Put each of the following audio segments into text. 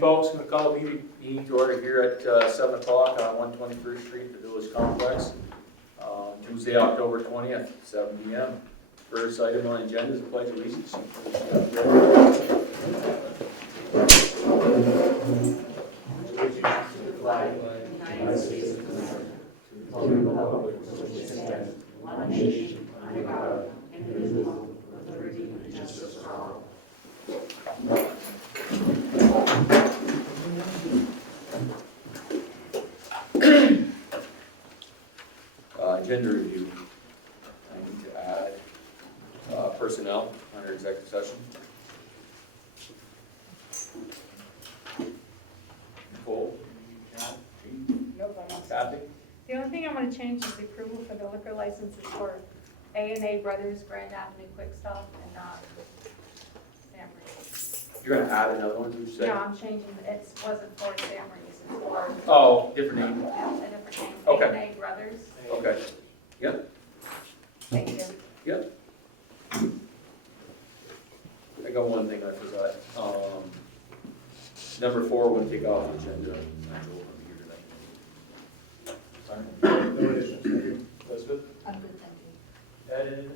folks, I'm gonna call the meeting to order here at 7 o'clock on 121st Street, the Village Complex. Tuesday, October 20th, 7 p.m. First item on the agenda is the Pledge of Allegiance. Agenda review. I need to add personnel under executive session. Nicole? No problem. Kathy? The only thing I'm gonna change is the approval for the liquor licenses for A&A Brothers, Grand Avenue Quick Stop, and Sam Reed's. You're gonna add another one, did you say? No, I'm changing, it wasn't for Sam Reed's, it's for Oh, different name. a different name, Okay. A&A Brothers. Okay. Yep. Thank you. Yep. I got one thing I forgot. Number 4, we'll take off the agenda. I will be here tonight. Sorry. No additions. Elizabeth? I'm good, thank you. Ed?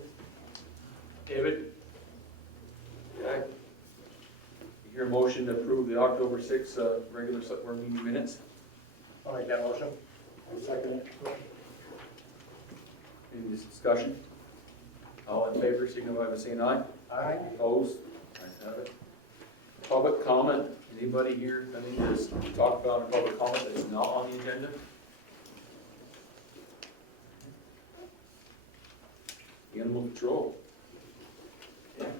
David? Okay. You hear a motion to approve the October 6th regular select board meeting minutes? I'll make that motion. I'll second it. Any discussion? All in favor, signify by saying aye. Aye. Opposed? Ayes have it. Public comment. Anybody here that needs to talk about a public comment that is not on the agenda? Animal control. Yeah.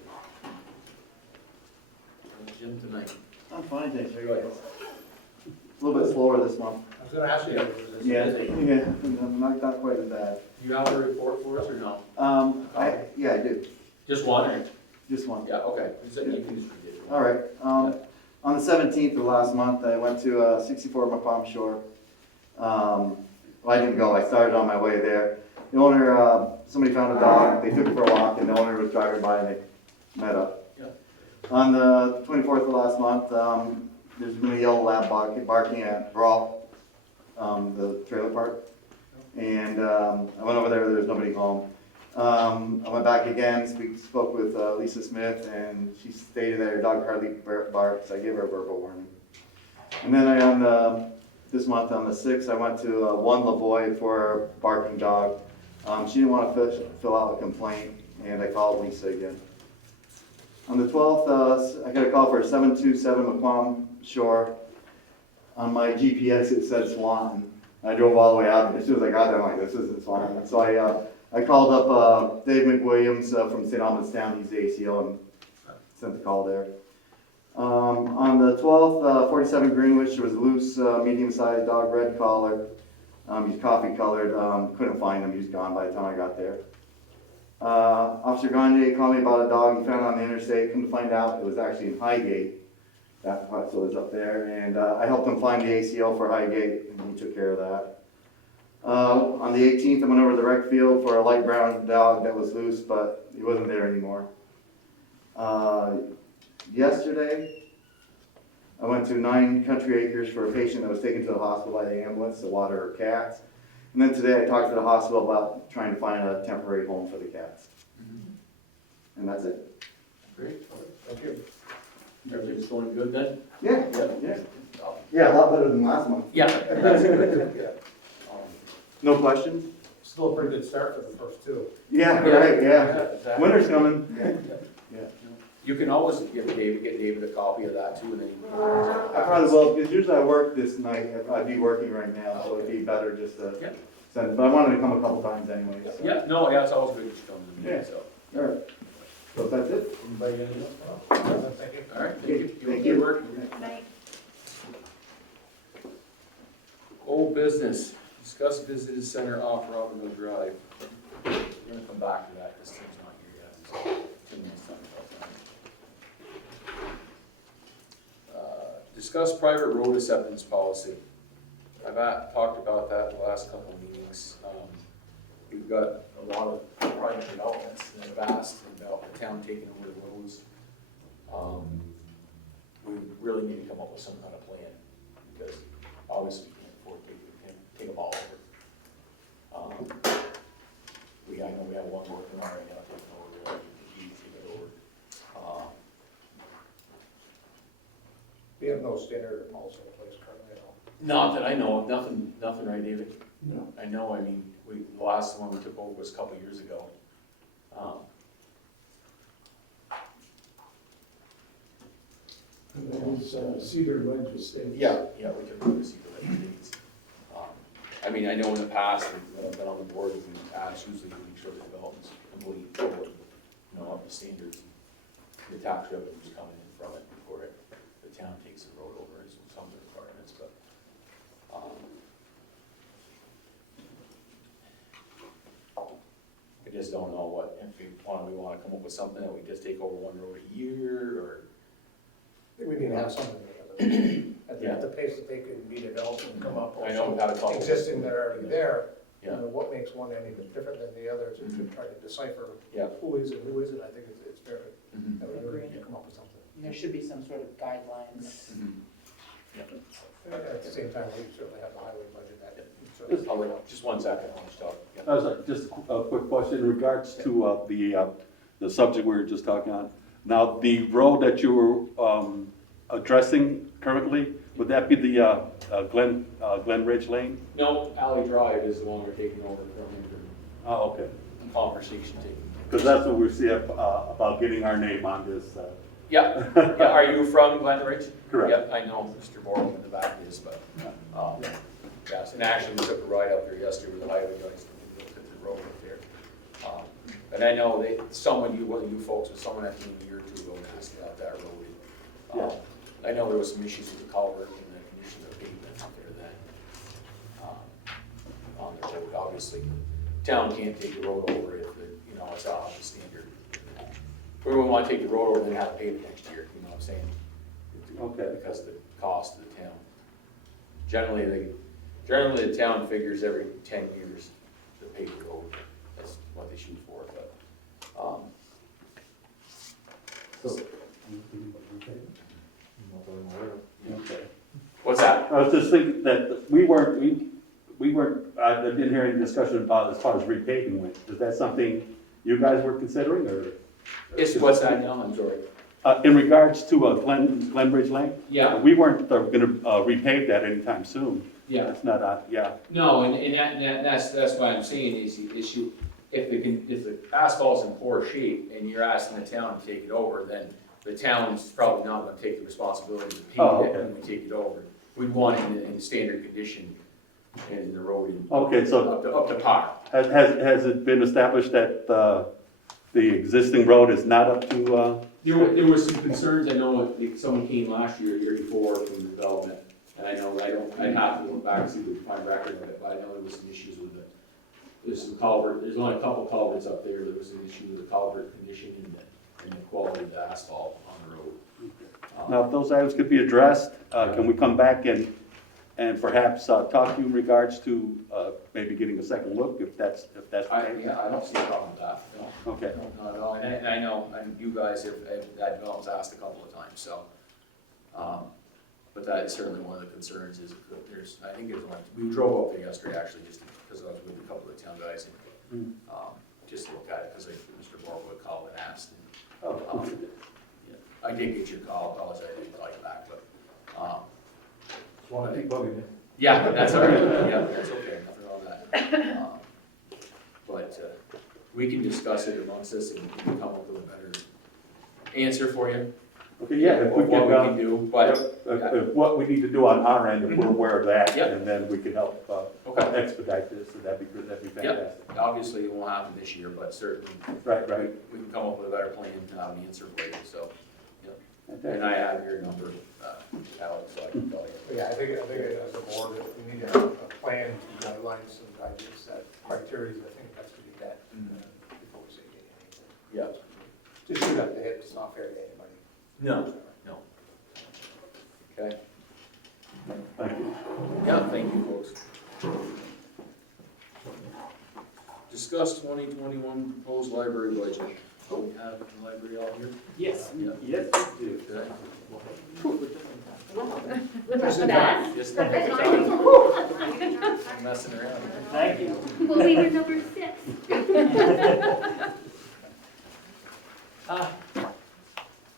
Jim tonight. I'm fine, thanks. There you go. A little bit slower this month. I was gonna ask you. Yeah, not quite as bad. You have a report for us or no? Yeah, I do. Just one or? Just one. Yeah, okay. So you can just read it. All right. On the 17th of last month, I went to 64 McComb Shore. Well, I didn't go. I started on my way there. The owner, somebody found a dog. They took it for a walk, and the owner was driving by, and they met up. Yeah. On the 24th of last month, there's been a yellow lab barking at Brawl, the trailer park. And I went over there was nobody home. I went back again, spoke with Lisa Smith, and she stated that her dog hardly barks. I gave her a verbal warning. And then this month on the 6th, I went to One Lavoie for a barking dog. She didn't want to fill out a complaint, and I called Lisa again. On the 12th, I got a call for 727 McComb Shore. On my GPS, it said Swanton. I drove all the way out, and as soon as I got there, I'm like, this isn't Swanton. So I called up Dave McWilliams from St. Albans Town. He's the ACO, and sent the call there. On the 12th, 47 Greenwich, there was a loose, medium-sized dog, red collar. He's coffee colored. Couldn't find him. He was gone by the time I got there. Officer Gagne called me about a dog he found on the interstate. Come to find out, it was actually in Highgate. So it was up there, and I helped him find the ACO for Highgate, and he took care of that. On the 18th, I went over to the rec field for a light brown dog that was loose, but he wasn't there anymore. Yesterday, I went to 9 Country Acres for a patient that was taken to the hospital by the ambulance to water her cats. And then today, I talked to the hospital about trying to find a temporary home for the cats. And that's it. Great. Thank you. Everything's going good then? Yeah, a lot better than last month. Yeah. That's good. No questions? Still a pretty good start for the first two. Yeah, right, yeah. Exactly. Winter's coming. Yeah. You can always get David a copy of that too, and then you I probably will, because usually I work this night. I'd be working right now, so it'd be better just to Yeah. send it. But I wanted to come a couple times anyway. So. Yeah, no, yeah, it's always good to come to the meeting, so. All right. So that's it. Anybody got anything else? Thank you. All right, thank you. Thank Good you. work. Night. Old business, discuss visitor center off Robin Hood Drive. We're gonna come back to that, this thing's not here yet, so 2 minutes time about that. Discuss private road acceptance policy. I've talked about that the last couple of meetings. We've got a lot of private developments that have asked about the town taking over the roads. we really need to come up with some kind of plan, because obviously we can't afford to take them all over. I know we have one working on right now, taking over, take it over. We have no standard policy in place currently at all. Not that I know of, nothing right, David? No. I know, I mean, the last one we took over was a couple of years ago. And that is Cedar Ledge Estate. Yeah, we took over the Cedar Lake Estates. I mean, I know in the past, when I've been on the board, we asked usually to make sure the development's complete, up to standards. The tax revenue's coming in from it before the town takes the road over, is some of the requirements, but, I just don't know if we wanna come up with something that we just take over one road a year, or, I think we need to have something at the pace that they can be developed and come up I know with how to talk. some existing that are already there. Yeah. What makes one any bit different than the others, and to try to decipher Yeah. who is and who isn't, I think it's very, Mhm. I would really need to come up with something. There should be some sort of guidelines. Mhm. At the same time, we certainly have the highway budget that. certainly- I'll wait, just 1 second, I'll just talk. Yeah. I was like, just a quick question in regards to the subject we were just talking on. Now, the road that you were addressing currently, would that be the Glen Ridge Lane? No, Alley Drive is the one we're taking over from Oh, okay. the conversation taking. Because that's what we see about getting our name on this. Yeah, yeah, are you from Glen Ridge? Correct. Yeah, I know Mr. Borland in the back is, but, yes, and actually we took a ride up there yesterday with the highway guys, and looked at the road up there. And I know one of you folks, was someone at the end of the year or two ago and asked about that road. Yeah. I know there was some issues with the culvert and the condition of the pavement up there then. On the road, obviously, town can't take the road over if, it's off the standard. We wouldn't want to take the road over and have to pave it next year, you know what I'm saying? Okay. Because of the cost of the town. Generally, the town figures every 10 years to pave the road. That's what they shoot for, but, Okay. what's that? I was just thinking that we weren't, I didn't hear any discussion about as far as repaving went. Is that something you guys were considering, or? What's that now? I'm sorry. In regards to Glen Ridge Lane? Yeah. We weren't gonna repave that anytime soon. Yeah. It's not, yeah. No, and that's why I'm saying is the issue, if the asphalt's in poor shape and you're asking the town to take it over, then the town's probably not gonna take the responsibility to pave Oh, it okay. when we take it over. We'd want it in standard condition and the road Okay, so up to par. has it been established that the existing road is not up to, There was some concerns, I know someone came last year, year before from the development, and I'd have to look back and see my record of it, but I know there was some issues with there's some culvert, there's only a couple culverts up there, there was an issue with the culvert condition and the quality of the asphalt on the road. now, if those items could be addressed, can we come back and perhaps talk to you in regards to maybe getting a second look, if that's the case? I don't see a problem with that, no. Okay. No, not at all, and I know, and you guys have that development's asked a couple of times, so. But that is certainly one of the concerns is that we drove up there yesterday actually, just because I was with a couple of the town guys and, just to look at it, because Mr. Borwood called and asked. And, yeah, I did get your call, apologize, I didn't call you back, but, Just want to keep bugging you. yeah, that's all right, yeah, that's okay, nothing wrong with that. But we can discuss it amongst us and we can come up with a better answer for you. Okay, yeah, if we Of what we can could, do, but, what we need to do on our end, if we're aware of that, Yep. and then we can help Okay. expedite this, so that'd be good, that'd be fantastic. obviously it won't happen this year, but certainly Right, we right. we can come up with a better plan and have an answer for you, so. Okay. And I have your number, Alex, so I can call you. Yeah, I think as a board, we need to have a plan, some guidelines, some guidance, that criteria, I think that's to be met before we say anything. Yeah. Just shoot up the hip, it's not fair to anybody. No. Okay. Thank you. Yeah, thank you, folks. Discuss 2021 proposed library budget. Have the library all here? Yes, Yeah. yes, you do. Good. Just in time. Just Perfect I'm timing. messing around. Thank you. We'll be here number 6.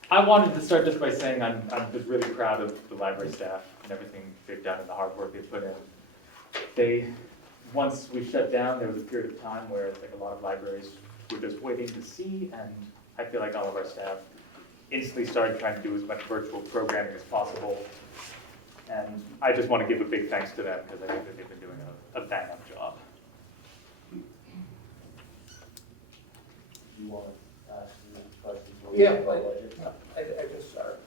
I wanted to start just by saying I'm just really proud of the library staff and everything they've done and the hard work they've put in. Once we shut down, there was a period of time where it's like a lot of libraries were just waiting to see, and I feel like all of our staff instantly started trying to do as much virtual programming as possible. And I just want to give a big thanks to them because I think that they've been doing a bang-up job. You want to ask me questions? Yeah, about budget? I can start.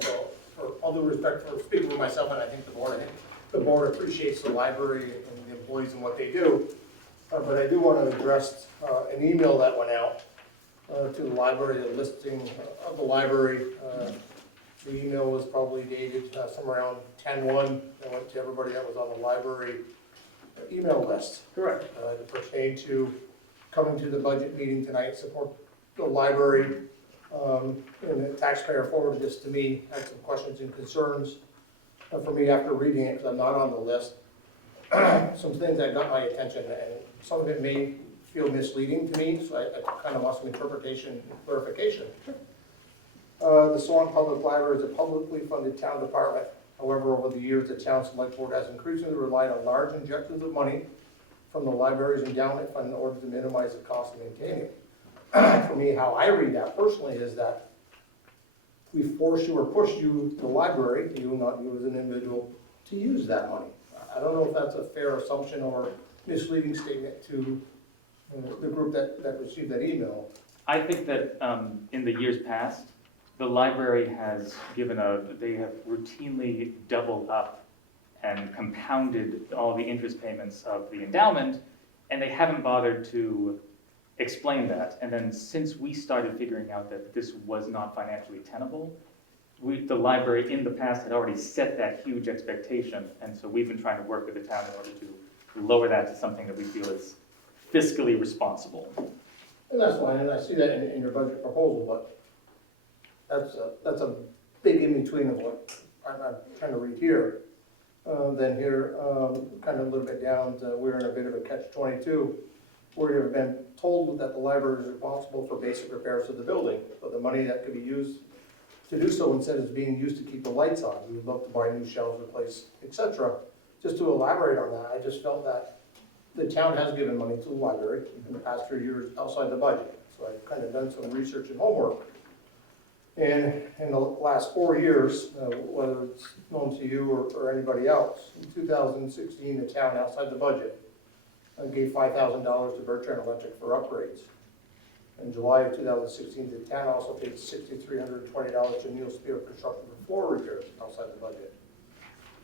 So, for all due respect for speaking for myself, and I think the board appreciates the library and the employees and what they do. But I do want to address an email that went out to the library, the listing of the library. The email was probably dated somewhere around 10/1. It went to everybody that was on the library email list. Correct. To pertain to coming to the budget meeting tonight, support the library. And the taxpayer forwarded this to me, had some questions and concerns for me after reading it, because I'm not on the list. Some things that got my attention, and some of it may feel misleading to me, so I kind of want some interpretation and clarification. The Swanton Public Library is a publicly funded town department. However, over the years, the town select board has increasingly relied on large injections of money from the library's endowment fund in order to minimize the cost of maintaining it. For me, how I read that personally is that we force you or push you, the library, you, not you as an individual, to use that money. I don't know if that's a fair assumption or misleading statement to the group that received that email. I think that in the years past, the library has they have routinely doubled up and compounded all the interest payments of the endowment, and they haven't bothered to explain that. And then since we started figuring out that this was not financially tenable, the library in the past had already set that huge expectation, and so we've been trying to work with the town in order to lower that to something that we feel is fiscally responsible. And that's fine, and I see that in your budget proposal, but that's a big in-between of what I'm trying to read here. Then here, kind of a little bit down, we're in a bit of a catch-22. We have been told that the library is responsible for basic repairs of the building, but the money that could be used to do so instead is being used to keep the lights on. We would love to buy new shelves, replace, etc. Just to elaborate on that, I just felt that the town has given money to the library in the past 3 years outside the budget. So I've kind of done some research and homework. And in the last 4 years, whether it's known to you or anybody else, in 2016, the town outside the budget gave $5,000 to Bertrand Electric for upgrades. In July of 2016, the town also paid $6,320 to Neil Spear Construction for floor repairs outside the budget.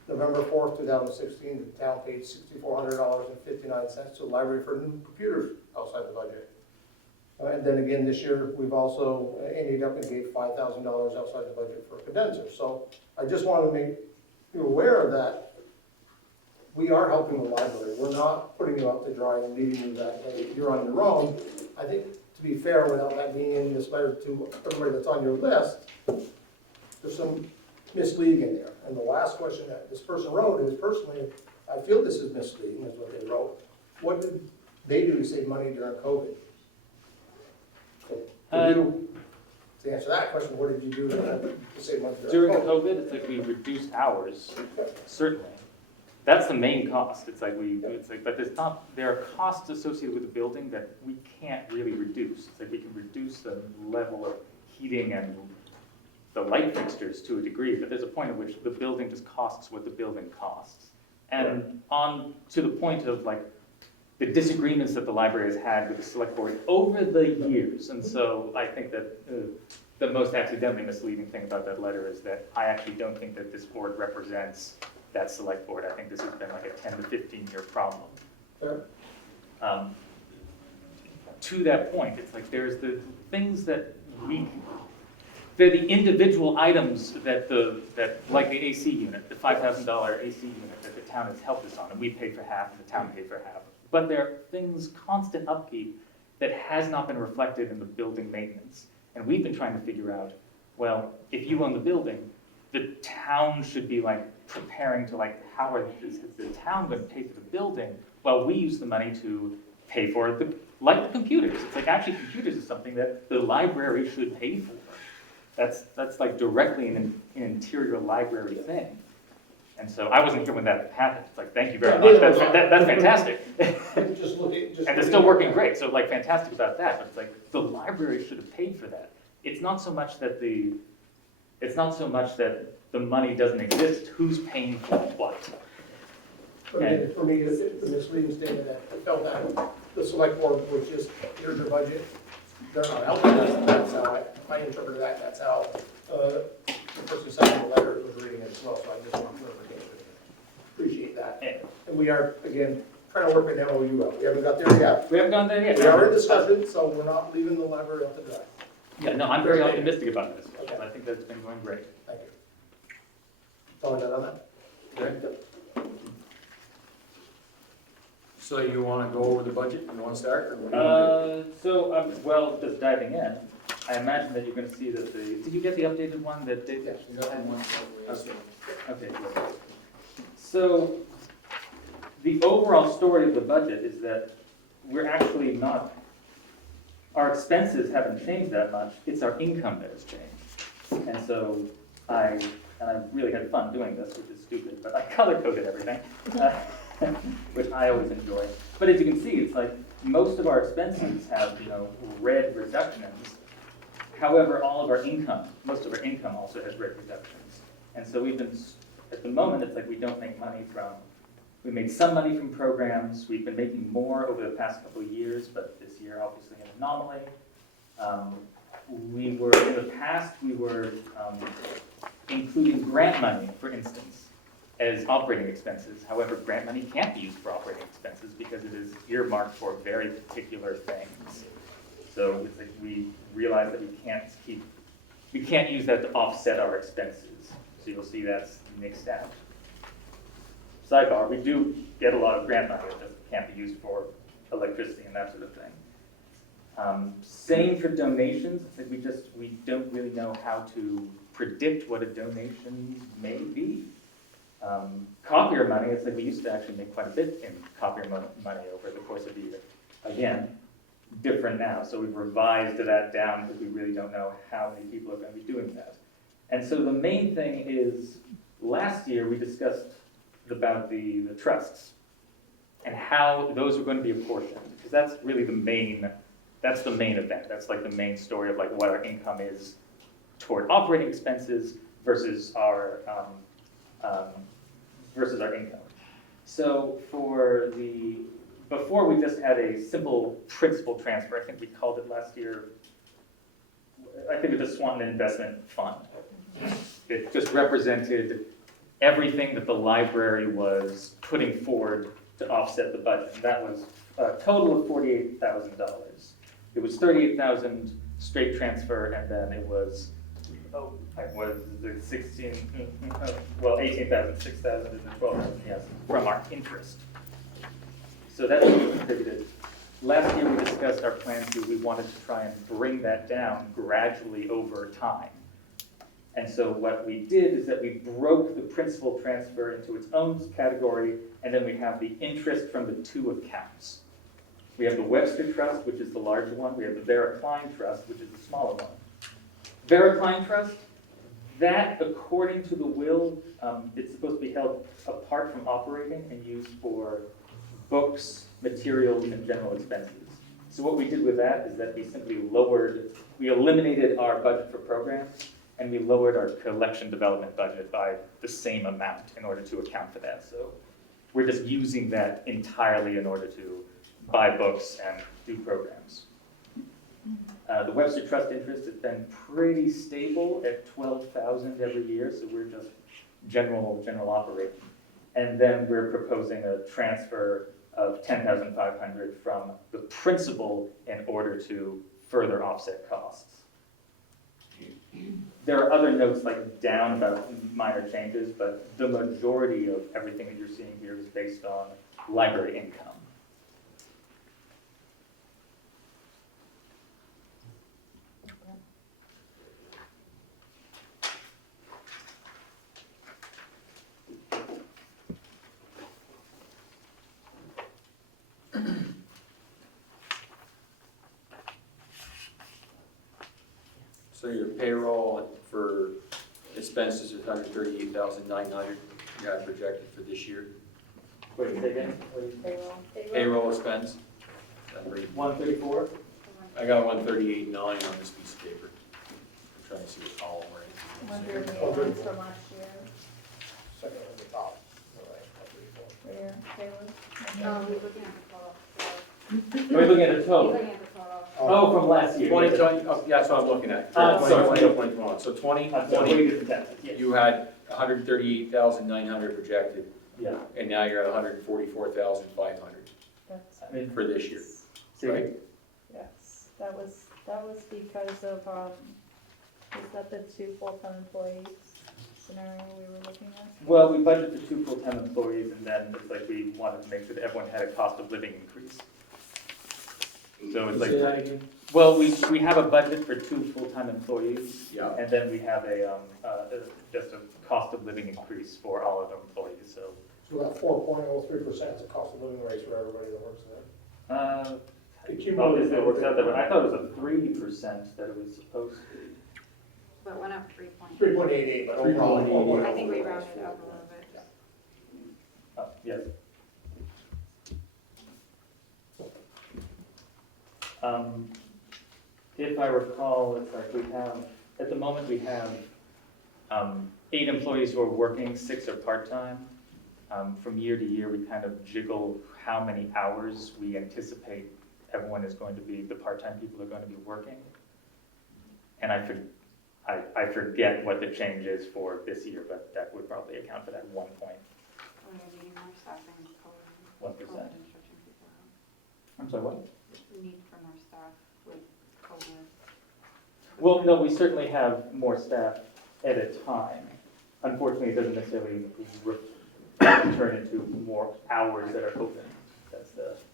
November 4th, 2016, the town paid $6,400.59 to the library for new computers outside the budget. And then again this year, we've also ended up and gave $5,000 outside the budget for a condenser. So I just want to make you aware that we are helping the library. We're not putting you out to dry and leaving you that way. You're on your own. I think, to be fair, without that being in this letter to everybody that's on your list, there's some misleading in there. And the last question that this person wrote is, personally, I feel this is misleading, is what they wrote. What did they do to save money during COVID? To answer that question, what did you do to save money During COVID, it's like we reduced hours, certainly. That's the main cost. But there are costs associated with the building that we can't really reduce. It's like we can reduce the level of heating and the light fixtures to a degree, but there's a point at which the building just costs what the building costs. And on to the point of like the disagreements that the library has had with the select board over the years. And so I think that the most accidentally misleading thing about that letter is that I actually don't think that this board represents that select board. I think this has been like a 10 to 15 year problem. Sure. To that point, it's like there's the things that they're the individual items that like the AC unit, the $5,000 AC unit that the town has helped us on, and we pay for half and the town paid for half. But there are things, constant upkeep, that has not been reflected in the building maintenance. And we've been trying to figure out, well, if you own the building, the town should be like preparing to like, how is the town going to pay for the building? Well, we use the money to pay for the, like the computers. It's like actually computers is something that the library should pay for. That's like directly an interior library thing. And so I wasn't here when that happened. It's like, thank you very much. That's fantastic. Just looking. And they're still working great, so like fantastic about that, but it's like, the library should have paid for that. It's not so much that the money doesn't exist, who's paying for what? For me, it's the misleading statement that I felt that the select board was just, here's your budget, they're not helping us, that's how I interpreted that, that's how, the person signing the letter was reading it as well, so I just want clarification. Appreciate that. And we are, again, trying to work an MOU out, we haven't got there yet. We haven't gone there yet. We are in discussion, so we're not leaving the library out to dry. Yeah, no, I'm very optimistic about this. Okay. I think that's been going great. Thank you. That's all I got on that. Okay. So you wanna go over the budget, you wanna start, or what do you wanna So, well, just diving in, I imagine that you're gonna see that did you get the updated one that Dave? Yes, we got one. Okay, good. So, the overall story of the budget is that we're actually not, our expenses haven't changed that much, it's our income that has changed. And so, I really had fun doing this, which is stupid, but I color-coded everything, which I always enjoy. But as you can see, it's like, most of our expenses have, red reductions. However, all of our income, most of our income also has red reductions. And so we've been, at the moment, it's like we don't make money from, we made some money from programs, we've been making more over the past couple of years, but this year obviously an anomaly. In the past, we were including grant money, for instance, as operating expenses. However, grant money can't be used for operating expenses because it is earmarked for very particular things. So it's like we realized that we can't use that to offset our expenses. So you'll see that's mixed out. Sidebar, we do get a lot of grant money, it just can't be used for electricity and that sort of thing. Same for donations, it's like we don't really know how to predict what a donation may be. Copier money, it's like we used to actually make quite a bit in copier money over the course of the year. Again, different now, so we've revised that down because we really don't know how many people are going to be doing that. And so the main thing is, last year we discussed about the trusts and how those are going to be apportioned, because that's really the main event. That's like the main story of like what our income is toward operating expenses versus our income. So before we just had a simple principal transfer, I think we called it last year, I think it was the Swanton Investment Fund. It just represented everything that the library was putting forward to offset the budget. And that was a total of $48,000. It was $38,000 straight transfer, and then it was, the 18,000, 6,000, and then 12,000, yes, from our interest. So that's what we contributed. Last year we discussed our plan we wanted to try and bring that down gradually over time. And so what we did is that we broke the principal transfer into its own category, and then we have the interest from the two accounts. We have the Webster Trust, which is the larger one. We have the Vera Klein Trust, which is the smaller one. Vera Klein Trust, that, according to the will, it's supposed to be held apart from operating and used for books, materials, and general expenses. So what we did with that is that we eliminated our budget for programs, and we lowered our collection development budget by the same amount in order to account for that. So we're just using that entirely in order to buy books and do programs. The Webster Trust interest has been pretty stable at $12,000 every year, so we're just general operating. And then we're proposing a transfer of $10,500 from the principal in order to further offset costs. There are other notes like down about minor changes, but the majority of everything that you're seeing here is based on library income. So your payroll for expenses is 138,900, you got projected for this year. Wait, say again? Payroll. Payroll expense, 134? I got 138.9 on this piece of paper. I'm trying to see what column we're in. Wonder if the ones from last year, Second at the top. All right, 134. where Taylor? No, he's looking at the total. Are we looking at the He's total? looking at the total. Oh, from last year. 2020, oh, yeah, that's what I'm looking at. Sorry. 2021. So I'm sorry, 2020, we did the taxes, yes. you had 138,900 projected, Yeah, and now you're at 144,500 I mean, for this year, see, right? Yes, that was because of, is that the 2 full-time employees scenario we were looking at? well, we budgeted for 2 full-time employees, and then it's like we wanted to make sure that everyone had a cost of living increase. So it's Say like, that again? well, we have a budget for 2 full-time employees, Yeah. and then we have just a cost of living increase for all of our employees, so. So that 4.03% is the cost of living raise for everybody that works there. Obviously, it works out that, but I thought it was a 3% that it was supposed to be. But went up 3 points. 3.88, but overall. 3.88. I think we rounded up a little bit. Yes. If I recall, it's like we have, at the moment, we have 8 employees who are working, 6 are part-time. From year to year, we kind of jiggle how many hours we anticipate everyone is going to be, the part-time people are going to be working. And I forget what the change is for this year, but that would probably account for that 1 point, We're needing more staffing with COVID. 1%. COVID and stretching people out. I'm sorry, what? We need for more staff with COVID. Well, no, we certainly have more staff at a time. Unfortunately, it doesn't necessarily turn into more hours that are open.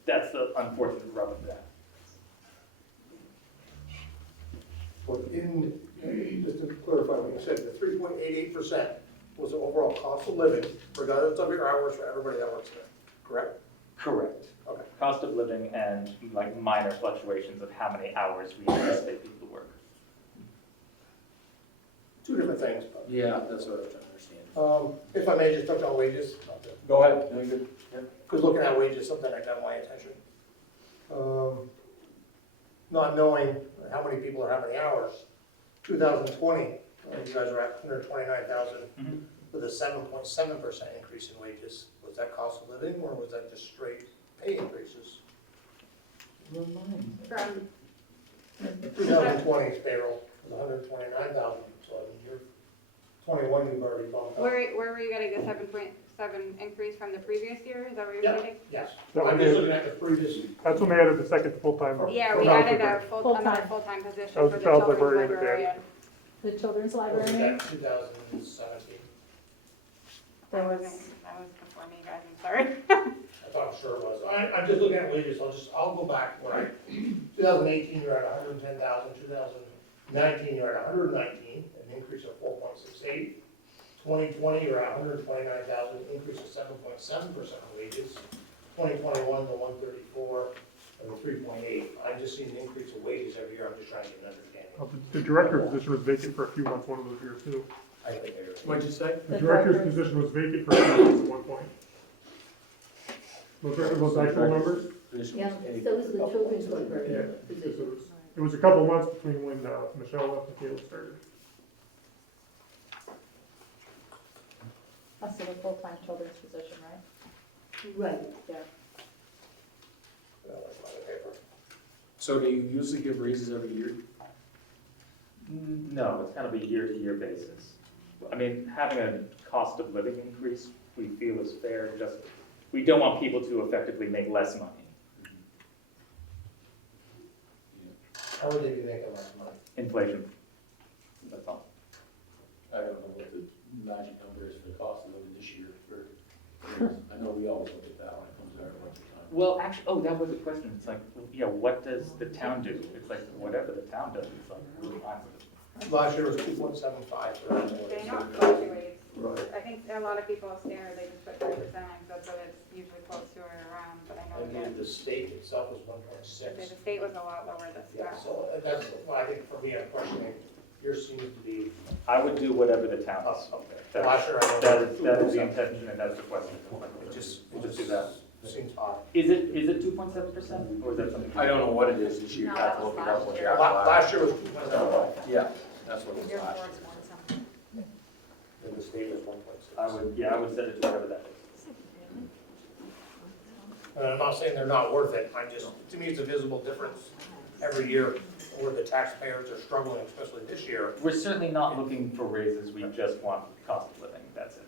That's the unfortunate rub of that. But just to clarify what you said, the 3.88% was the overall cost of living, regardless of your hours for everybody that works there, correct? Correct. Okay. Cost of living and like minor fluctuations of how many hours we anticipate people to work. 2 different things, but, Yeah, that's what I was trying to understand. if I may just touch on wages, Go ahead, no, you're good. because looking at wages, something that got my attention. Not knowing how many people or how many hours, 2020, you guys are at 129,000 Mhm. with a 7.7% increase in wages. Was that cost of living, or was that just straight pay increases? From, 2020's payroll was 129,000, so I mean, you're 21, you've already gone up. where were you getting the 7.7 increase from the previous year? Is that what you're Yeah. saying? Yes, That I'm would just be- looking at the previous, That's when they added the second full-time. Yeah, we That was added the- a another full-time position That was for the the child children's librarian that they librarian. The children's was librarian, that 2017? there That was, was before me, guys, I'm sorry. I thought sure it was. I'm just looking at wages, I'll go back, right? 2018, you're at 110,000, 2019, you're at 119, an increase of 4.68. 2020, you're at 129,000, increase of 7.7% of wages. 2021, the 134, and the 3.8. I've just seen an increase of wages every year, I'm just trying to get an understanding. The director position was vacant for a few months one of those years too. I think I What'd you say? The The director's director. position was vacant for a few months at one point. Those actual numbers? Yeah, so was the children's librarian Yeah. position. It was a couple months between when Michelle left and Caleb started. that's the full-time children's position, right? Right. Yeah. That was my paper. So do you usually give raises every year? No, it's kind of a year-to-year basis. I mean, having a cost of living increase, we feel is fair, just, we don't want people to effectively make less money. How would they be making less money? Inflation, that's all. I don't know what the magic number is for the cost of living this year for, I know we always look at that when it comes to our budget time. Well, actually, oh, that was a question, it's like, yeah, what does the town do? It's like, whatever the town does, it's like, we're fine with it. Last year was 2.75. They know it fluctuates. Right. I think a lot of people stare, they just put 3%, that's what it's usually close to or around, but I know I that believe the state itself was the 1.6. state was a lot lower this year. Yeah, so that's why I think for me, I'm questioning Yours seems to be, I would do whatever the town oh, is. okay. Last year I know. That is the intention and that's the question. It just, We'll just do that. seems odd. Is it 2.7% or is that something? I don't know what it is this year, No, you have that to was look it up last when year. you're Last year was 2.7. Yeah, that's what it was Year last four year. is one something. And the state is 1.6. I would set it to whatever that is. And I'm not saying they're not worth it, I'm just, to me, it's a visible difference every year where the taxpayers are struggling, especially this year. We're certainly not looking for raises, we just want cost of living, that's it.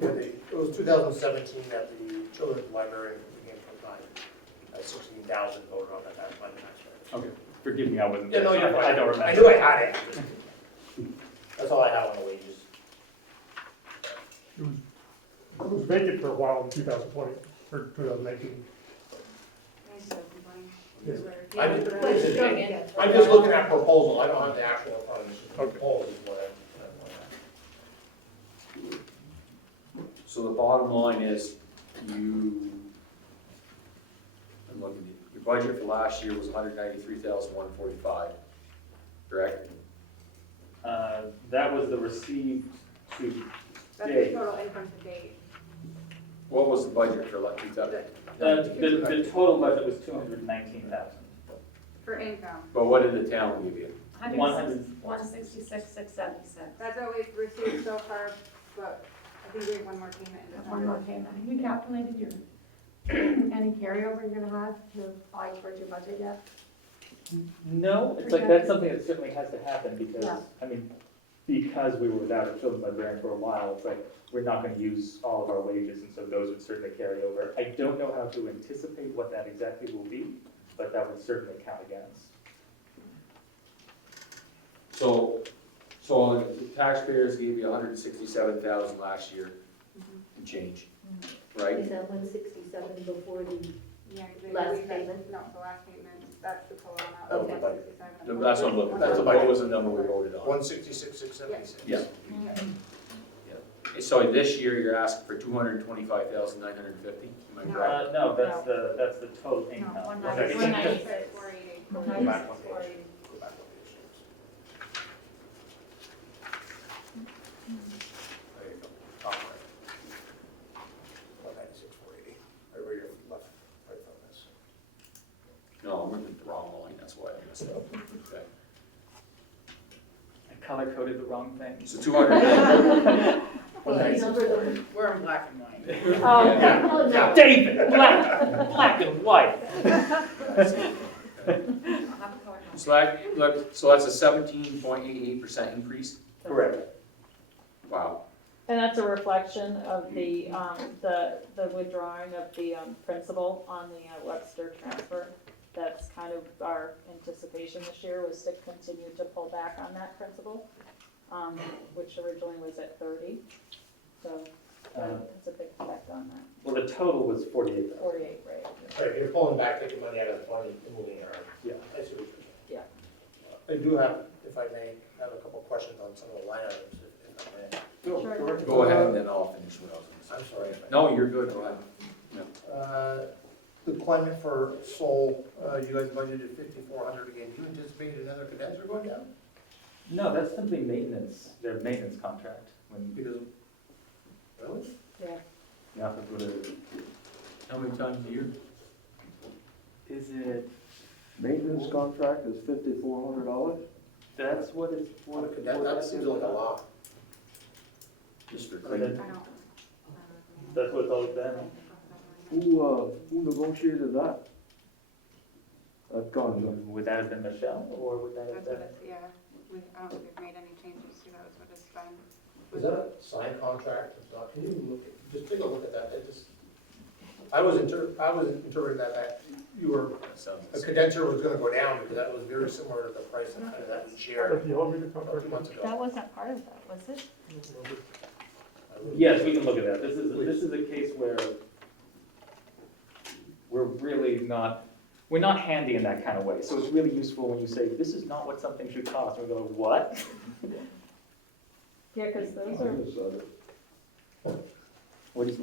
Yeah, it was 2017 that the children's library became full-time, at 16,000 voted on that by the taxpayers. Okay. Forgive me, I wasn't Yeah, there, no, so you're fine. I don't remember. I knew I had it. That's all I have on the wages. It was vacant for a while in 2020, or 2019. Yes. I'm just looking at proposal, I don't have the actual in front of me, it's just Okay. proposal is what So the bottom line is, I'm looking at, your budget for last year was 193,145, correct? That was the received to That's the date. total income to date. What was the budget for like 2000? The total budget was 219,000. For income. But what did the town give you? 166,676. That's what we've received so far, but I think we have one more payment in December. One more payment. Have you calculated your, any carryover you're gonna have to apply towards your budget yet? No, it's like, that's something that certainly has to happen because, Yeah. I mean, because we were without a children's librarian for a while, it's like, we're not gonna use all of our wages, and so those would certainly carry over. I don't know how to anticipate what that exactly will be, but that would certainly count against. So the taxpayers gave you 167,000 last year and change, right? Is that 167 before the, Yeah, 'cause Last we had- payment? No, the last payment, that's the total amount. That was the That's budget. 67. That's what I'm looking That's for, the what budget. was the number we voted I on? 166,676. Yeah. So this year, you're asking for 225,950, am I correct? No, that's the total No, income. 190. Sorry. 196, 480. Go back one page. Go back one page. There you go, top right. 196,480, right where your left, right thumb is. No, I'm looking at the wrong line, that's why I messed up. Okay. I color coded the wrong thing. So 200, the number of them? We're in black and white. Oh, no. David, black and white. so that's a 17.88% increase? Correct. Wow. And that's a reflection of the withdrawing of the principal on the Webster transfer. That's kind of our anticipation this year, was to continue to pull back on that principal, which originally was at 30. So that's a big effect on that. Well, the total was 48,000. 48, right? Right, you're pulling back, taking money out of the fund and moving it around. Yeah. I see what you're saying. Yeah. I do have, if I may, have a couple of questions on some of the line items, if I may. Sure. Go ahead and then I'll finish what I was gonna I'm sorry. say. No, you're good, go ahead. The climate for Seoul, you guys budgeted 5,400 again. Do you anticipate another condenser going down? No, that's simply maintenance, their maintenance contract. When, Because, really? Yeah. yeah, that's what it is. How many times a year? Is it, Maintenance contract is $5,400? that's what it's, That seems like a lot. Just for But cleaning? I don't. that's what it's always been. Who negotiated that? That contract? Would that have been Michelle, or would that have That's what been? it's, yeah, I don't think we've made any changes to that, is what it's been. Is that a signed contract? It's not, can you look at, just take a look at that, I was interpreting that you were, That sounds a condenser was gonna go down because that was very similar to the price that we shared You want me to about contract? 2 months ago. That wasn't part of that, was it? Yes, we can look at that. This is a case where we're really not, we're not handy in that kind of way. So it's really useful when you say, this is not what something should cost. And we go, what? Yeah, because those I are, just said it. What do you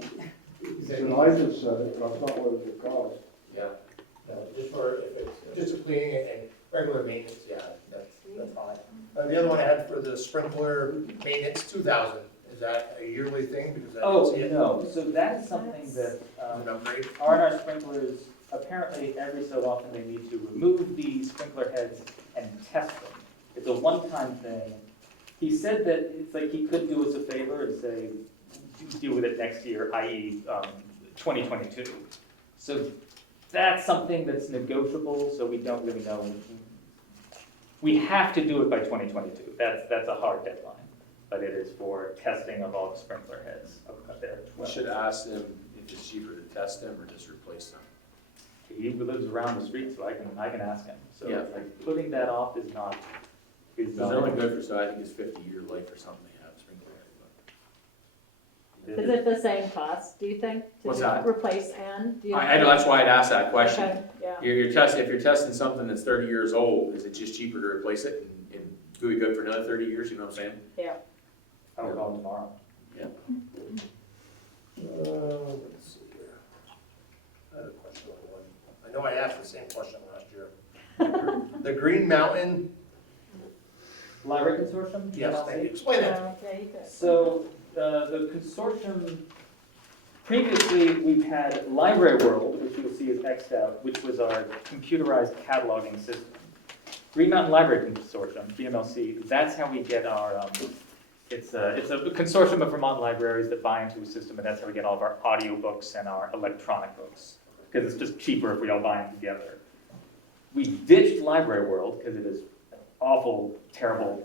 I just said it, that's not what it would cost. Yeah. just for, if it's just a cleaning and regular maintenance, yeah, that's fine. The other one I had for the sprinkler maintenance, 2,000, is that a yearly thing? Because I didn't Oh, see it. no, so that is something that, An upgrade? R&R sprinklers, apparently every so often they need to remove the sprinkler heads and test them. It's a one-time thing. He said that it's like he could do us a favor and say, deal with it next year, i.e. 2022. So that's something that's negotiable, so we don't really know. We have to do it by 2022. That's a hard deadline, but it is for testing of all the sprinkler heads up there. We should ask them if it's cheaper to test them or just replace them. He lives around the street, so I can ask him. So Yeah. like putting that off is not. Because they're only good for, so I think it's 50-year life or something they have sprinkler heads. Is it the same cost, do you think? What's To that? replace N? Do you I know, that's why I'd ask that question. Okay, yeah. If you're testing something that's 30 years old, is it just cheaper to replace it and do it good for another 30 years, you know what I'm saying? Yeah. I will call him tomorrow. Let's see here. I had a question on one. I know I asked the same question last year. The Green Mountain, Library Consortium? yes, thank you. Explain that. Yeah, you could. So, the consortium, previously, we've had Library World, which you'll see is Xed out, which was our computerized cataloging system. Green Mountain Library Consortium, GMLC, that's how we get our, it's a consortium of Vermont libraries that buy into a system, and that's how we get all of our audiobooks and our electronic books, because it's just cheaper if we all buy them together. We ditched Library World, because it is an awful, terrible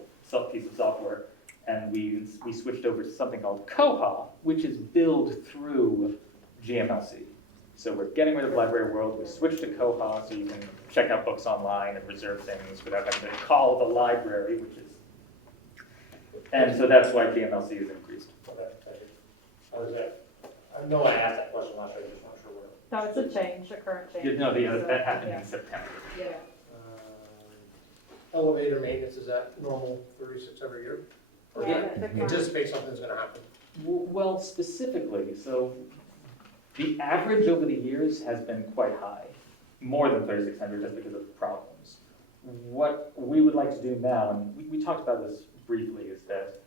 piece of software, and we switched over to something called Koha, which is billed through GMLC. So we're getting rid of Library World, we switched to Koha, so you can check out books online and reserve things without having to call the library, which is, and so that's why GMLC is increased. Okay, thank you. How was that? I know I asked that question last year, I just not sure where. No, it's a change, a current change. You know, that happened Yeah. in September. Yeah. Elevator maintenance, is that normal 36 every year? Or do Yeah, you anticipate something's gonna happen? Well, specifically, so the average over the years has been quite high, more than 3,600 just because of problems. What we would like to do now, and we talked about this briefly, is that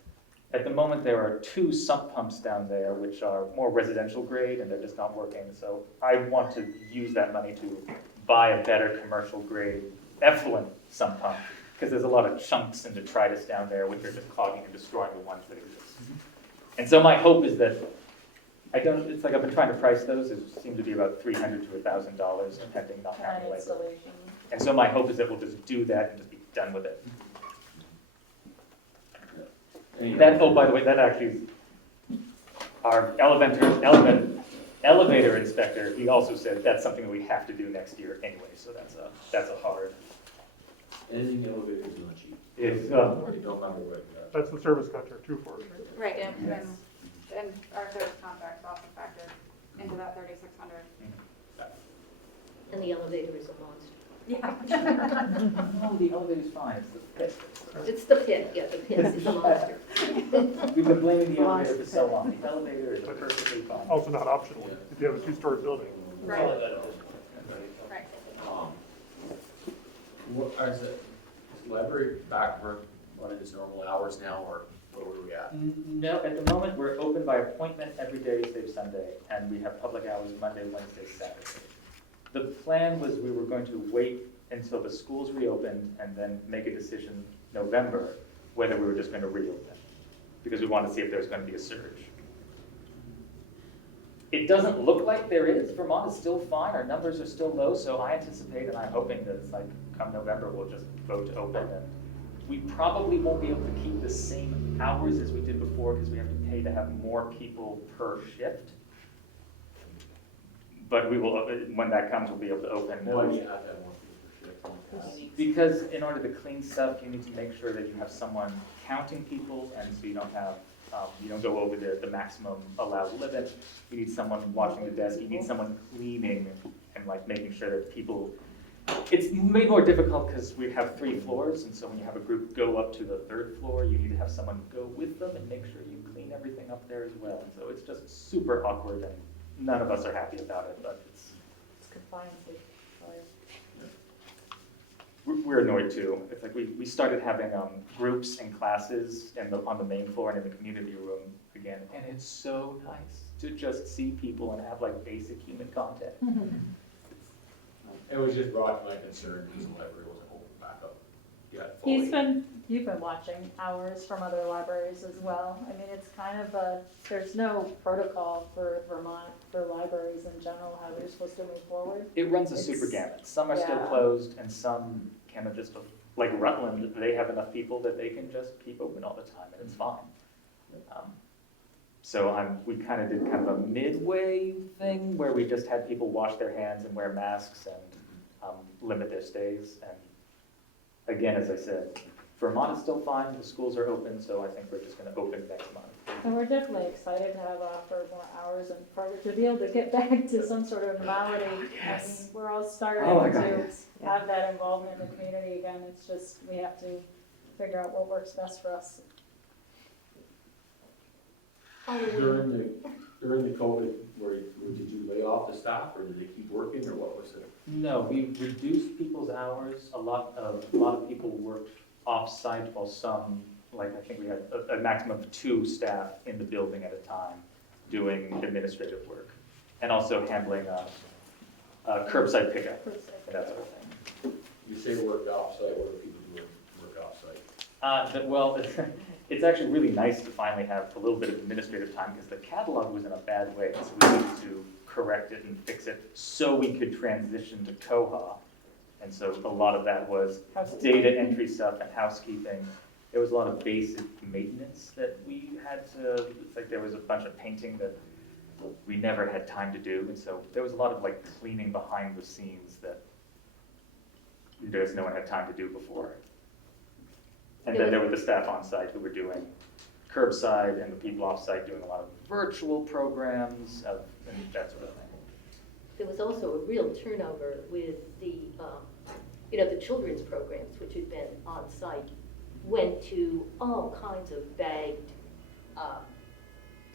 at the moment there are 2 sump pumps down there which are more residential grade and they're just not working. So I want to use that money to buy a better commercial grade effluent sump pump, because there's a lot of chunks and detritus down there which are just clogging and destroying the ones that exist. And so my hope is that, it's like I've been trying to price those, it seems to be about $300 to $1,000 depending on how And many labor. installation. And so my hope is that we'll just do that and just be done with it. That, oh, by the way, that actually is our elevator inspector, he also said that's something that we have to do next year anyway, so that's a hard. Anything elevators is not cheap. It's, I don't remember what. That's the service contract too for it. Right, Yeah. and our service contract's also factored into that 3,600. And the elevator is a monster. Yeah. Oh, the elevator's fine, it's the pit. It's the pit, yeah, the pit is a monster. We've been blaming the elevator for so long, the elevator is perfectly fine. Also not optional if you have a 2-story building. Right, right. What, is the library back running its normal hours now, or where were we at? No, at the moment, we're open by appointment every day save Sunday, and we have public hours Monday, Wednesday, Saturday. The plan was we were going to wait until the schools reopened and then make a decision November whether we were just going to reopen, because we wanted to see if there was going to be a surge. It doesn't look like there is. Vermont is still fine. Our numbers are still low, so I anticipate and I'm hoping that it's like come November we'll just vote to open. And we probably won't be able to keep the same hours as we did before because we have to pay to have more people per shift. But we will, when that comes, we'll be able to open. Why do you have to have more people per shift? Because in order to clean stuff, you need to make sure that you have someone counting people, and so you don't have, you don't go over the maximum allowed limit. You need someone watching the desk, you need someone cleaning and like making sure that people, it's made more difficult because we have 3 floors, and so when you have a group go up to the 3rd floor, you need to have someone go with them and make sure you clean everything up there as well. And so it's just super awkward, and none of us are happy about it, but it's. It's confined to, we're annoyed too. It's like we started having groups and classes on the main floor and in the community room again, and it's so nice to just see people and have like basic human contact. It was just brought to my concern because the library wasn't open back up yet fully. You've been watching hours from other libraries as well. I mean, it's kind of there's no protocol for Vermont, for libraries in general, how they're supposed to move forward. It runs a super gamut. Some are still Yeah. closed, and some kind of just, like Rutland, they have enough people that they can just keep open all the time, and it's fine. So we kind of did kind of a midway thing where we just had people wash their hands and wear masks and limit their stays. And again, as I said, Vermont is still fine. The schools are open, so I think we're just going to open next month. And we're definitely excited to have offered more hours and to be able to get back to some sort of normality. Yes. I mean, we're all starting Oh my God, to yes. have that involvement in the community again. It's just, we have to figure out what works best for us. During the COVID, did you lay off the staff or did they keep working or what was it? No, we reduced people's hours. A lot of people worked off-site while some, like I think we had a maximum of 2 staff in the building at a time doing administrative work and also handling curbside pickup and that sort of thing. You say work off-site, what do people do work off-site? Well, it's actually really nice to finally have a little bit of administrative time because the catalog was in a bad way, so we needed to correct it and fix it so we could transition to Koha. And so a lot of that was data entry stuff and housekeeping. There was a lot of basic maintenance that we had to, it's like there was a bunch of painting that we never had time to do. And so there was a lot of like cleaning behind the scenes that no one had time to do before. And then there were the staff on site who were doing curbside and the people off site doing a lot of virtual programs and that sort of thing. There was also a real turnover with the, the children's programs, which had been on site, went to all kinds of bagged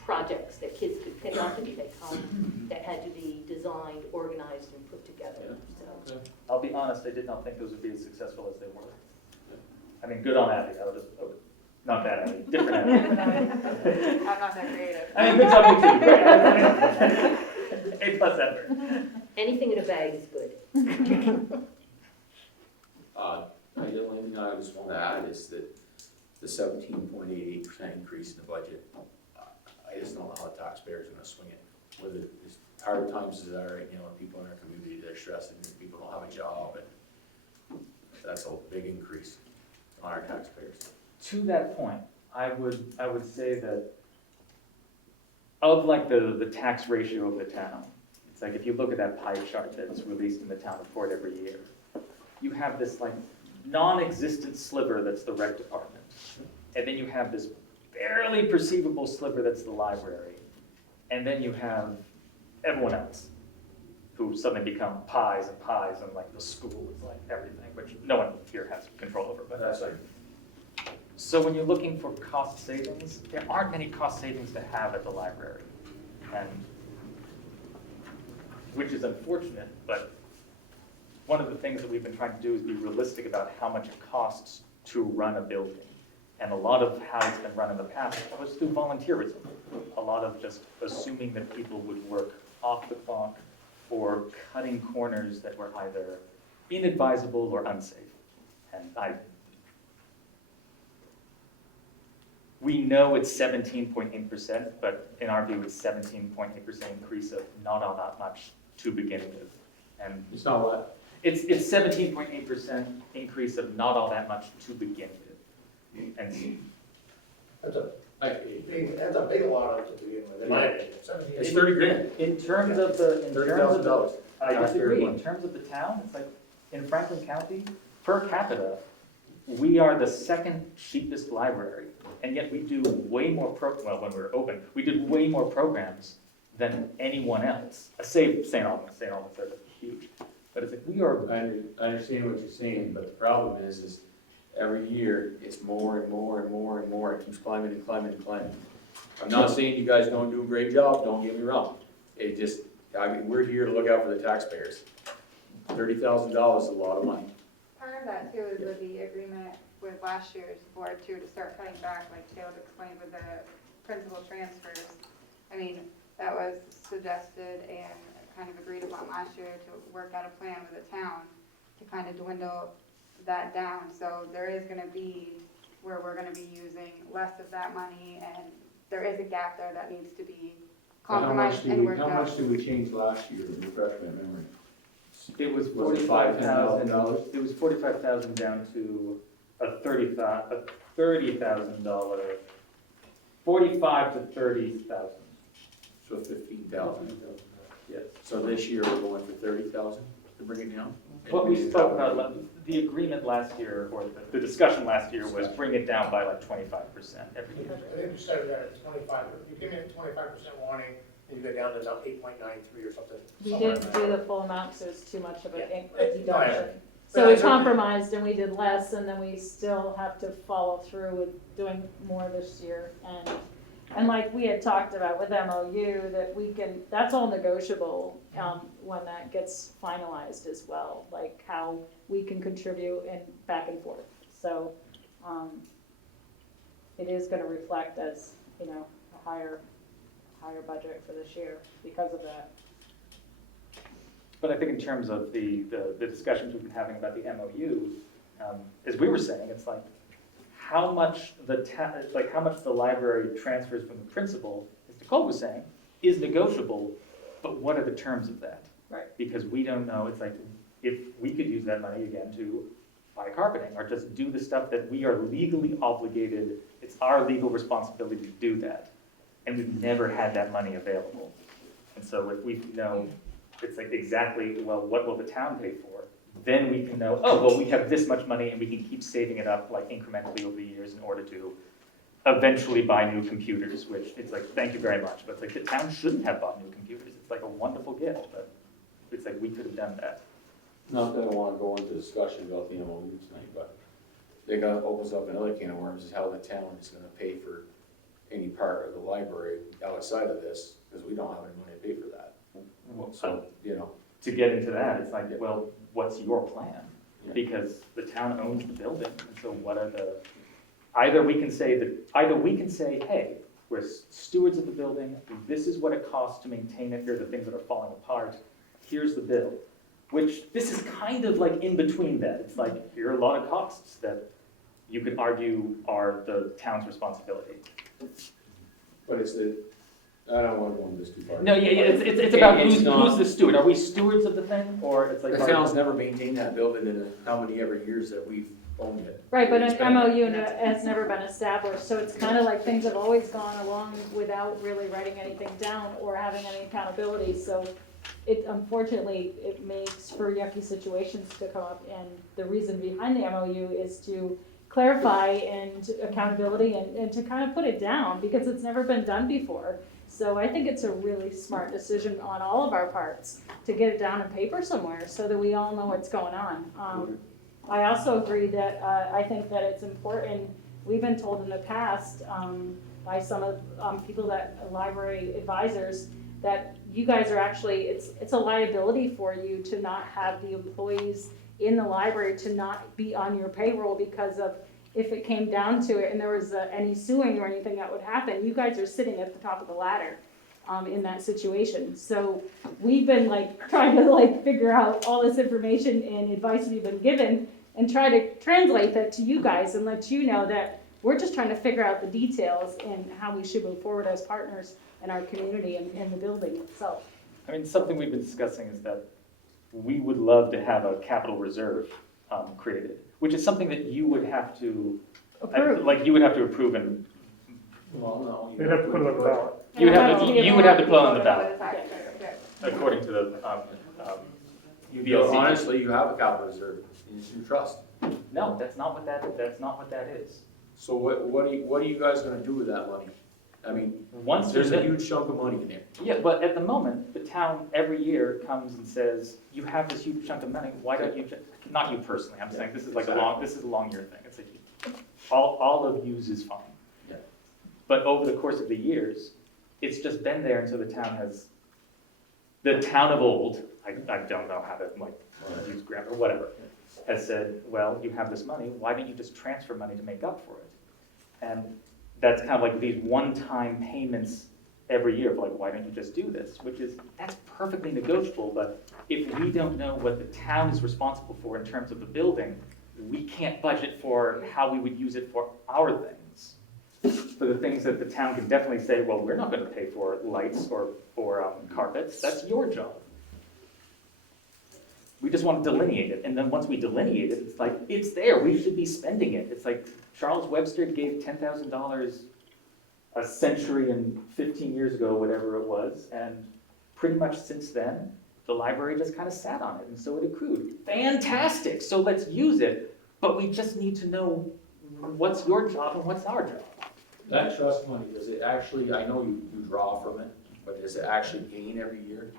projects that kids could pick up and take home that had to be designed, organized, and put together. So. I'll be honest, I did not think those would be as successful as they were. I mean, good on Abby, not that Abby, different Abby. I'm not that creative. I mean, good job, you too, great. A+ effort. Anything in a bag is good. The only thing I just want to add is that the 17.88% increase in the budget, I just don't know how the taxpayers are going to swing it. Whether it's hard times as are right now, people in our community, they're stressed and people don't have a job, and that's a big increase on our taxpayers. To that point, I would say that of like the tax ratio of the town, it's like if you look at that pie chart that's released in the town report every year, you have this like non-existent sliver that's the rec department. And then you have this barely perceivable sliver that's the library. And then you have everyone else who suddenly become pies and like the school is like everything, which no one here has control over. But That's like, so when you're looking for cost savings, there aren't many cost savings to have at the library. And which is unfortunate, but one of the things that we've been trying to do is be realistic about how much it costs to run a building. And a lot of how it's been run in the past was through volunteerism. A lot of just assuming that people would work off the clock or cutting corners that were either inadvisable or unsafe. And we know it's 17.8%, but in our view, it's 17.8% increase of not all that much to begin with. And it's not what? It's 17.8% increase of not all that much to begin with. And That's a big lot to begin with, in my opinion. It's 30 grand. in terms of the, $30,000. I disagree. In terms of the town, it's like, in Franklin County, per capita, we are the second cheapest library. And yet we do way more when we were open, we did way more programs than anyone else. Save St. Albans, St. Albans are huge. But it's like, we are, I understand what you're saying, but the problem is every year, it's more and more and more and more. It keeps climbing and climbing and climbing. I'm not saying you guys don't do a great job, don't get me wrong. It just, we're here to look out for the taxpayers. $30,000 is a lot of money. part of that too is with the agreement with last year's board too, to start cutting back, like Caleb explained with the principal transfers. I mean, that was suggested and kind of agreed upon last year to work out a plan with the town to kind of dwindle that down. So there is gonna be where we're gonna be using less of that money, and there is a gap there that needs to be compromised and worked out. How much did we change last year, refresh my memory? It was Was it $45,000, $5,000? it was $45,000 down to a $30,000, 45 to 30,000. So 15,000. Yes. So this year we're going for 30,000 to bring it down? What we spoke about, the agreement last year, or the discussion last year was bring it down by like 25% every year. I think we started that at 25, you give me a 25% warning, and you go down to about 8.93 or something. We somewhere didn't in do there. the full amount, so it's too much of a Yeah. a deduction. But So we I certainly- compromised and we did less, and then we still have to follow through with doing more this year. And like we had talked about with MOU, that we can, that's all negotiable, when that gets finalized as well, like how we can contribute and back and forth. So, it is gonna reflect as, you know, a higher budget for this year because of that. But I think in terms of the discussions we've been having about the MOU, as we were saying, it's like, how much how much the library transfers from the principal, as Nicole was saying, is negotiable, but what are the terms of that? Right. Because we don't know, it's like, if we could use that money again to buy carpeting, or just do the stuff that we are legally obligated, it's our legal responsibility to do that, and we've never had that money available. And so if we know, it's like exactly, well, what will the town pay for? Then we can know, oh, well, we have this much money and we can keep saving it up like incrementally over the years in order to eventually buy new computers, which it's like, thank you very much. But it's like, the town shouldn't have bought new computers. It's like a wonderful gift, but it's like, we could have done that. Not that I want to go into discussion about the MOU tonight, but they're gonna opens up another can of worms, is how the town is gonna pay for any part of the library outside of this, because we don't have any money to pay for that. So, you know. To get into that, it's like, well, what's your plan? Yeah. Because the town owns the building, and so what are the, either we can say, hey, we're stewards of the building, this is what it costs to maintain it, here are the things that are falling apart, here's the bill. Which, this is kind of like in between that, it's like, here are a lot of costs that you could argue are the town's responsibility. But it's the, I don't want to go into this too far. No, yeah, it's about It's who's not- the steward, are we stewards of the thing, or it's like. The town's never maintained that building in how many ever years that we've owned it. Right, but It's an been- MOU has never been established, so it's kind of like things have always gone along without really writing anything down or having any accountability, so it, unfortunately, it makes for yucky situations to come up, and the reason behind the MOU is to clarify and accountability and to kind of put it down, because it's never been done before. So I think it's a really smart decision on all of our parts to get it down on paper somewhere so that we all know what's going on. I also agree that, I think that it's important, we've been told in the past, by some of, people that, library advisors, that you guys are actually, it's a liability for you to not have the employees in the library to not be on your payroll, because of, if it came down to it and there was any suing or anything that would happen, you guys are sitting at the top of the ladder in that situation. So we've been like trying to like figure out all this information and advice we've been given and try to translate that to you guys and let you know that we're just trying to figure out the details and how we should move forward as partners in our community and the building itself. I mean, something we've been discussing is that we would love to have a capital reserve created, which is something that you would have to, Approve. like, you would have to approve and, Well, no. They'd have to put it on the ballot. you would have to, you would have to put on the With ballot, the tax credit, okay. according to the, You know, honestly, you have a capital reserve, you trust. No, that's not what that is. So what are you guys gonna do with that money? I mean, Once there's a been- huge chunk of money in there. Yeah, but at the moment, the town every year comes and says, you have this huge chunk of money, why don't you, not you personally, I'm saying this is like this is a long year thing, it's like, all of yous is fine. Yeah. But over the course of the years, it's just been there, and so the town of old, I don't know how to like use grammar, whatever. has said, well, you have this money, why don't you just transfer money to make up for it? And that's kind of like these one-time payments every year, of like, why don't you just do this? Which is, that's perfectly negotiable, but if we don't know what the town is responsible for in terms of the building, we can't budget for how we would use it for our things. For the things that the town can definitely say, well, we're not gonna pay for lights or for carpets, that's your job. We just want to delineate it, and then once we delineate it, it's like, it's there, we should be spending it. It's like Charles Webster gave $10,000 a century and 15 years ago, whatever it was, and pretty much since then, the library just kind of sat on it, and so it accrued. Fantastic, so let's use it, but we just need to know what's your job and what's our job. That trust money, does it actually, I know you draw from it, but does it actually gain every year?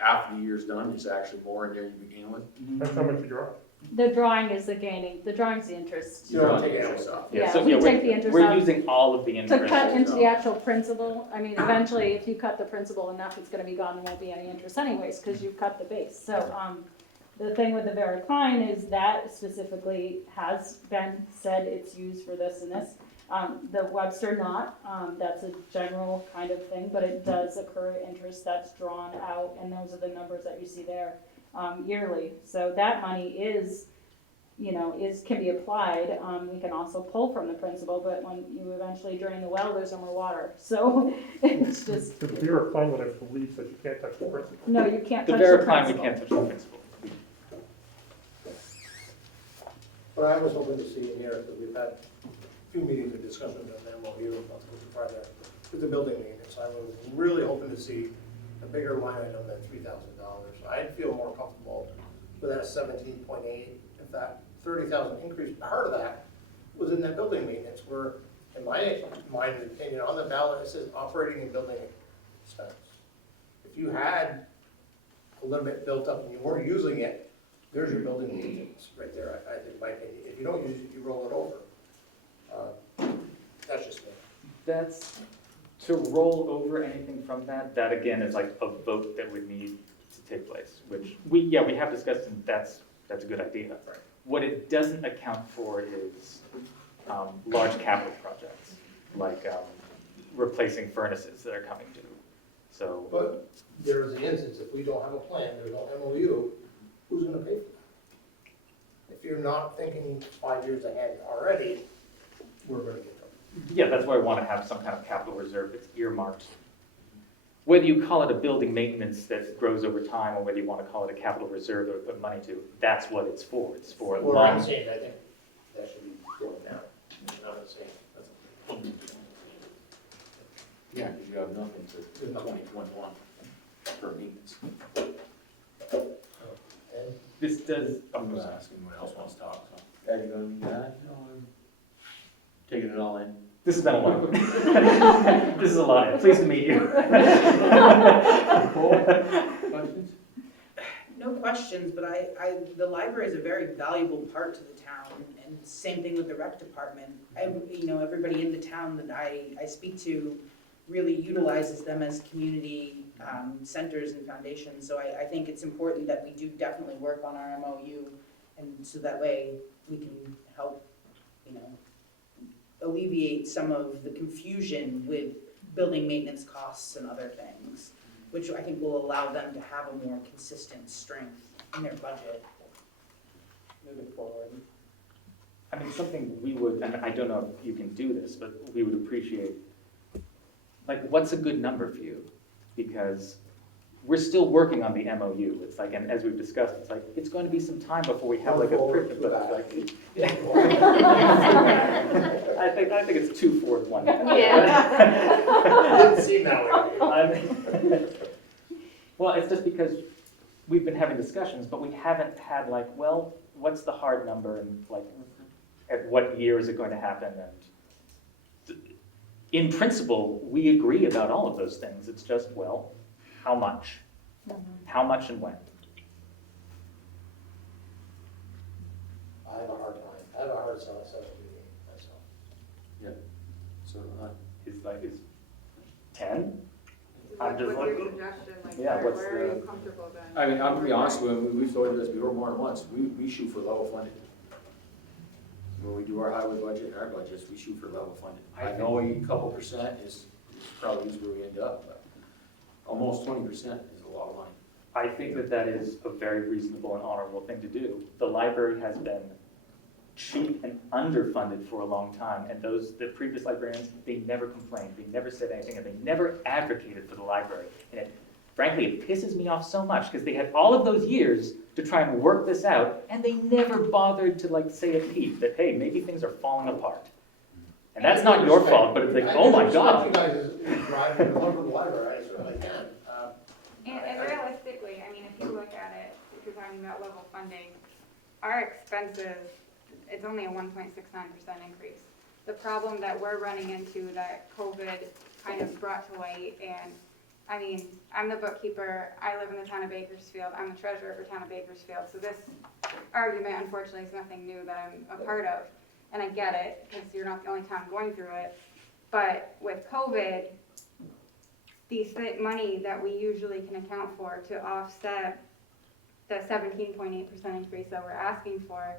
After the year's done, is actually more in there you begin with? That's how much you draw. The drawing is the gaining, the drawing's the interest. You don't take interest off. Yeah, so, we we're- take the interest We're out. using all of the To interest. cut into the actual principal, I mean, eventually, if you cut the principal enough, it's gonna be gone, there won't be any interest anyways, because you've cut the base. So, the thing with the Vera Klein is that specifically has been said it's used for this and this. The Webster not, that's a general kind of thing, but it does accrue interest that's drawn out, and those are the numbers that you see there, yearly. So that money is, can be applied. We can also pull from the principal, but when you eventually drain the well, there's no more water. So it's just, The Vera Klein one, I believe, says you can't touch the principal. no, you can't The touch the Vera Klein, we principal. can't touch the principal. What I was hoping to see in here, because we've had a few meetings and discussions on the MOU, about the project, with the building maintenance, I was really hoping to see a bigger line item than $3,000. I'd feel more comfortable with that 17.8, if that 30,000 increase, part of that was in that building maintenance, where, in my mind and opinion, on the ballot, it says operating and building expense. If you had a little bit built up and you weren't using it, there's your building maintenance right there, I think, in my opinion. If you don't use it, you roll it over. That's just me. That's, to roll over anything from that, that again is like a vote that would need to take place, which we have discussed, and that's a good idea. Right. What it doesn't account for is large capital projects, like replacing furnaces that are coming due. So, But there's the instance, if we don't have a plan, there's no MOU, who's gonna pay for that? If you're not thinking 5 years ahead already, we're gonna get trouble. yeah, that's why I want to have some kind of capital reserve that's earmarked. Whether you call it a building maintenance that grows over time, or whether you want to call it a capital reserve that we put money to, that's what it's for. It's for What I'm long. saying, I think that should be going down. I'm not saying, Yeah, because you have nothing to There's nothing. 2021 for maintenance. and This does, I'm just asking what else wants to talk, so. Ed, you gonna be that? No, I'm taking it all in. this has been a lot. This is a lot. Pleased to meet you. Questions? No questions, but the library is a very valuable part to the town, and same thing with the rec department. Everybody in the town that I speak to really utilizes them as community centers and foundations, so I think it's important that we do definitely work on our MOU, and so that way we can help, alleviate some of the confusion with building maintenance costs and other things, which I think will allow them to have a more consistent strength in their budget moving forward. I mean, something we would, and I don't know if you can do this, but we would appreciate, like, what's a good number for you? Because we're still working on the MOU. It's like, and as we've discussed, it's like, it's going to be some time before we have like a. I think it's 2 forward 1. it didn't seem that way. Well, it's just because we've been having discussions, but we haven't had like, well, what's the hard number, and like, at what year is it going to happen? And in principle, we agree about all of those things. It's just, well, how much? How much and when? I have a hard time. I have a hard time myself. So, Is 10? I'm just What's your like, suggestion, like, yeah, where what's where are the- you comfortable then? I mean, I'm gonna be honest with you, we've told you this before more than once, we shoot for level funded. When we do our highway budget and our budgets, we shoot for level funded. I know a couple percent is probably where we end up, but almost 20% is a lot of money. I think that that is a very reasonable and honorable thing to do. The library has been cheap and underfunded for a long time, and the previous librarians, they never complained, they never said anything, and they never advocated for the library. And frankly, it pisses me off so much, because they had all of those years to try and work this out, and they never bothered to like say a peep that, hey, maybe things are falling apart. And that's not your fault, but it's like, oh my God. You guys is driving to one from the library, I certainly can. And realistically, I mean, if you look at it, if you're talking about level funding, our expenses, it's only a 1.69% increase. The problem that we're running into that COVID kind of brought to light, and I mean, I'm the bookkeeper, I live in the town of Bakersfield, I'm the treasurer for town of Bakersfield, so this argument unfortunately is nothing new that I'm a part of, and I get it, because you're not the only town going through it, but with COVID, the money that we usually can account for to offset the 17.8% increase that we're asking for,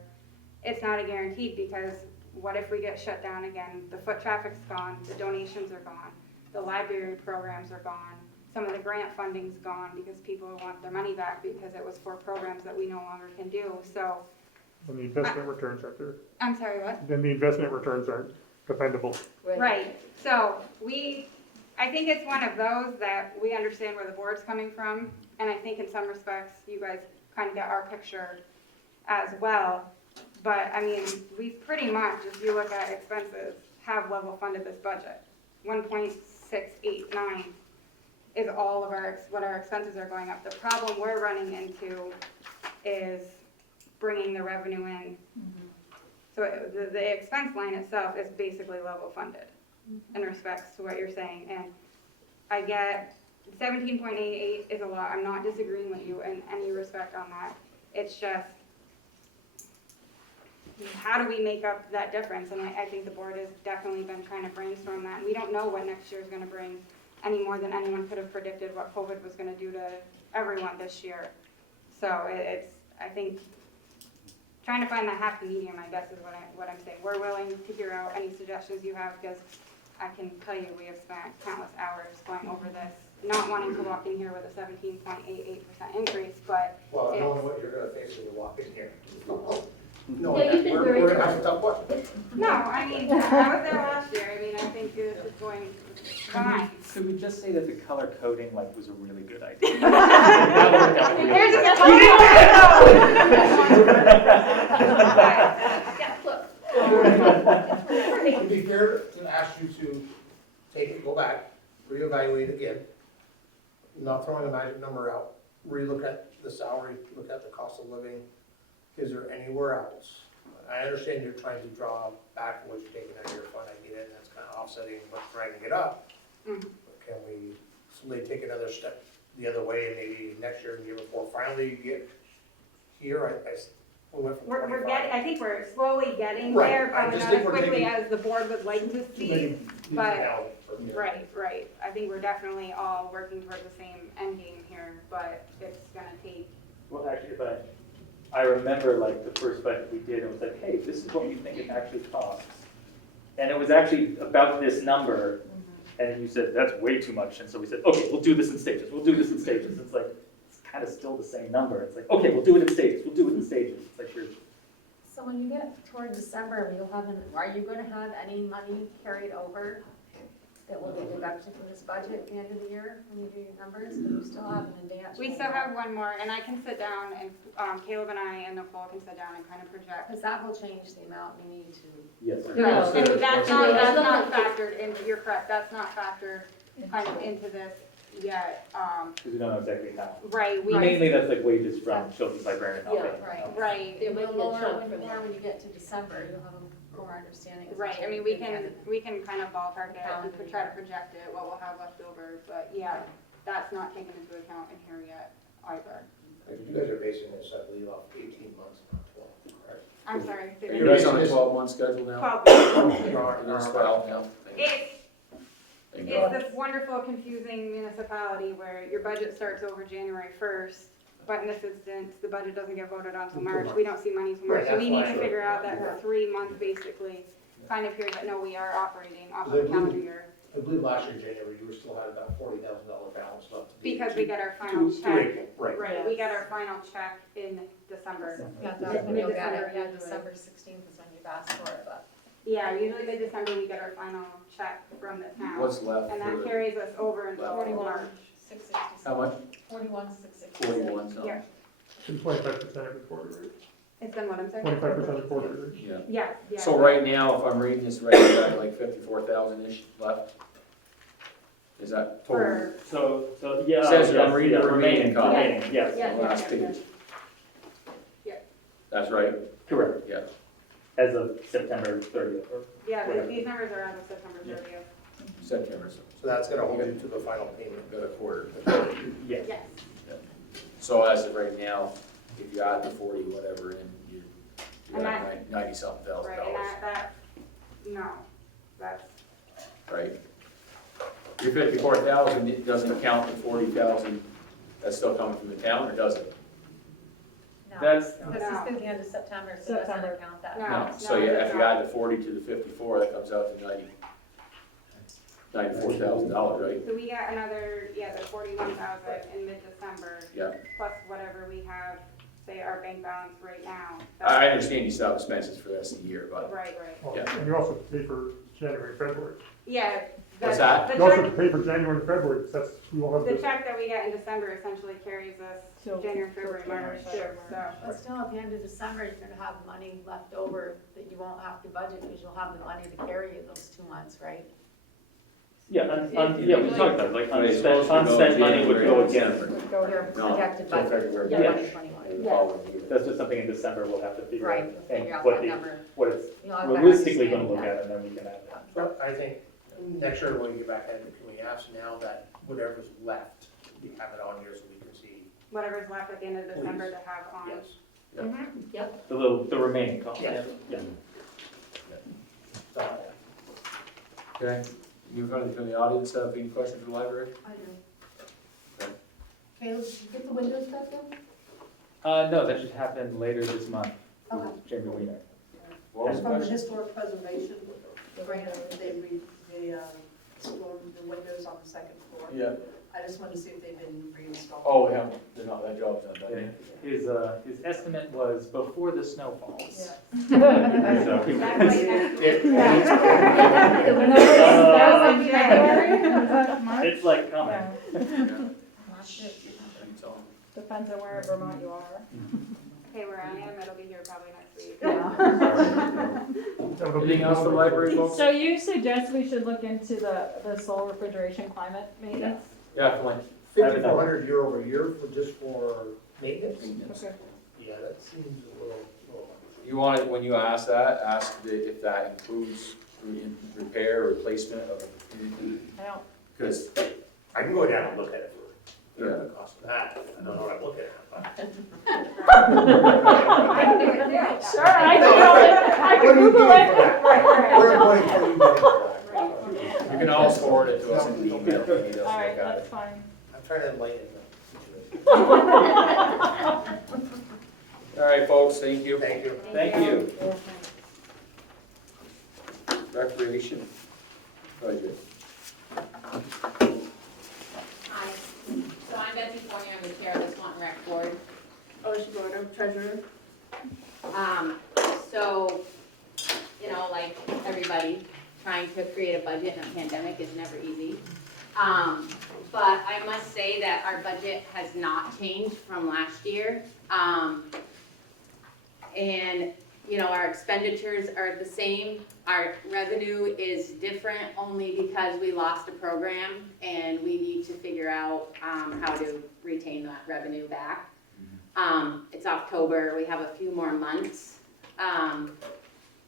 it's not a guaranteed, because what if we get shut down again? The foot traffic's gone, the donations are gone, the library programs are gone, some of the grant funding's gone because people want their money back because it was for programs that we no longer can do, so. And the investment returns aren't there. I'm sorry, what? Then the investment returns aren't dependable. Right, so I think it's one of those that we understand where the board's coming from, and I think in some respects, you guys kind of get our picture as well. But, I mean, we pretty much, if you look at expenses, have level funded this budget. 1.689 is all of what our expenses are going up. The problem we're running into is bringing the revenue in. So the expense line itself is basically level funded in respects to what you're saying. And I get 17.88 is a lot. I'm not disagreeing with you in any respect on that. It's just, how do we make up that difference? And I think the board has definitely been trying to brainstorm that. And we don't know what next year is going to bring any more than anyone could have predicted what COVID was going to do to everyone this year. So I think, trying to find that happy medium, I guess, is what I'm saying. We're willing to hear out any suggestions you have, because I can tell you we have spent countless hours going over this, not wanting to walk in here with a 17.88% increase, but Well, it's, knowing what you're gonna face when you walk in here. Yeah, Knowing you've that, been very we're gonna have some tough questions. no, I mean, I was there last year. I mean, I think this is going fine. Could we just say that the color coding like was a really good idea? That worked out really Here's well. a To be fair, to ask you to take it, go back, reevaluate again, not throwing a magic number out, relook at the salary, look at the cost of living. Is there anywhere else? I understand you're trying to draw back from what you're taking out of your fund, I get it, and that's kind of offsetting what's dragging it up. Mhm. But can we slowly take another step the other way, and maybe next year, and the year before, finally get here? We went from We're 25. getting, I think we're slowly getting Right, there, I probably just not think as we're quickly taking as the board would like to see. but- From here. Right. I think we're definitely all working towards the same end game here, but it's gonna take, Well, actually, but I remember like the first budget we did, it was like, hey, this is what we think it actually costs. And it was actually about this number, and you said, that's way too much, and so we said, okay, we'll do this in stages, It's like, it's kind of still the same number, it's like, okay, we'll do it in stages, It's like you're, So when you get toward December, are you gonna have any money carried over that will be deducted from this budget at the end of the year when you do your numbers? But you still have an advance. we still have one more, and I can sit down and, Caleb and I and Nicole can sit down and kind of project. Because that will change the amount we need to. yes. No. And that's not No. factored into, you're correct, that's not factored kind of into this yet. Because we don't know exactly how. Right, Mainly that's like wages from children's librarian Yeah, helping. right. right, There might be a Lower chunk when from more that. when you get to December, you'll have a more understanding. right, I mean, we can kind of ballpark it, and try to project it, what we'll have left over, but yeah, that's not taken into account in here yet either. You guys are basing this, I believe, off 18 months, not 12, correct? I'm sorry. Are you guys on a 12-month schedule now? 12. It is 12 now. It's, Thank It's God. this wonderful confusing municipality where your budget starts over January 1st, but in this instance, the budget doesn't get voted on until March. We don't see money until March, Right, so we need that's to why. figure out that 3-month basically kind of period that, no, we are operating off of They the calendar do. year. I believe last year, January, you still had about $40,000 balance left. to be- Because we get our final to check. April, right. Right, we get our final check in December. Yeah, that's when you'll get it, Mid-December yeah, usually. December 16th is when you've asked for it, but. Yeah, usually mid-December, we get our final check from the town. What's left And for that the, carries us over until 41, March. 666. how much? 41, 666. 41 something? Yeah. And 25% every quarter, right? It's been what I'm saying? 25% a quarter, right? Yeah. Yes, yes. So right now, if I'm reading this right, we got like 54,000-ish left? Is that total? For, So, yeah. Says yes, I'm reading yeah, the remaining column. Remaining, yes, Yeah. Last page. Yeah. That's right? correct, Yeah. as of September 30th. yeah, Whatever. these numbers are as of September 30th. September, so So that's gonna hold you to the final payment. we've got a quarter. Yes. Yes. So as of right now, if you add the 40 whatever in, you're And at 90-something thousand Right, and dollars, no, that's, right? Your 54,000, it doesn't count the 40,000 that's still coming from the town, or does it? No, That's- this is through the end of September, so it doesn't September. count that. No. No, so yeah, if you add the 40 to the 54, that comes out to $94,000, right? so we got another, the 41,000 in mid-December. Yeah. Plus whatever we have, say our bank balance right now. I understand you still have expenses for the rest of the year, but Right. Well, Yeah. And you also have to pay for January, February. Yeah. the- What's that? The You also check, have to pay for January and February, because that's, we will have the this. check that we get in December essentially carries us Till- January, February, till March, January, so. But still, at the end of December, you're gonna have money left over that you won't have to budget, because you'll have the money to carry you those 2 months, right? Yeah, yeah, we talked about it, like Right, it's supposed unspent to go money would go January, against. Would go Your to- No, projected till budget February. for Yeah. 2021. the following year. That's just something in December we'll have to figure out. Right, And figure out what that the, number. what it's You'll have better realistically gonna look understanding at, and then we can add that. Well, I think next year when we get back, can we ask now that whatever's left, we have it on here so we can see? Whatever's left at the end of December to have on. Yes. Yep, The remaining cost. Yes. Yeah. So, Okay, you from the audience have any questions for the library? I do. Caleb, did you get the windows stuff done? No, that should happen later this month. Okay. Jamie Weiner. What was the From the question? historic preservation grant, they explored the windows on the second floor. Yeah, I just wanted to see if they've been reinstalled. oh, yeah, they're not, that job's not Yeah, done. his estimate was before the snow falls. Yeah. So, That's like next week. Uh, February? It's like coming. Yeah. It's on. Depends on where in Vermont you are. Okay, where I am, it'll be here probably next week. Anything else for the library, folks? So you suggest we should look into the solar refrigeration climate maintenance? Definitely. 5,400 year over year for just for maintenance? Okay. Yeah, that seems a little. You want it, when you ask that, if that includes repair, or replacement of anything, I don't, because, I can go down and look at it for Yeah. the cost of that. I don't know what I'm looking at, but. I can do it too. sure, I can Google it. Where am I going to get it? you can always forward it to us in an email if you need us to All right, look at that's it. fine. I'm trying to enlighten them. All right, folks, thank you. Thank you. Thank you. Recreation budget. Hi, so I'm Betsy Fournier, I'm the chair of the Swanton Rec Board. Ocean Board, treasurer. So, you know, like everybody, trying to create a budget in a pandemic is never easy. But I must say that our budget has not changed from last year. And, you know, our expenditures are the same. Our revenue is different only because we lost a program and we need to figure out how to retain that revenue back. It's October, we have a few more months.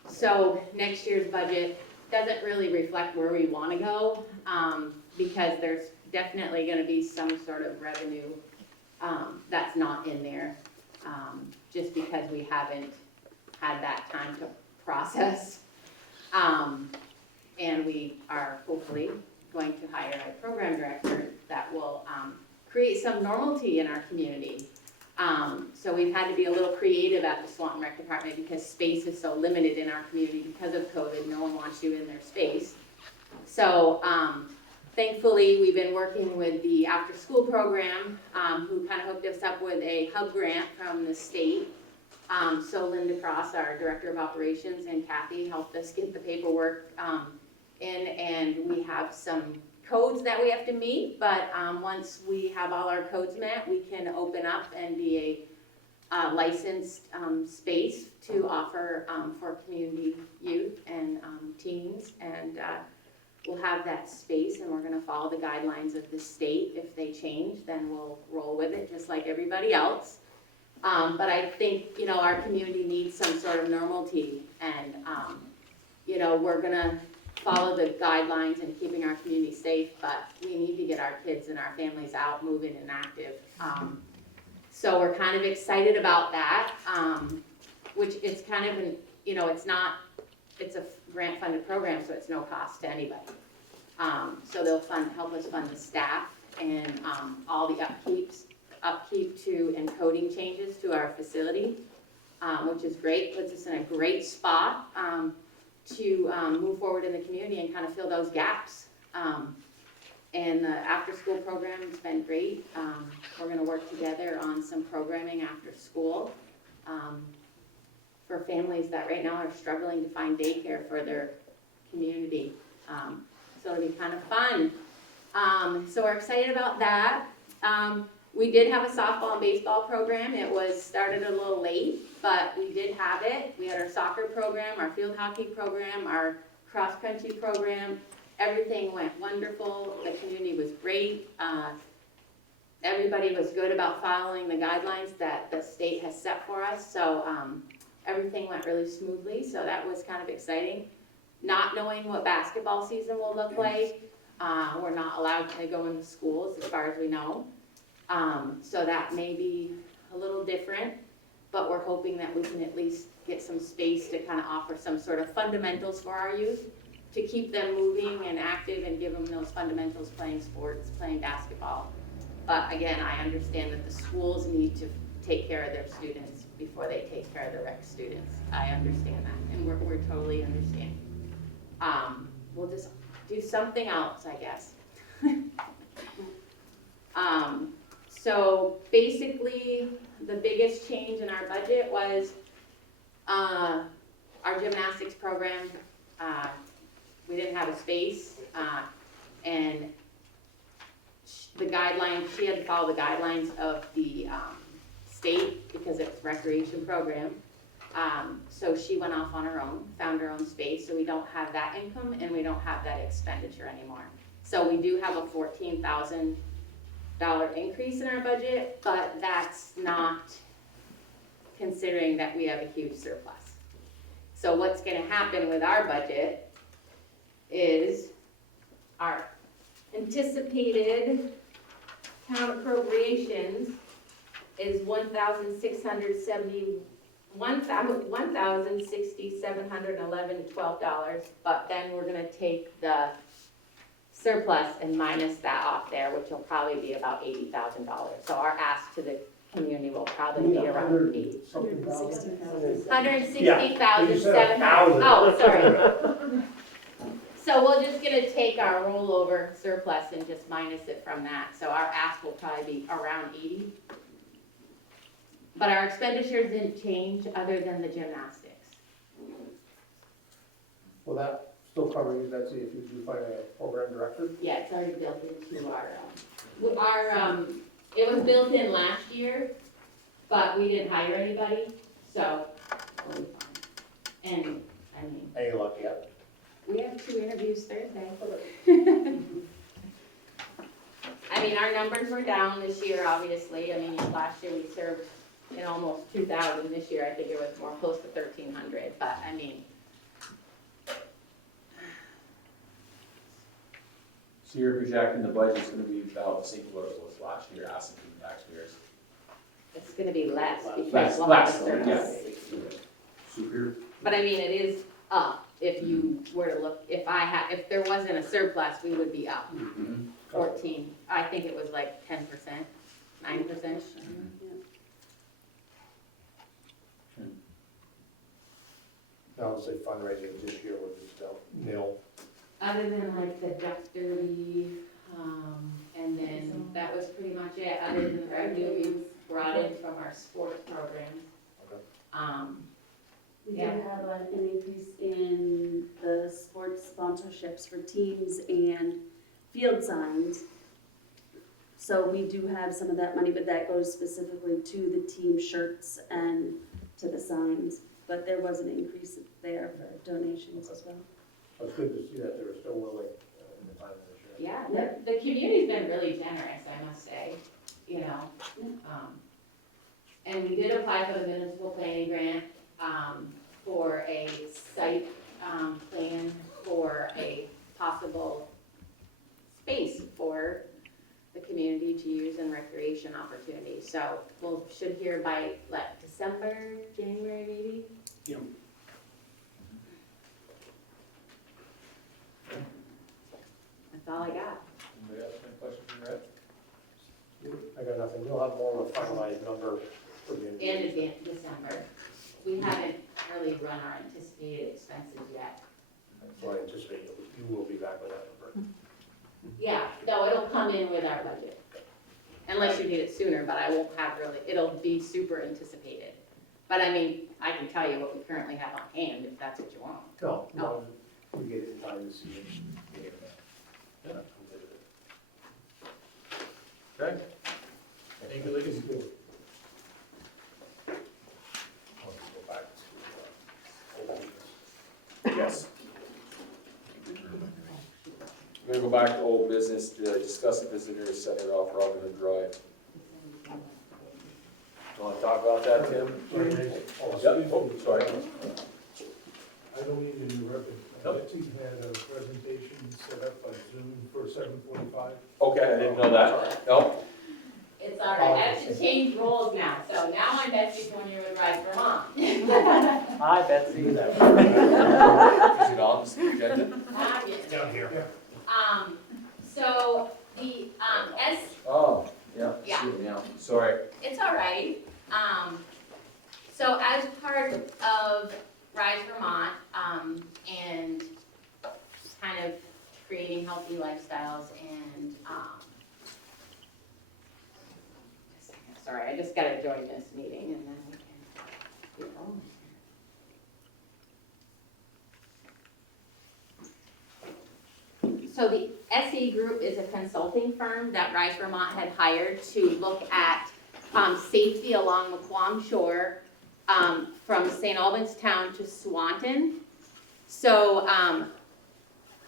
So next year's budget doesn't really reflect where we want to go because there's definitely going to be some sort of revenue that's not in there just because we haven't had that time to process. And we are hopefully going to hire a program director that will create some normalcy in our community. So we've had to be a little creative at the Swanton Rec Department because space is so limited in our community because of COVID. No one wants you in their space. So thankfully, we've been working with the after-school program, who kind of hooked us up with a hub grant from the state. So Linda Cross, our Director of Operations, and Kathy helped us get the paperwork in, and we have some codes that we have to meet, but once we have all our codes met, we can open up and be a licensed space to offer for community youth and teens, and we'll have that space, and we're gonna follow the guidelines of the state. If they change, then we'll roll with it, just like everybody else. But I think, you know, our community needs some sort of normalcy, and, you know, we're gonna follow the guidelines and keeping our community safe, but we need to get our kids and our families out, moving and active. So we're kind of excited about that, which it's kind of, you know, it's a grant-funded program, so it's no cost to anybody. So they'll help us fund the staff and all the upkeep to and coding changes to our facility, which is great, puts us in a great spot to move forward in the community and kind of fill those gaps. And the after-school program has been great. We're gonna work together on some programming after school for families that right now are struggling to find daycare for their community. So it'll be kind of fun. So we're excited about that. We did have a softball and baseball program. It was started a little late, but we did have it. We had our soccer program, our field hockey program, our cross-country program. Everything went wonderful. The community was great. Everybody was good about following the guidelines that the state has set for us. So everything went really smoothly. So that was kind of exciting. Not knowing what basketball season will look like. We're not allowed to go into schools as far as we know. So that may be a little different, but we're hoping that we can at least get some space to kind of offer some sort of fundamentals for our youth, to keep them moving and active and give them those fundamentals, playing sports, playing basketball. But again, I understand that the schools need to take care of their students before they take care of the rec students. I understand that, and we're totally understanding. We'll just do something else, I guess. So basically, the biggest change in our budget was our gymnastics program. We didn't have a space, and the guidelines, she had to follow the guidelines of the state because it's a recreation program. So she went off on her own, found her own space, so we don't have that income and we don't have that expenditure anymore. So we do have a $14,000 increase in our budget, but that's not considering that we have a huge surplus. So what's gonna happen with our budget is our anticipated town appropriations is $1,611.12, but then we're gonna take the surplus and minus that off there, which will probably be about $80,000. So our ask to the community will probably be around 80. $160,700. Oh, sorry. So we're just gonna take our rollover surplus and just minus it from that. So our ask will probably be around 80. But our expenditures didn't change other than the gymnastics. Will that still cover you, Betsy, if you do find a program director? Yeah, it's already built into our, it was built in last year, but we didn't hire anybody, so we'll be fine. And, I mean, Are you lucky yet? we have 2 interviews Thursday. I mean, our numbers were down this year, obviously. I mean, last year we served in almost 2,000. This year I think it was more close to 1,300, but I mean. So you're projecting the budget's gonna be about the same what it was last year, asking the taxpayers. It's gonna be less because Less, we'll have a less, surplus. yeah. Super. But I mean, it is up if you were to look, if there wasn't a surplus, we would be up 14. I think it was like 10%, 9%. Now, let's say fundraising this year was just nil. Other than like the Duck Derby, and then that was pretty much it, other than the revenue we brought in from our sports programs. Okay. We did have an increase in the sports sponsorships for teams and field signs. So we do have some of that money, but that goes specifically to the team shirts and to the signs. But there was an increase there for donations as well. It's good to see that they were still willing in the time this year. Yeah, the community's been really generous, I must say, you know. And we did apply for the municipal planning grant, for a site, plan for a possible space for the community to use in recreation opportunities. So should hear by, December, January maybe? Yeah. That's all I got. Anybody else have any questions from Red? I got nothing. We'll have more of a finalized number for the end. End of December. We haven't really run our anticipated expenses yet. So I anticipate you will be back with that number. Yeah, no, it'll come in with our budget. Unless you need it sooner, but I won't have really, it'll be super anticipated. But I mean, I can tell you what we currently have on hand if that's what you want. No, we get it in time to see it. Yeah. Okay. Thank you, ladies. I'll just go back to, old business. Yes. We're gonna go back to old business to discuss the visitor center off Robin Hood Drive. You wanna talk about that, Tim? Oh, Yep, oh, sorry. I don't need to interrupt it. Betsy had a presentation set up by Zoom for 7:45. Okay, I didn't know that. No? It's all right, I have to change roles now, so now I'm Betsy Junior with Rise Vermont. Hi, Betsy. Is it on the agenda? Not yet. Down here. So the, Oh, yeah. Yeah. See it now. Sorry. it's all right. So as part of Rise Vermont, and kind of creating healthy lifestyles and, sorry, I just gotta join this meeting and then we can get going. So the SE Group is a consulting firm that Rise Vermont had hired to look at safety along the Quam Shore from St. Albans Town to Swanton. So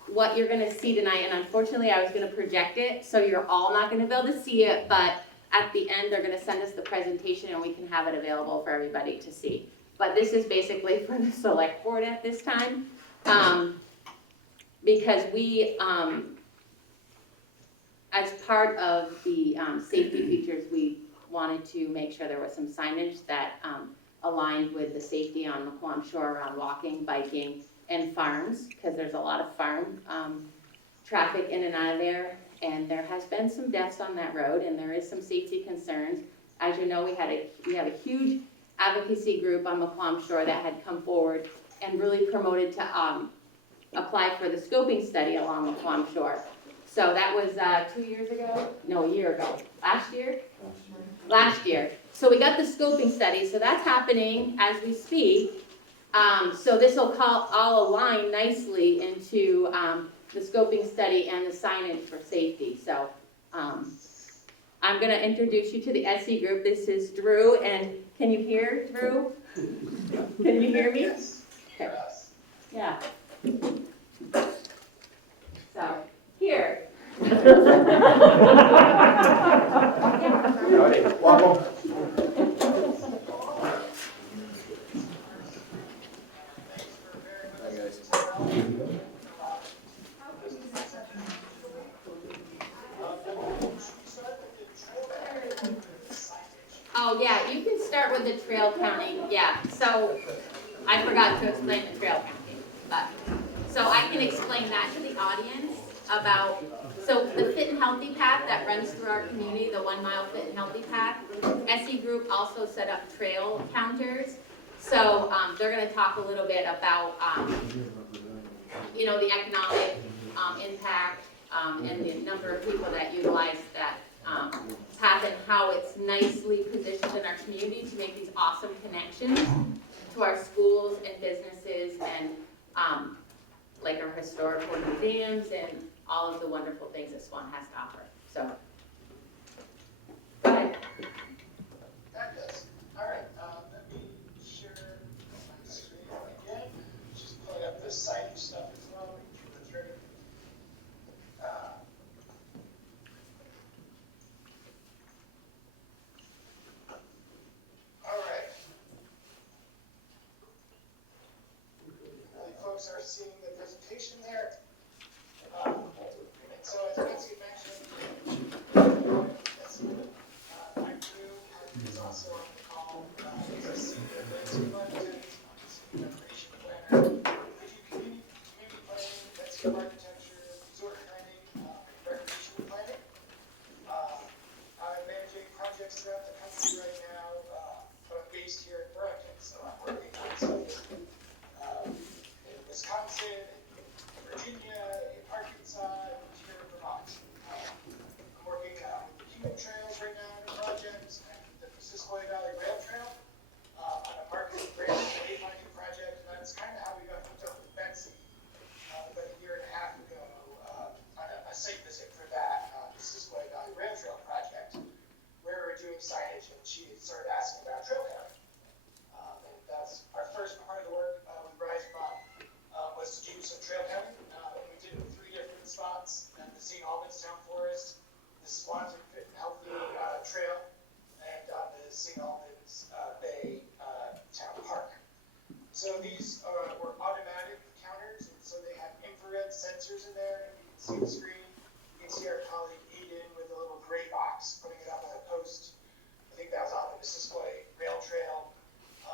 what you're gonna see tonight, and unfortunately I was gonna project it, so you're all not gonna be able to see it, but at the end they're gonna send us the presentation and we can have it available for everybody to see. But this is basically for the select board at this time. Because we, as part of the safety features, we wanted to make sure there was some signage that aligned with the safety on the Quam Shore around walking, biking, and farms, because there's a lot of farm traffic in and out of there, and there has been some deaths on that road, and there is some safety concerns. As you know, we had a huge advocacy group on the Quam Shore that had come forward and really promoted to apply for the scoping study along the Quam Shore. So that was 2 years ago? No, a year ago. Last year? Last year. So we got the scoping study, so that's happening as we speak. So this will all align nicely into the scoping study and the signage for safety. So I'm gonna introduce you to the SE group. This is Drew, and can you hear Drew? Can you hear me? Okay. Yeah. So, here. Howdy. Welcome. Hi, guys. Oh, yeah, you can start with the trail counting. Yeah, so I forgot to explain the trail counting. but, so I can explain that to the audience about, so the Fit and Healthy Path that runs through our community, the 1 mile Fit and Healthy Path, SE Group also set up trail counters. So they're gonna talk a little bit about, you know, the economic impact and the number of people that utilize that path and how it's nicely positioned in our community to make these awesome connections to our schools and businesses and like our historical museums and all of the wonderful things that Swan has to offer. So, go ahead. That does. All right, let me share my screen again. Just pulling up the site stuff as well. Make sure that's ready. All right. Folks are seeing the presentation there. And so as Betsy mentioned, my crew is also on the call. He's a senior architect, senior recreation planner. We do community planning, landscape architecture, resort planning, and recreation planning. I'm managing projects throughout the country right now, but I'm based here in Burlington, so I'm working on some in Wisconsin, in Virginia, in Arkansas, and here in Vermont. I'm working with the Human Trails right now on a project, and the Missisquoi Valley Rail Trail on a marketing grant wayfinding project. And that's kind of how we got hooked up with Betsy about a year and a half ago on a site visit for that Missisquoi Valley Rail Trail project, where we're doing signage, and she started asking about trail counting. And that's our first part of the work with Rise Bob. Was to do some trail counting. We did it in 3 different spots: the St. Albans Town Forest, the Swanton Fit and Healthy Trail, and the St. Albans Bay Town Park. So these were automatic counters, and so they have infrared sensors in there. And you can see the screen. You can see our colleague Aiden with a little gray box putting it up on a post. I think that was on the Missisquoi Rail Trail.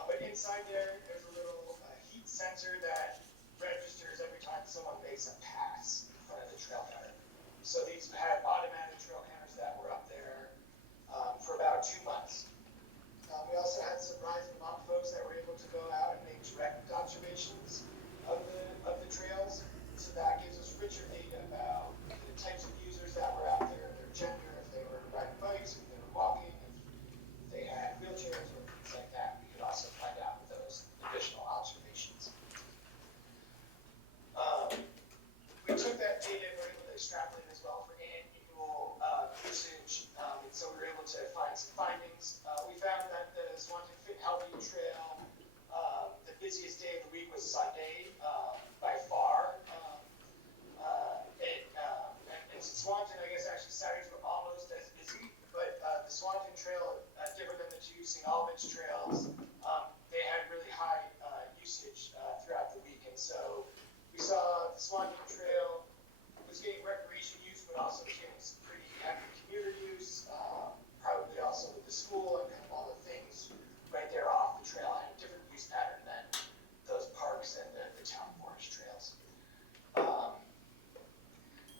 But inside there, there's a little heat sensor that registers every time someone makes a pass in front of the trail counter. So these had automatic trail counters that were up there for about 2 months. We also had some Rise and Mop folks that were able to go out and make direct observations of the trails. So that gives us richer data about the types of users that were out there, their gender, if they were riding bikes, if they were walking, if they had wheelchairs or things like that. We could also find out with those additional observations. We took that data and were able to extrapolate as well for annual usage, and so we were able to find some findings. We found that the Swanton Fit Healthy Trail, the busiest day of the week was Sunday by far. And Swanton, I guess actually Saturdays were almost as busy, but the Swanton Trail, different than the 2 St. Albans trails, they had really high usage throughout the week, and so we saw the Swanton Trail was getting recreation use, but also getting some pretty heavy commuter use, probably also with the school and kind of all the things right there off the trail had a different use pattern than those parks and the town forest trails.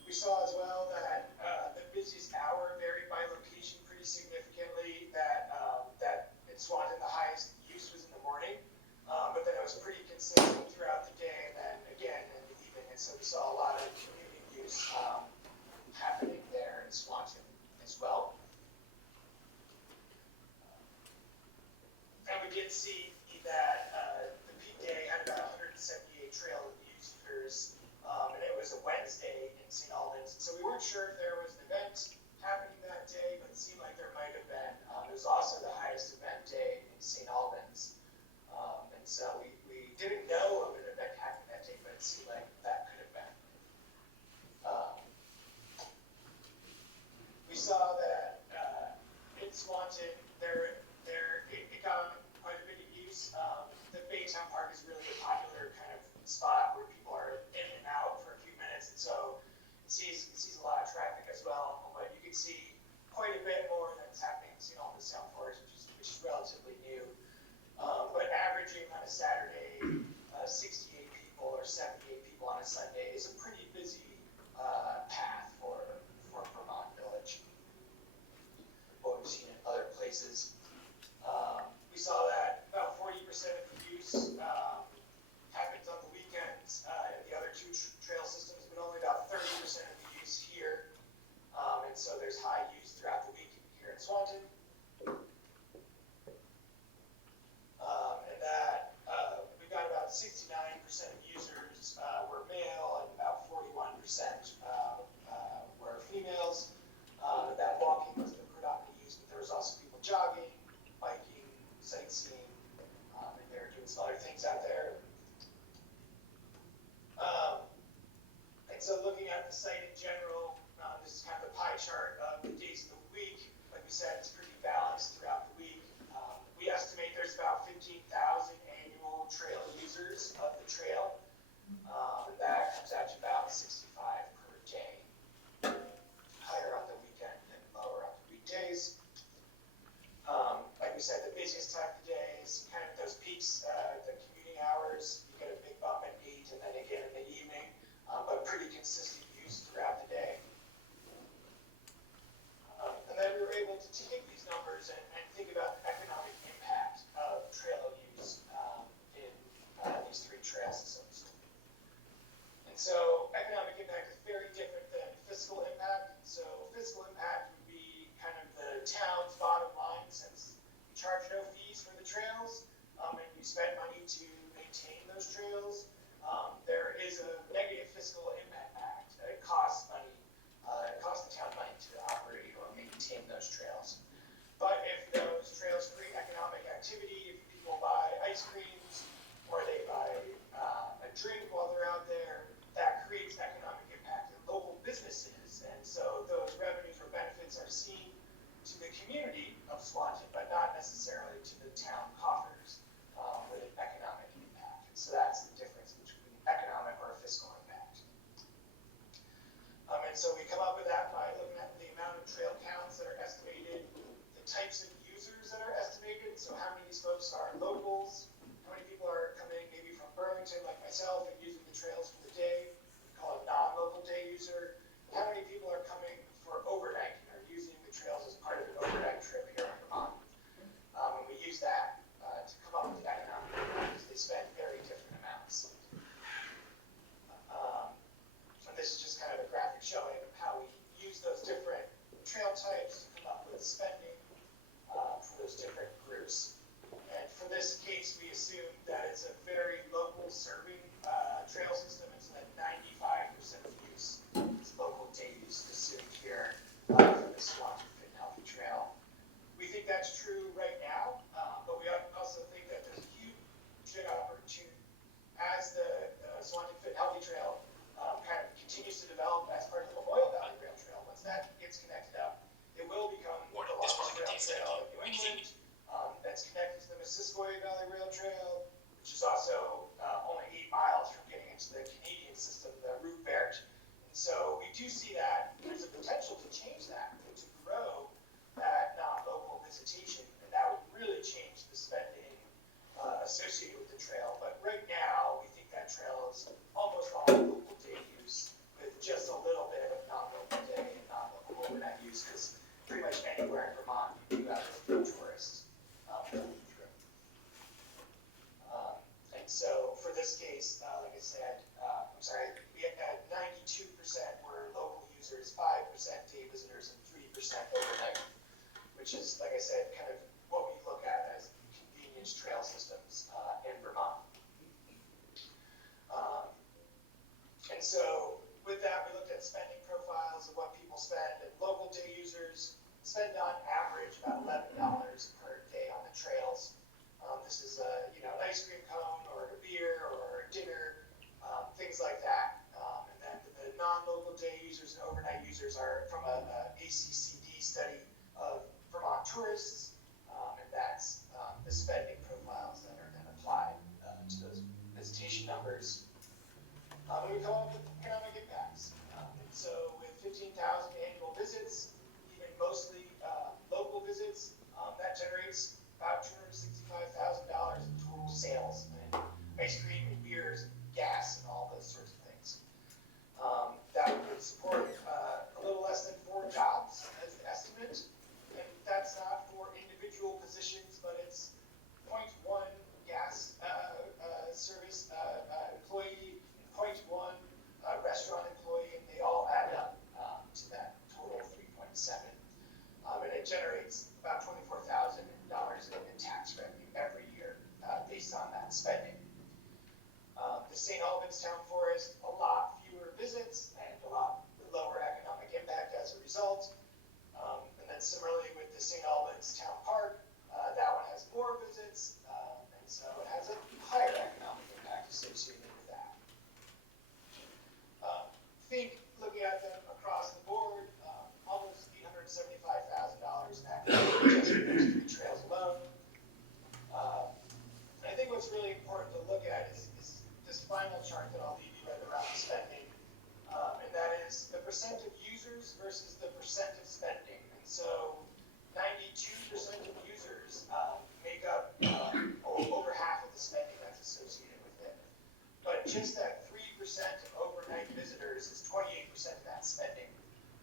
We saw as well that the busiest hour varied by location pretty significantly, that in Swanton the highest use was in the morning, but then it was pretty consistent throughout the day, and then again in the evening, and so we saw a lot of community use happening there in Swanton as well. And we did see that the peak day had about 178 trail users, and it was a Wednesday in St. Albans, so we weren't sure if there was an event happening that day, but it seemed like there might have been. It was also the highest event day in St. Albans. And so we didn't know of an event happening that day, but it seemed like that could have been. We saw that in Swanton, it got quite a bit of use. The Baytown Park is really a popular kind of spot where people are in and out for a few minutes, and so it sees a lot of traffic as well. But you can see quite a bit more that's happening in St. Albans Town Forest, which is relatively new. But averaging on a Saturday, 68 people or 7 that's true right now, but we also think that there's a huge opportunity as the Swanton Fit Healthy Trail kind of continues to develop as part of the Memorial Valley Rail Trail. Once that gets connected up, it will become the longest rail trail in New England. That's connected to the Missisquoi Valley Rail Trail, which is also only 8 miles from getting into the Canadian system, the route vert. And so we do see that there's a potential to change that, to grow that non-local visitation, and that would really change the spending associated with the trail. But right now, we think that trail is almost all local day use, with just a little bit of non-local day and non-local overnight use, because pretty much anywhere in Vermont, you do have a few tourists going through. And so for this case, like I said, I'm sorry, we had 92% were local users, 5% day visitors, and 3% overnight, which is, like I said, kind of what we look at as convenience trail systems in Vermont. And so with that, we looked at spending profiles of what people spend, and local day users spend on average about $11 per day on the trails. This is an ice cream cone or a beer or a dinner, things like that. And then the non-local day users and overnight users are from a ACCD study of Vermont tourists, and that's the spending profiles that are then applied to those visitation numbers. And we come up with economic impacts. And so with 15,000 annual visits, even mostly local visits, that generates about $265,000 in total sales, and ice cream and beers, and gas, and all those sorts of things. That would support a little less than 4 jobs as the estimate, and that's not for individual positions, but it's 0.1 gas service employee, and 0.1 restaurant employee, and they all add up to that total 3.7. And it generates about $24,000 in tax revenue every year based on that spending. The St. Albans Town Forest, a lot fewer visits and a lot lower economic impact as a result. And then similarly with the St. Albans Town Park, that one has more visits, and so it has a higher economic impact associated with that. Think, looking at them across the board, almost $875,000 in economic adjustment to the trails alone. I think what's really important to look at is this final chart that I'll leave you with around spending, and that is the percent of users versus the percent of spending. And so 92% of users make up over half of the spending that's associated with it. But just that 3% of overnight visitors is 28% of that spending.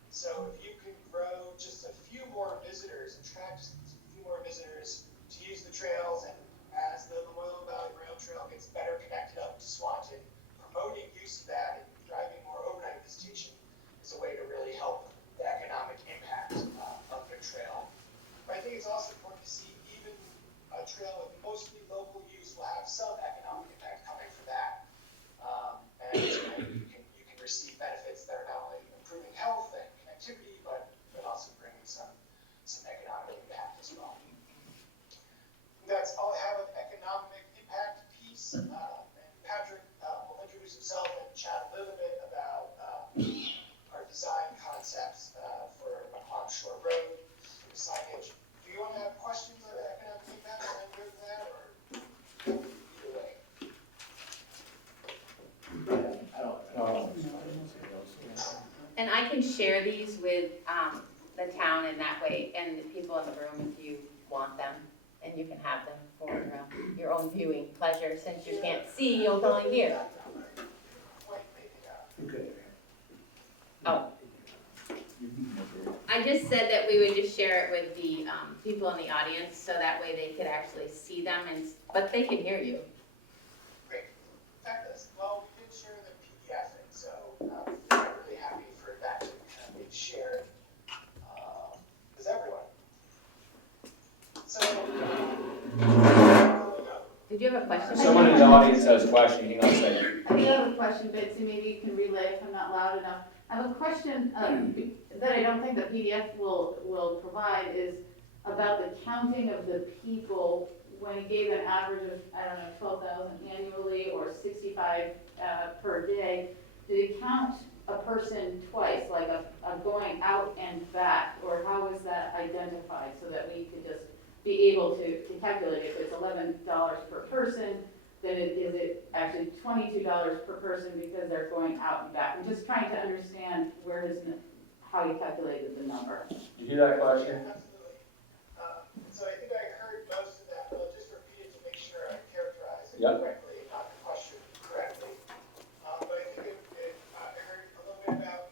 So if you can grow just a few more visitors, attract just a few more visitors to use the trails, and as the Memorial Valley Rail Trail gets better connected up to Swanton, promoting use of that and driving more overnight visitation is a way to really help the economic impact of the trail. But I think it's also important to see even a trail with mostly local use will have some economic impact coming from that. And you can receive benefits that are not only improving health and connectivity, but also bringing some economic impact as well. That's all I have with economic impact piece. And Patrick will introduce himself and chat a little bit about our design concepts for an onshore road, for signage. Do you want to have questions on the economic impact and go to that, or either way? And I can share these with the town in that way, and the people in the room if you want them, and you can have them for your own viewing pleasure. Since you can't see, you'll only hear. Oh. I just said that we would just share it with the people in the audience, so that way they could actually see them, but they can hear you. Great. Fabulous. Well, we did share the PDF, and so I'm really happy for that to be shared with everyone. So, did you have a question? Someone in the audience has a question, hang on a second. I do have a question, Betsy, maybe you can relay if I'm not loud enough. I have a question that I don't think the PDF will provide is, about the counting of the people when it gave an average of, I don't know, 12,000 annually or 65 per day. Did it count a person twice, like a going out and back, or how was that identified so that we could just be able to calculate if it's $11 per person, then is it actually $22 per person because they're going out and back? I'm just trying to understand how you calculated the number. Did you hear that question? Absolutely. So I think I heard most of that, but I'll just repeat it to make sure I characterize it Yep. correctly, not the question correctly. But I think I heard a little bit about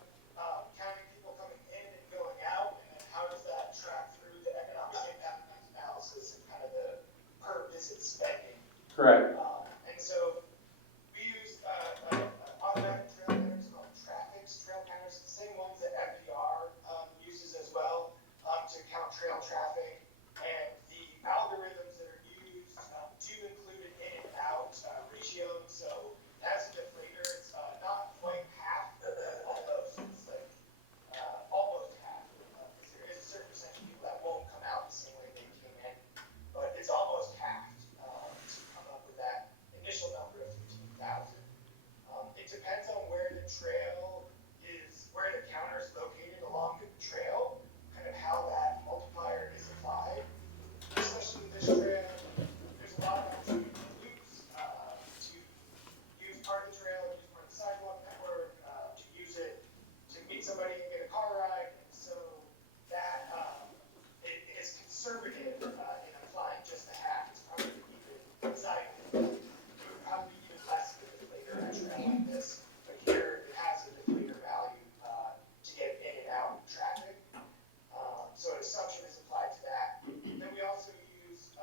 counting people coming in and going out, and then how does that track through the economic impact analysis and kind of the per visit spending. Correct. And so we use automatic trail counters called traffics trail counters, the same ones that FDR uses as well to count trail traffic. And the algorithms that are used do include an in and out ratio. So as a deflator, it's not quite half, almost. It's like almost half. There is a certain percentage of people that won't come out the same way they came in, but it's almost half to come up with that initial number of 15,000. It depends on where the trail is, where the counter is located along the trail, kind of how that multiplier is applied. Especially with this trail, there's a lot of opportunity to use part of the trail, use part of the sidewalk network, to use it to meet somebody and get a car ride. And so that it is conservative in applying just the half. It's probably even, it's not even, it would probably be even less than a deflator on a trail like this. But here it has a deflator value to get in and out traffic. So an assumption is applied to that. Then we also use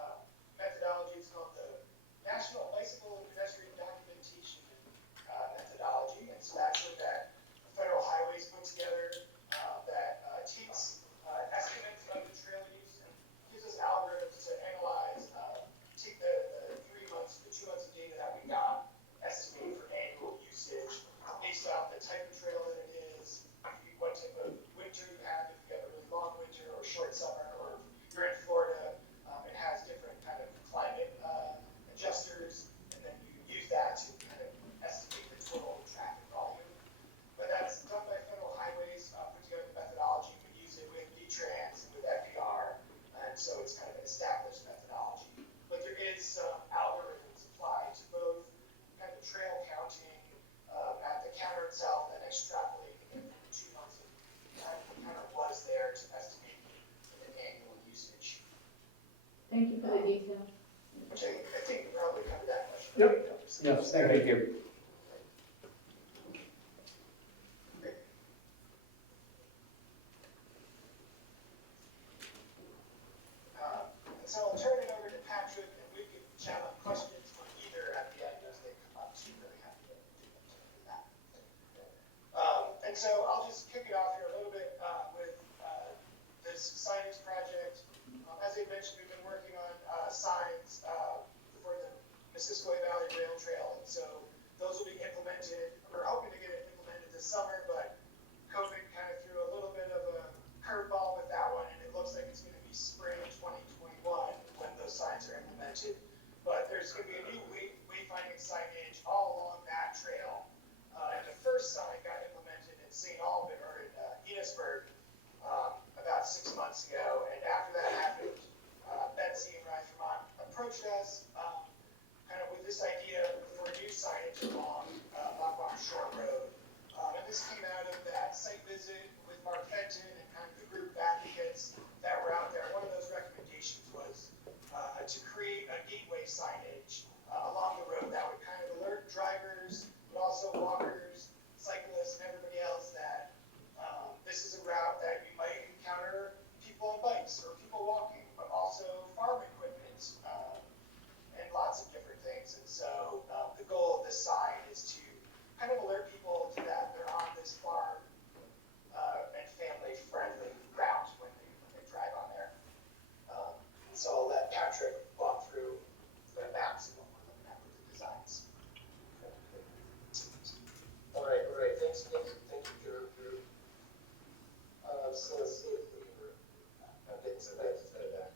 methodology, it's called the National Bicycle and Pedestrian Documentation methodology. And so that's what that federal highways put together that takes estimates of the trail use and gives us algorithms to analyze, take the 3 months, the 2 months of data that we got, estimate for annual usage based off the type of trail that it is, what type of winter you have, if you have a really long winter or short summer, or if you're in Florida, it has different kind of climate adjusters, and then you use that to kind of estimate the total traffic volume. But that's done by federal highways, put together the methodology. We use it with V-Trans and with FDR, and so it's kind of an established methodology. But there is some algorithms applied to both kind of trail counting at the counter itself and extrapolating it from 2 months of time the counter was there to estimate an annual usage. Thank you for the detail. Which I think we probably covered that question. Yep. Yes, thank you. So I'll turn it over to Patrick, and we can chat on questions for either at the end as they come up, so you really have to do that. And so I'll just kick it off here a little bit with this signage project. As I mentioned, we've been working on signs for the Missisquoi Valley Rail Trail, and so those will be implemented. We're hoping to get it implemented this summer, but COVID kind of threw a little bit of a curveball with that one, and it looks like it's going to be spring 2021 when those signs are implemented. But there's going to be a new wayfinding signage all along that trail. And the first sign got implemented in St. Albans, or in Enosburg, about 6 months ago. And after that happened, Betsy and Rise Vermont approached us kind of with this idea for new signage along Lockbox Shore Road. And this came out of that site visit with Mark Fenton and kind of the group of advocates that were out there. One of those recommendations was to create a gateway signage along the road that would kind of alert drivers, but also walkers, cyclists, and everybody else that this is a route that you might encounter people on bikes or people walking, but also farm equipment and lots of different things. And so the goal of this sign is to kind of alert people to that they're on this farm and family-friendly route when they drive on there. So I'll let Patrick walk through the maps and what we're looking at with the designs. All right, thanks, thank you, Drew. So let's see if we were getting some back to that.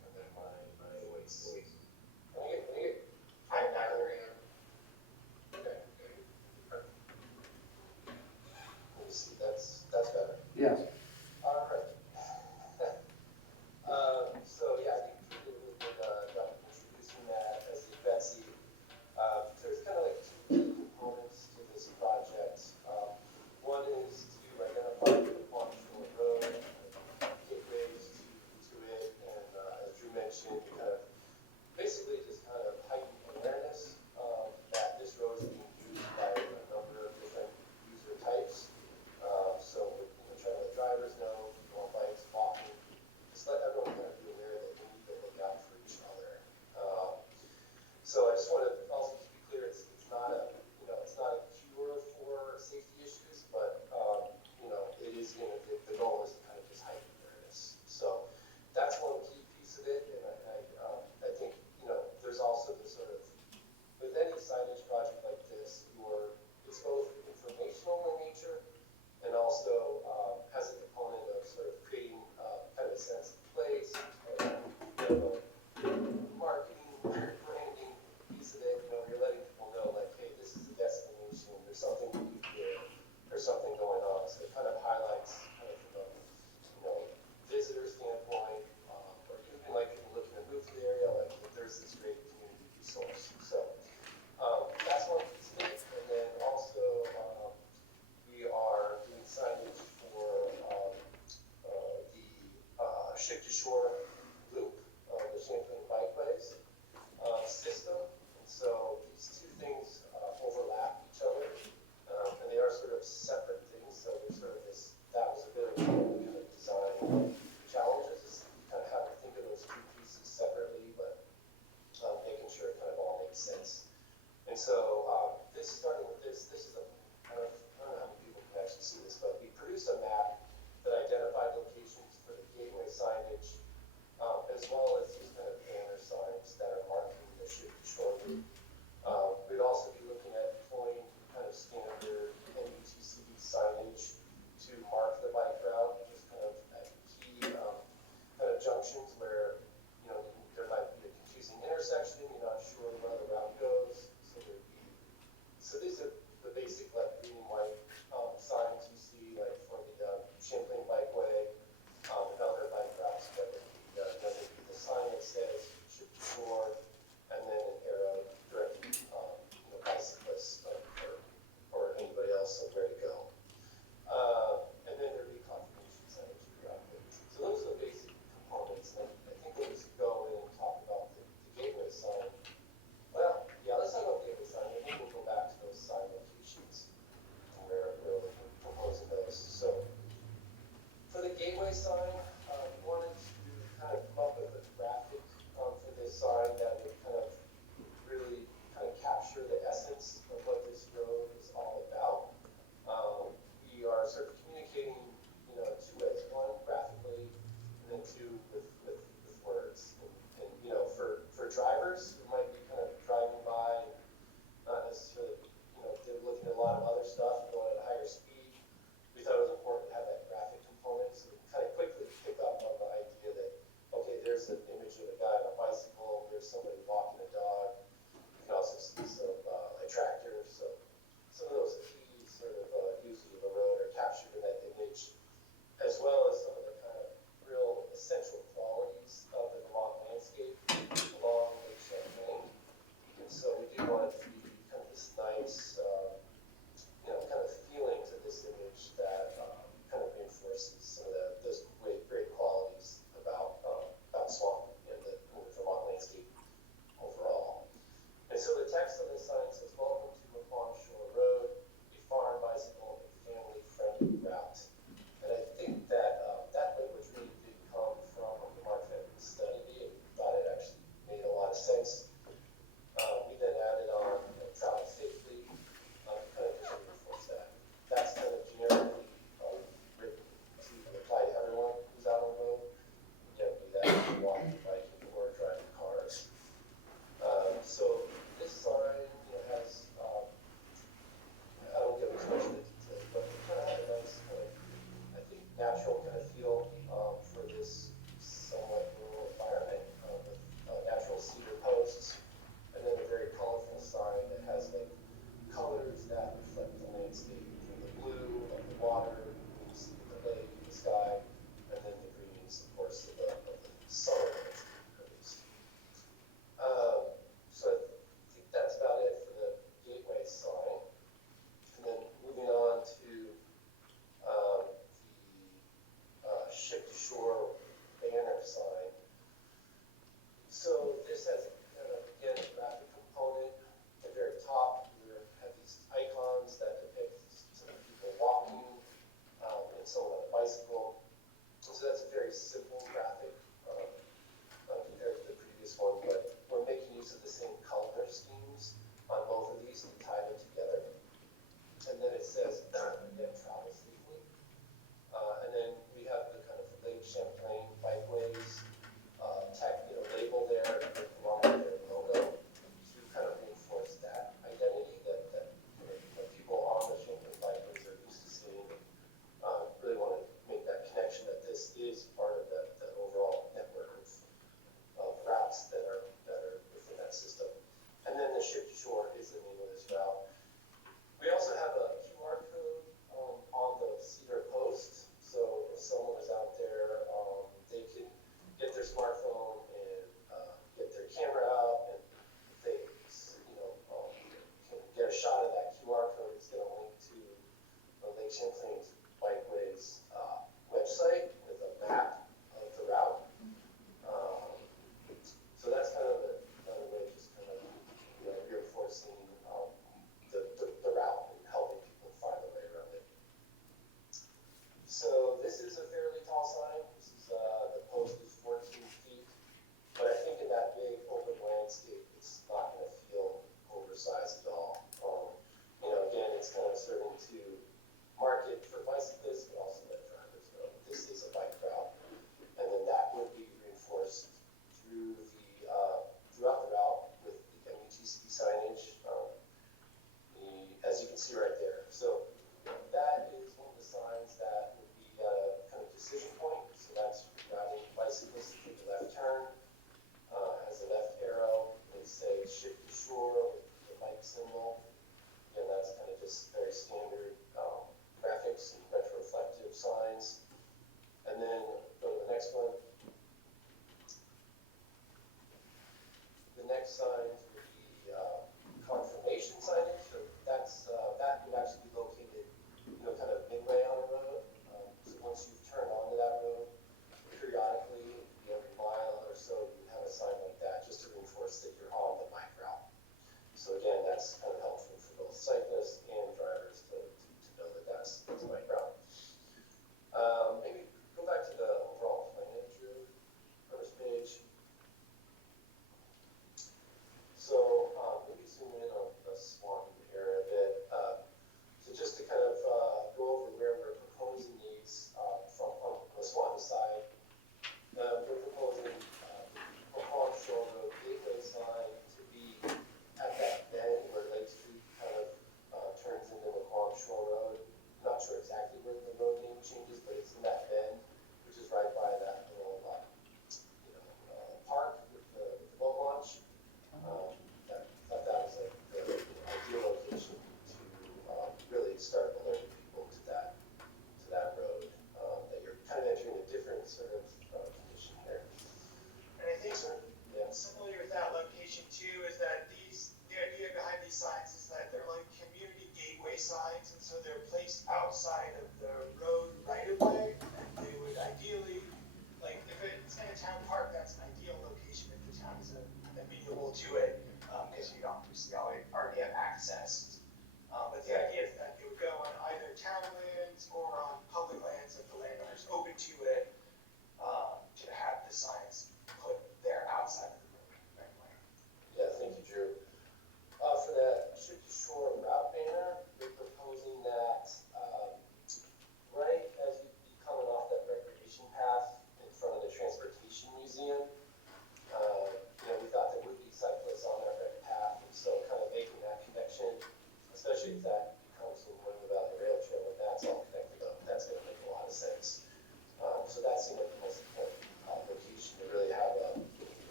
next signs would be confirmation signage, so that would actually be located, kind of midway on the road. So once you've turned onto that road, periodically, every mile or so, you have a sign like that, just to reinforce that you're on the bike route. So again, that's kind of helpful for both cyclists and drivers to know that that's the bike route. Maybe go back to the overall plan, Drew, first page.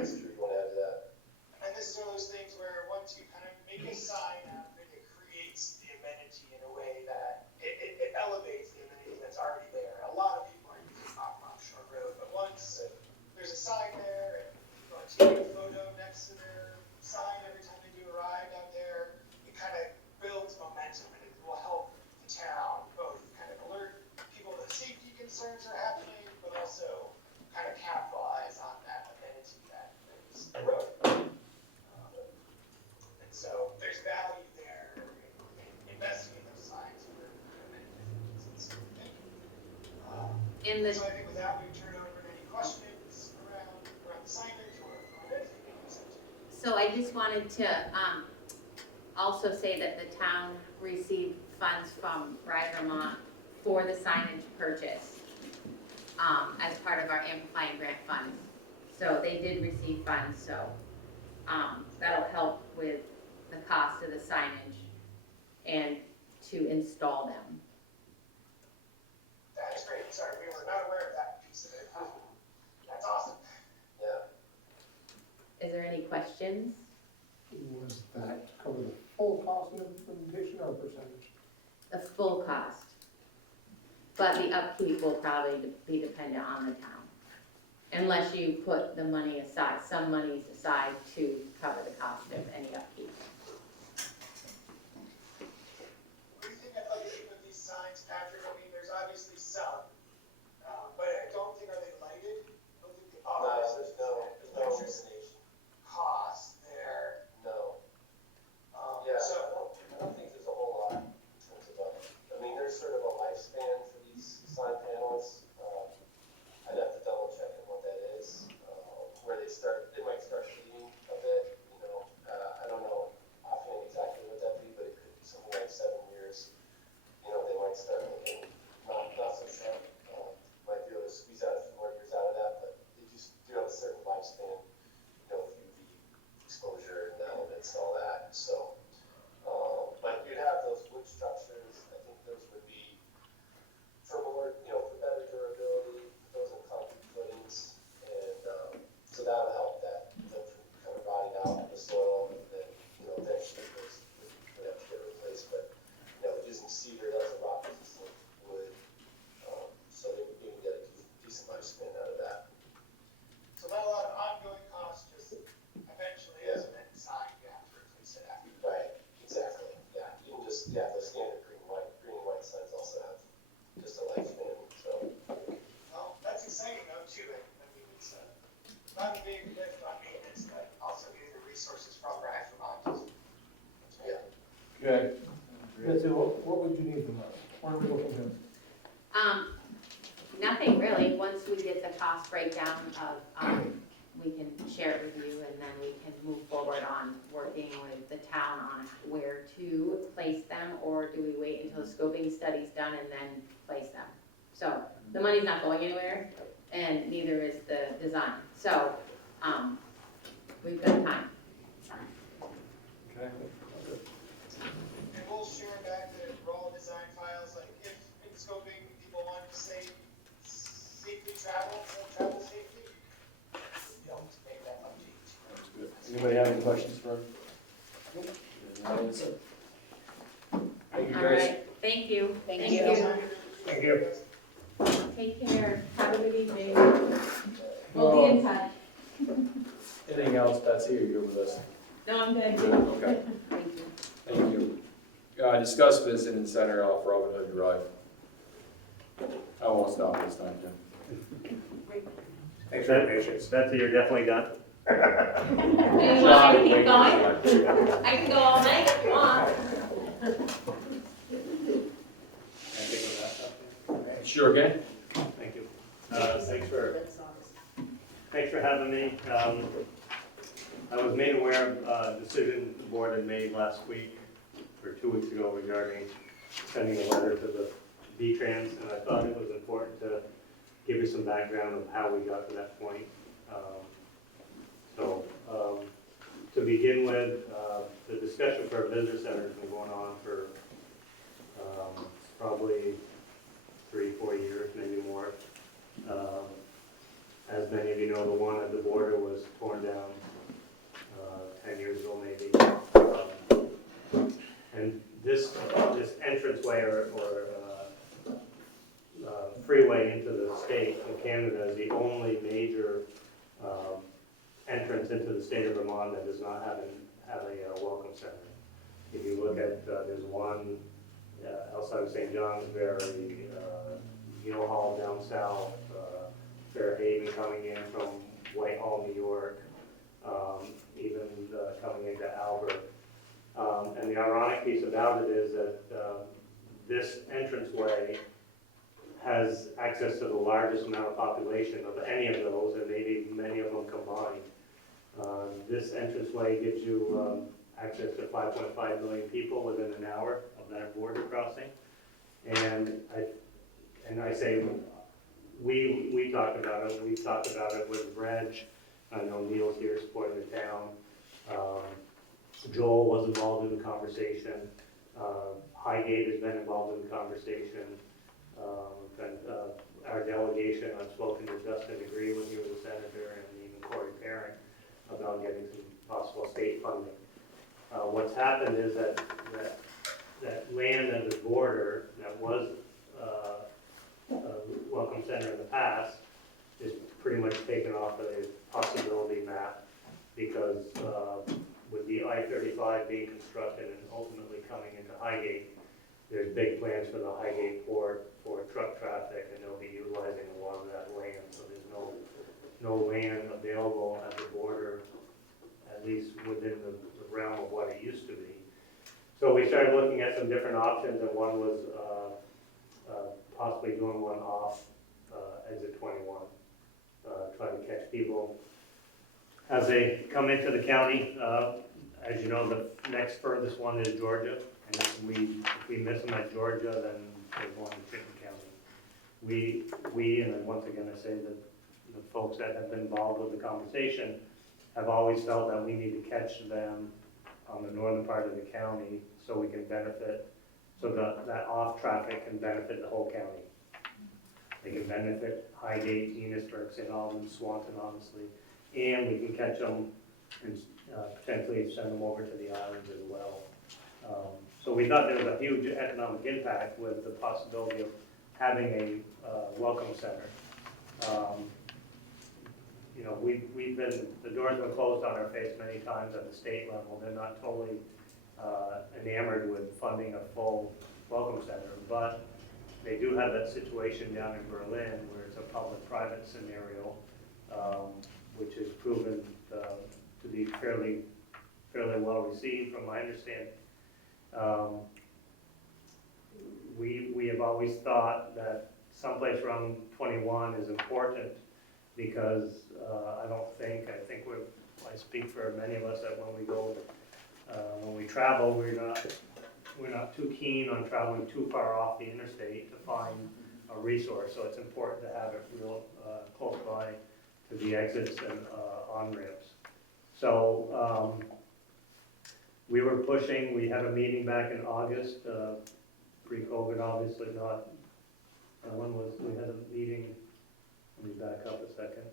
Chris, if you want to add to that. And this is one of those things where once you kind of make a sign out of it, it creates the amenity in a way that it elevates the amenity that's already there. A lot of people are using off Shore Road, but once there's a sign there and people are taking a photo next to their sign every time they do a ride out there, it kind of builds momentum and it will help the town both kind of alert people that safety concerns are happening, but also kind of capitalize on that amenity that is the road. And so there's value there in investing in those signs for many different reasons. In the, So I think with that, we turn over to any questions around the signage or anything else. so I just wanted to also say that the town received funds from Ride Vermont for the signage purchase as part of our Amplifying Grant funds. So they did receive funds, so that'll help with the cost of the signage and to install them. That is great. Sorry, we were not aware of that piece of it. That's awesome. Yeah. Is there any questions? Was that cover the full cost of implementation or a percentage? The full cost. But the upkeep will probably be dependent on the town. Unless you put the money aside, some monies aside to cover the cost of any upkeep. What do you think of upkeep of these signs, Patrick? I mean, there's obviously some, but I don't think, are they lighted? I don't think they are. No, there's no Electricity illumination. cost there. No. Yeah, So, I don't think there's a whole lot in terms of, I mean, there's sort of a lifespan for these sign panels. I'd have to double check on what that is, where they might start fading a bit, you know. I don't know offhand exactly what that'd be, but it could be something like 7 years. You know, they might start looking not so sharp. Might be able to squeeze out a few more years out of that, but they just do have a certain lifespan, you know, with UV exposure and elements and all that. So, but you'd have those wood structures. I think those would be for more, you know, for better durability, those in concrete footings, and so that would help that them from kind of rotting out in the soil, and then, you know, eventually those would have to get replaced. But, you know, using cedar, that's a rot resistant wood, so they would maybe get a decent lifespan out of that. so not a lot of ongoing costs, just eventually as an end sign, you have to replace it after. Right, exactly, yeah, you can just, the standard green and white signs also have just a lifespan, so. Well, that's exciting though, too. I mean, it's not a big lift on maintenance, but also getting the resources from Ride Vermont. Yeah. Good. Betsy, what would you need from us? What are we looking at? Nothing really. Once we get the cost breakdown of, we can share it with you, and then we can move forward on working with the town on where to place them, or do we wait until the scoping study's done and then place them? So the money's not going anywhere, and neither is the design. So we've got time. Okay. And we'll share back the raw design files, like if in scoping people want to say safely travel safely, you don't make that much change. Anybody have any questions for him? Thank you, All guys. right, thank you. Thank you. Thank you. Take care. Have a good evening. We'll be in touch. Anything else, Betsy, or you're with us? No, I'm good. Okay, Thank you. thank you. Discuss visiting center off Robin Hood Drive. I won't stop this time, Jim. Thanks for your patience. Betsy, you're definitely done? Do you want me to keep going? I can go all night if you want. Sure can. Thank you. Thanks for having me. I was made aware of a decision the board had made last week, or 2 weeks ago, regarding sending a letter to the V-Trans, and I thought it was important to give you some background of how we got to that point. To begin with, the discussion for a visitor center has been going on for probably 3-4 years, maybe more. As many of you know, the one at the border was torn down 10 years ago maybe. And this entranceway or freeway into the state of Canada is the only major entrance into the state of Vermont that does not have a welcome center. If you look at, there's one outside of St. John's, Hall down south, Fairhaven coming in from Whitehall, New York, even coming into Albert. And the ironic piece about it is that this entranceway has access to the largest amount of population of any of those, and maybe many of them combined. This entranceway gives you access to 5.5 million people within an hour of that border crossing. And I say, we talked about it, we've talked about it with Reg. I know Neil's here supporting the town. Joel was involved in the conversation. Highgate has been involved in the conversation. And our delegation on Swanton and Dustin agreed when he was a senator, and even Corey Parent, about getting some possible state funding. What's happened is that land at the border that was a welcome center in the past is pretty much taken off of the possibility map, because with the I-35 being constructed and ultimately coming into Highgate, there's big plans for the Highgate port for truck traffic, and they'll be utilizing a lot of that land. So there's no land available at the border, at least within the realm of what it used to be. So we started looking at some different options, and one was possibly doing one off exit 21, try to catch people as they come into the county. As you know, the next furthest one is Georgia, and if we miss them at Georgia, then they're going to Chittenden County. We, and then once again I say that the folks that have been involved with the conversation have always felt that we need to catch them on the northern part of the county so we can benefit, so that off traffic can benefit the whole county. They can benefit Highgate, Enosburg, St. Albans, Swanton, obviously, and we can catch them and potentially send them over to the islands as well. So we thought there was a huge economic impact with the possibility of having a welcome center. The door's been closed on our face many times at the state level. They're not totally enamored with funding a full welcome center, but they do have that situation down in Berlin where it's a public-private scenario, which has proven to be fairly well received from my understanding. We have always thought that someplace around 21 is important, because I speak for many of us that when we travel, we're not too keen on traveling too far off the interstate to find a resource. So it's important to have it real close by to the exits and on-ramps. So we were pushing. We had a meeting back in August, pre-COVID, obviously not. We had a meeting, let me back up a second.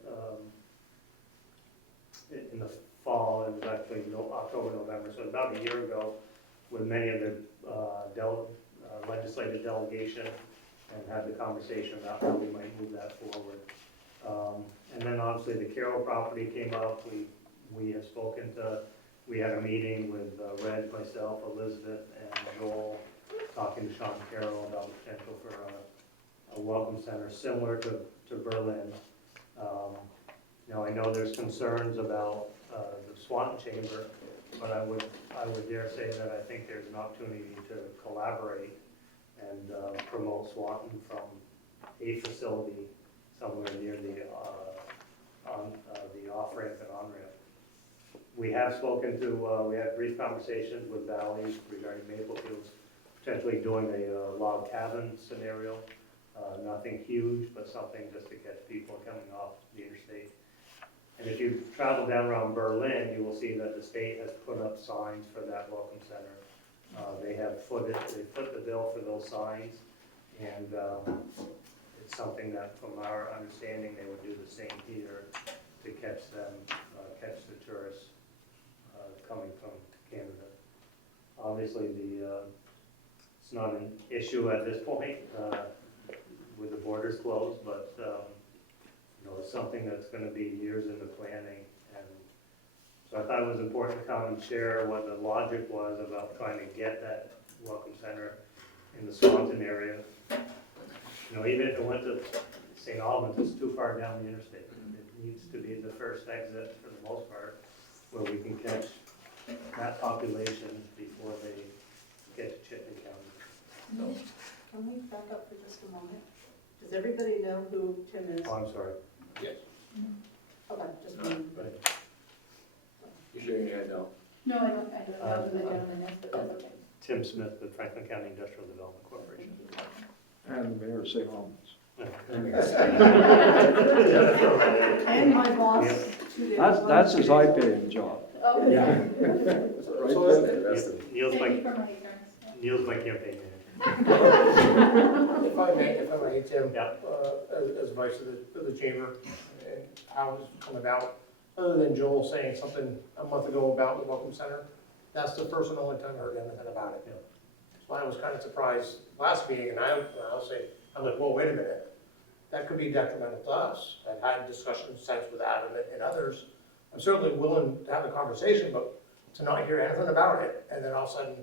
In the fall, it was actually October, November, so about a year ago, with many of the legislative delegation, and had the conversation about how we might move that forward. And then obviously the Carroll property came up. We have spoken to, we had a meeting with Red, myself, Elizabeth, and Joel, talking to Sean Carroll about the potential for a welcome center similar to Berlin. Now I know there's concerns about the Swanton Chamber, but I would dare say that I think there's an opportunity to collaborate and promote Swanton from a facility somewhere near the off-ramp and on-ramp. We have spoken to, we had brief conversations with Valley regarding Maplefields, potentially doing a log cabin scenario. Nothing huge, but something just to catch people coming off the interstate. And if you travel down around Berlin, you will see that the state has put up signs for that welcome center. They foot the bill for those signs, and it's something that, from our understanding, they would do the same here to catch them, catch the tourists coming from Canada. Obviously, it's not an issue at this point with the borders closed, but it's something that's going to be years in the planning. And so I thought it was important to come and share what the logic was about trying to get that welcome center in the Swanton area. Even if it went to St. Albans, it's too far down the interstate. It needs to be the first exit for the most part, where we can catch that population before they get to Chittenden County. Can we back up for just a moment? Does everybody know who Tim is? Oh, I'm sorry. Yes. Okay, just one. Right. You sure your head now? No, I don't know who the gentleman is, but that's okay. Tim Smith with Franklin County Industrial Development Corporation. And the mayor of St. Albans. And my boss. Yeah. 2 days. That's his high-paying job. Oh, Yeah. Neil's Thank my, you for money terms. Neil's my campaign manager. If I may, Tim, Yeah. as vice of the chamber, and how it's come about, other than Joel saying something a month ago about the Welcome Center, that's the first and only time I heard anything about it. Yeah. So I was kind of surprised last meeting, and I'm like, whoa, wait a minute. That could be detrimental to us. I've had discussions since with Adam and others. I'm certainly willing to have the conversation, but to not hear anything about it, and then all of a sudden,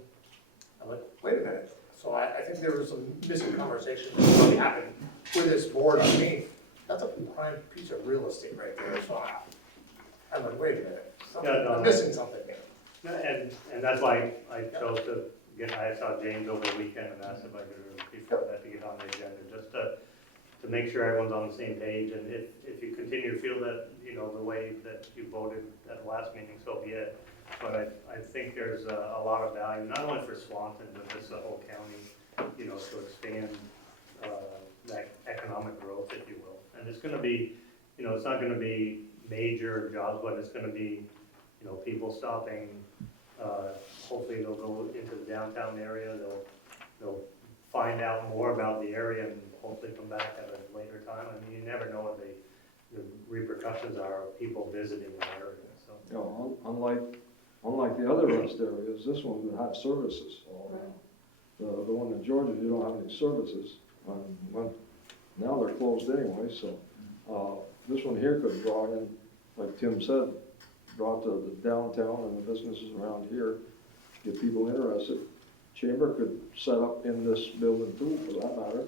I'm like, wait a minute. So I think there was some missing conversation that really happened with this board. I mean, that's a prime piece of real estate right there, so I'm like, wait a minute. I'm missing something here. And that's why I chose to I saw James over the weekend and asked if I could before that to get on the agenda, just to make sure everyone's on the same page. And if you continue to feel that, the way that you voted at the last meeting, so be it. But I think there's a lot of value, not only for Swanton, but just the whole county, to expand that economic growth, if you will. And it's gonna be, it's not gonna be major jobs, but it's gonna be, people stopping. Hopefully they'll go into the downtown area, they'll find out more about the area and hopefully come back at a later time. I mean, you never know what the repercussions are of people visiting the area, so. Unlike the other rest areas, this one would have services. The one in Georgia, you don't have any services. Now they're closed anyway, so this one here could draw in, like Tim said, draw to the downtown and the businesses around here, get people interested. Chamber could set up in this building too, for that matter.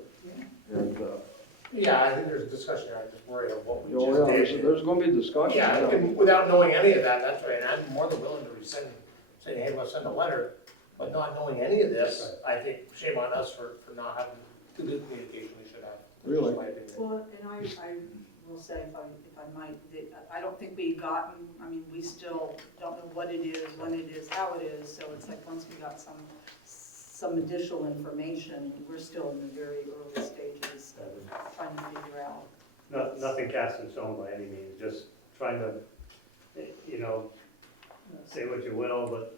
And Yeah, I think there's a discussion, I just worry of what we oh, just yeah, did. there's gonna be discussion. Yeah, and without knowing any of that, that's right, and I'm more than willing to resend, saying, hey, let's send a letter, but not knowing any of this, I think shame on us for not having the good communication we should have. Really? That's my opinion. Well, and I will say, if I might, that I don't think we've gotten, I mean, we still don't know what it is, when it is, how it is, so it's like, once we got some additional information, we're still in the very early stages of trying to figure out. Nothing cast in stone by any means, just trying to, say what you will, but,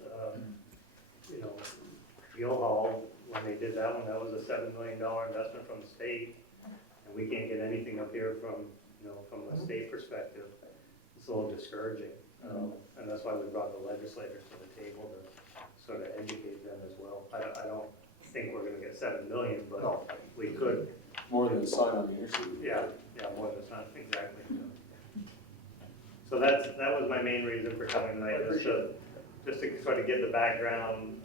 Hall, when they did that one, that was a $7 million investment from the state, and we can't get anything up here from a state perspective. It's a little discouraging, and that's why we brought the legislators to the table to sort of educate them as well. I don't think we're gonna get 7 million, but we could. More than a sign on the interstate. Yeah, more than a sign, exactly. So that was my main reason for coming tonight, just to sort of get the background.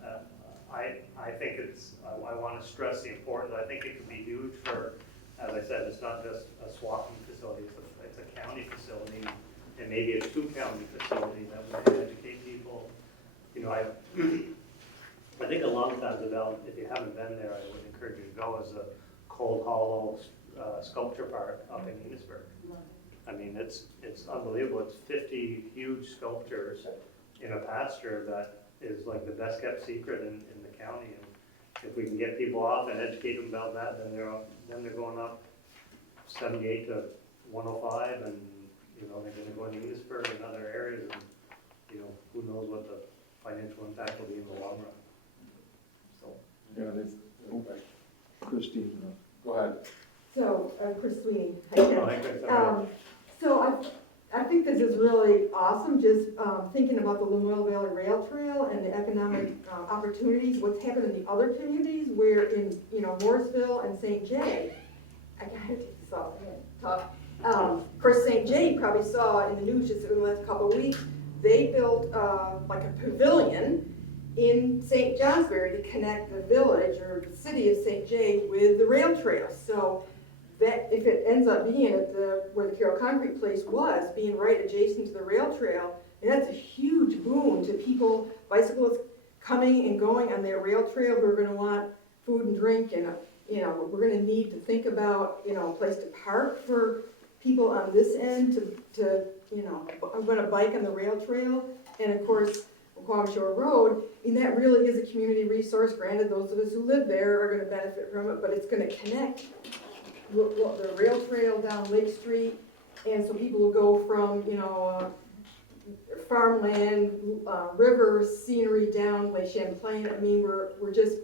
I think I want to stress the importance. I think it could be huge for, as I said, it's not just a Swanton facility, it's a county facility, and maybe a 2-county facility that we can educate people. I think a lot of times about, if you haven't been there, I would encourage you to go, is a Cold Hollow sculpture park up in Enosburg. I mean, it's unbelievable. It's 50 huge sculptures in a pasture that is like the best kept secret in the county. And if we can get people off and educate them about that, then they're going up 78 to 105, and they're going to go into Enosburg and other areas, and who knows what the financial impact will be in the long run. So Yeah, Christine. Go ahead. So, Chris Sweeney. How you doing? Oh, hi, Chris. How are you? So I think this is really awesome, just thinking about the Lemuel Valley Rail Trail and the economic opportunities, what's happened in the other communities where in, Morrisville and St. Jay, I gotta take this off, tough. Of course, St. Jay, you probably saw in the news just in the last couple of weeks, they built like a pavilion in St. Johnsbury to connect the village or the city of St. Jay with the rail trail. So that if it ends up being at where the Carroll Concrete Place was, being right adjacent to the rail trail, and that's a huge boon to people, bicyclists coming and going on their rail trail who are gonna want food and drink, and we're gonna need to think about, a place to park for people on this end to I'm gonna bike on the rail trail, and of course, Quam Shore Road, that really is a community resource. Granted, those of us who live there are gonna benefit from it, but it's gonna connect the rail trail down Lake Street, and so people will go from, farmland, river scenery down Lake Champlain. I mean, we're just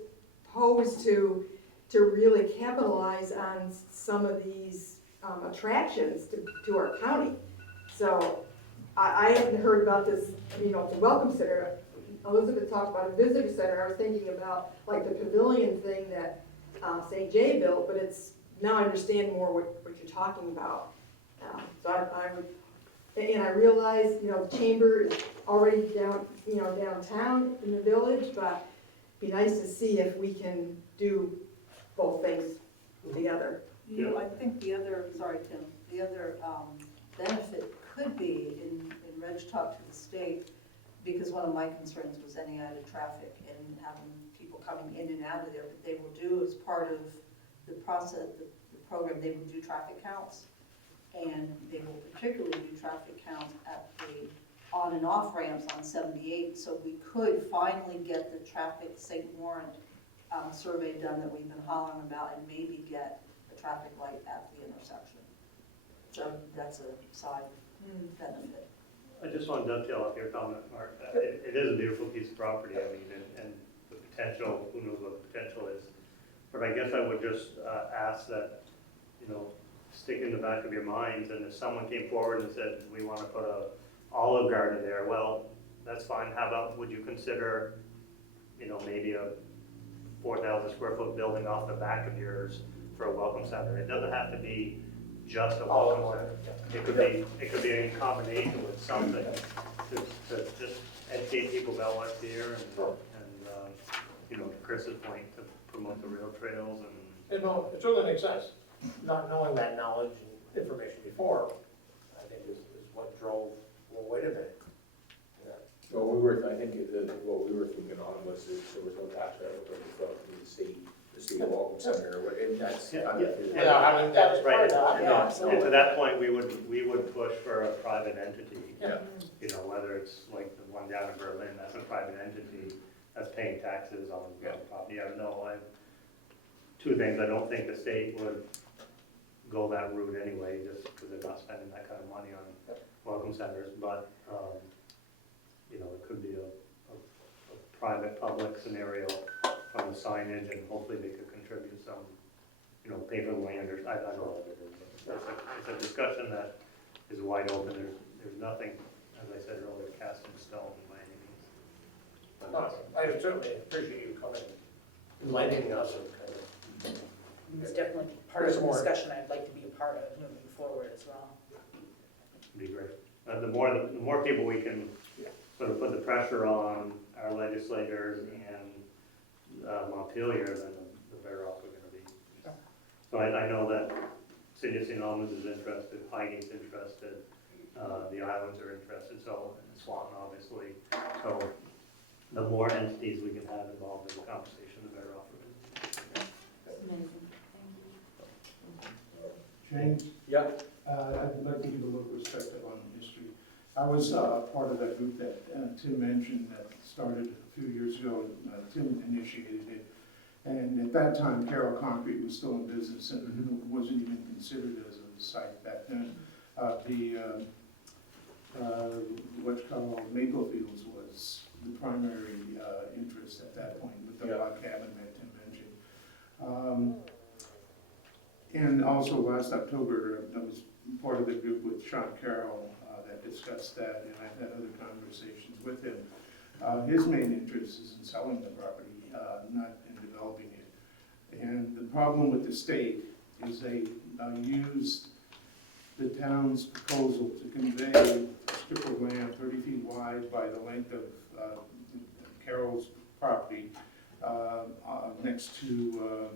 posed to really capitalize on some of these attractions to our county. So I hadn't heard about this, the Welcome Center. Elizabeth talked about a visitor center. I was thinking about like the pavilion thing that St. Jay built, but now I understand more what you're talking about. So I would, and I realize, the chamber is already downtown in the village, but it'd be nice to see if we can do both things together. I think the other, sorry, Tim, the other benefit could be in Reg talk to the state, because one of my concerns was any added traffic and having people coming in and out of there. What they will do as part of the process, the program, they will do traffic counts, and they will particularly do traffic counts at the on and off ramps on 78, so we could finally get the traffic St. Warrant survey done that we've been hollering about, and maybe get the traffic light at the intersection. So that's a side benefit. I just want to dovetail off your comment, Mark. It is a beautiful piece of property, I mean, and the potential, who knows what the potential is. But I guess I would just ask that, stick in the back of your minds, and if someone came forward and said, we want to put a Olive Garden there, well, that's fine. How about, would you consider, maybe a 4,000 square foot building off the back of yours for a welcome center? It doesn't have to be just a welcome center. It could be in combination with something to just educate people about what's here, and to Chris's point, to promote the rail trails and. It certainly makes sense. Not knowing that knowledge and information before, I think is what drove, well, wait a minute. Well, I think what we were thinking on was that there was no tax revenue from the state welcome center, or whatever, and that's kind of. I mean, that's right. Yeah. And to that point, we would push for a private entity. Yeah. Whether it's like the one down in Berlin, that's a private entity that's paying taxes on the property. I don't know. Two things. I don't think the state would go that route anyway, just because they're not spending that kind of money on welcome centers. But it could be a private public scenario from the signage, and hopefully they could contribute some, pay for the land, or I don't know what it is. It's a discussion that is wide open. There's nothing, as I said earlier, cast in stone by any means. I certainly appreciate you coming, enlightening us and kind of. It's definitely part of the discussion I'd like to be a part of moving forward as well. Be great. The more people we can sort of put the pressure on our legislators and Montpelier, then the better off we're going to be. So I know that City of St. Albans is interested, Highgate's interested, the islands are interested, so and Swanton obviously. So the more entities we can have involved in the conversation, the better off we're going to be. Amazing. James? Yeah. I'd like to give a little perspective on history. I was part of that group that Tim mentioned that started a few years ago. Tim initiated it. And at that time, Carroll Concrete was still in business and wasn't even considered as a site back then. Maple Fields was the primary interest at that point with the log cabin that Tim mentioned. And also last October, I was part of the group with Sean Carroll that discussed that, and I've had other conversations with him. His main interest is in selling the property, not in developing it. And the problem with the state is they used the town's proposal to convey a strip of land 30 feet wide by the length of Carroll's property next to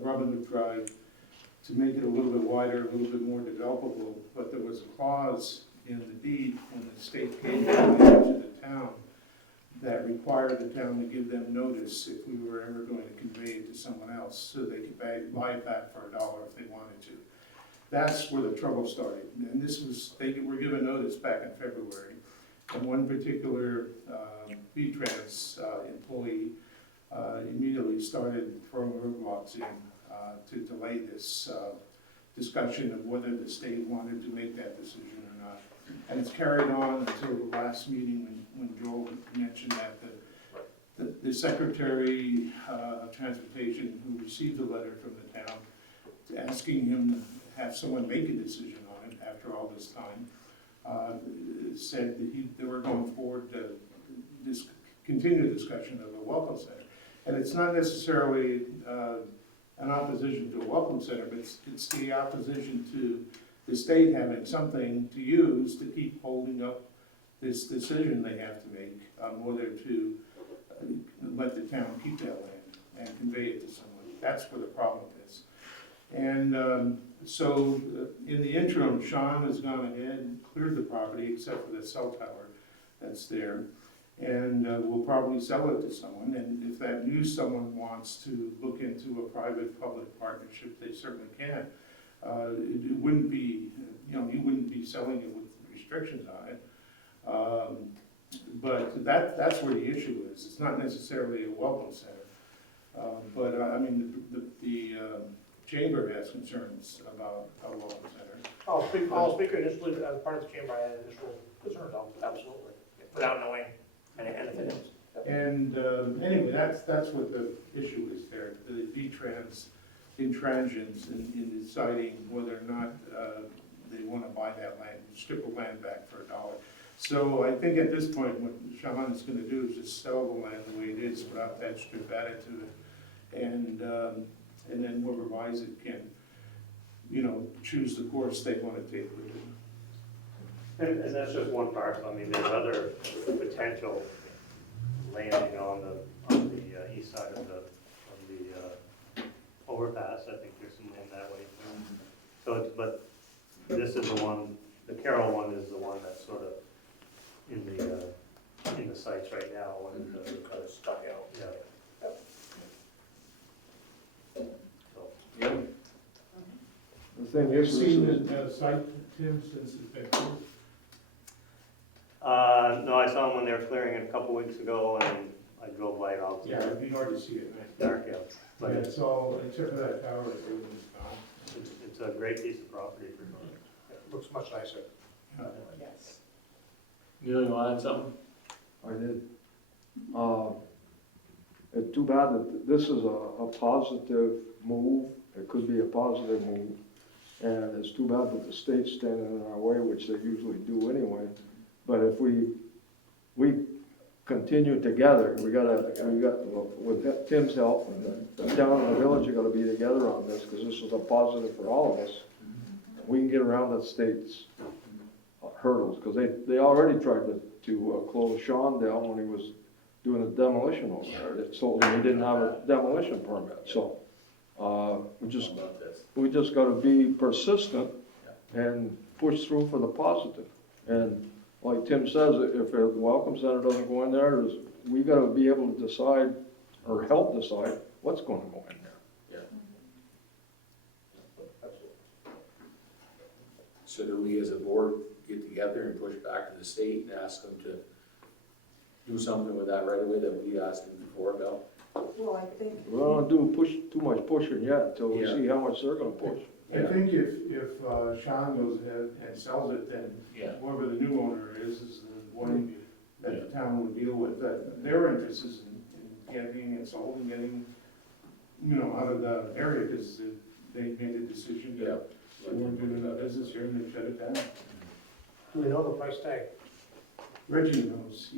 Robin Hood Drive, to make it a little bit wider, a little bit more developable, but there was a clause in the deed when the state gave the land to the town that required the town to give them notice if we were ever going to convey it to someone else, so they could buy it back for $1 if they wanted to. That's where the trouble started, and this was, they were given notice back in February, and one particular V-Trans employee immediately started throwing roadblocks in to delay this discussion of whether the state wanted to make that decision or not. And it's carried on until the last meeting when Joel mentioned that the Secretary of Transportation, who received a letter from the town asking him to have someone make a decision on it after all this time, said that they were going forward to continue discussion of a welcome center. And it's not necessarily an opposition to a welcome center, but it's the opposition to the state having something to use to keep holding up this decision they have to make on whether to let the town keep that land and convey it to someone. That's where the problem is. And so in the interim, Sean has gone ahead and cleared the property except for the cell tower that's there. And we'll probably sell it to someone, and if that new someone wants to look into a private-public partnership, they certainly can. It wouldn't be, you wouldn't be selling it with restrictions on it. But that's where the issue is. It's not necessarily a welcome center. But I mean, the chamber has concerns about a welcome center. I'll speak initially, as part of the chamber, I had initial concerns, absolutely, without knowing anything else. And anyway, that's what the issue is there, the V-Trans intransigence in deciding whether or not they want to buy that land, strip of land back for $1. So I think at this point, what Sean is going to do is just sell the land the way it is without that strip added to it. And then whoever buys it can, choose the course they want to take with it. And that's just one parcel. I mean, there's other potential landing on the east side of the overpass. I think there's some land that way too. So, but this is the one, the Carroll one is the one that's sort of in the sights right now. When Kind of stuck out. Yeah. So, Yeah. The thing is, Seen the site, Tim, since it's been closed? no, I saw them when they were clearing it a couple weeks ago, and I drove by it all. Yeah, it'd be hard to see it. Dark out. But Yeah, it's all, except for that tower, everything's gone. it's a great piece of property for sure. It looks much nicer. Yes. Neil, you want to add something? I did. It's too bad that this is a positive move. It could be a positive move. And it's too bad that the state's standing in our way, which they usually do anyway. But if we continue together, we got, with Tim's help, and the town and the village are gonna be together on this, because this is a positive for all of us. We can get around the state's hurdles, because they already tried to close Sean down when he was doing a demolition over there. They told him he didn't have a demolition permit, so, we just gotta be persistent and push through for the positive. And like Tim says, if the welcome center doesn't go in there, we gotta be able to decide, or help decide, what's gonna go in there. So do we as a board get together and push back to the state and ask them to do something with that right away that we asked them before about? Well, I think. We don't do too much pushing yet, until we see how much they're gonna push. I think if Sean goes ahead and sells it, then whoever the new owner is the one that the town would deal with. That their interest is in getting it sold and getting out of the area, because they made a decision that they weren't doing enough business here, and they shut it down. Do we know the price tag? Reggie knows,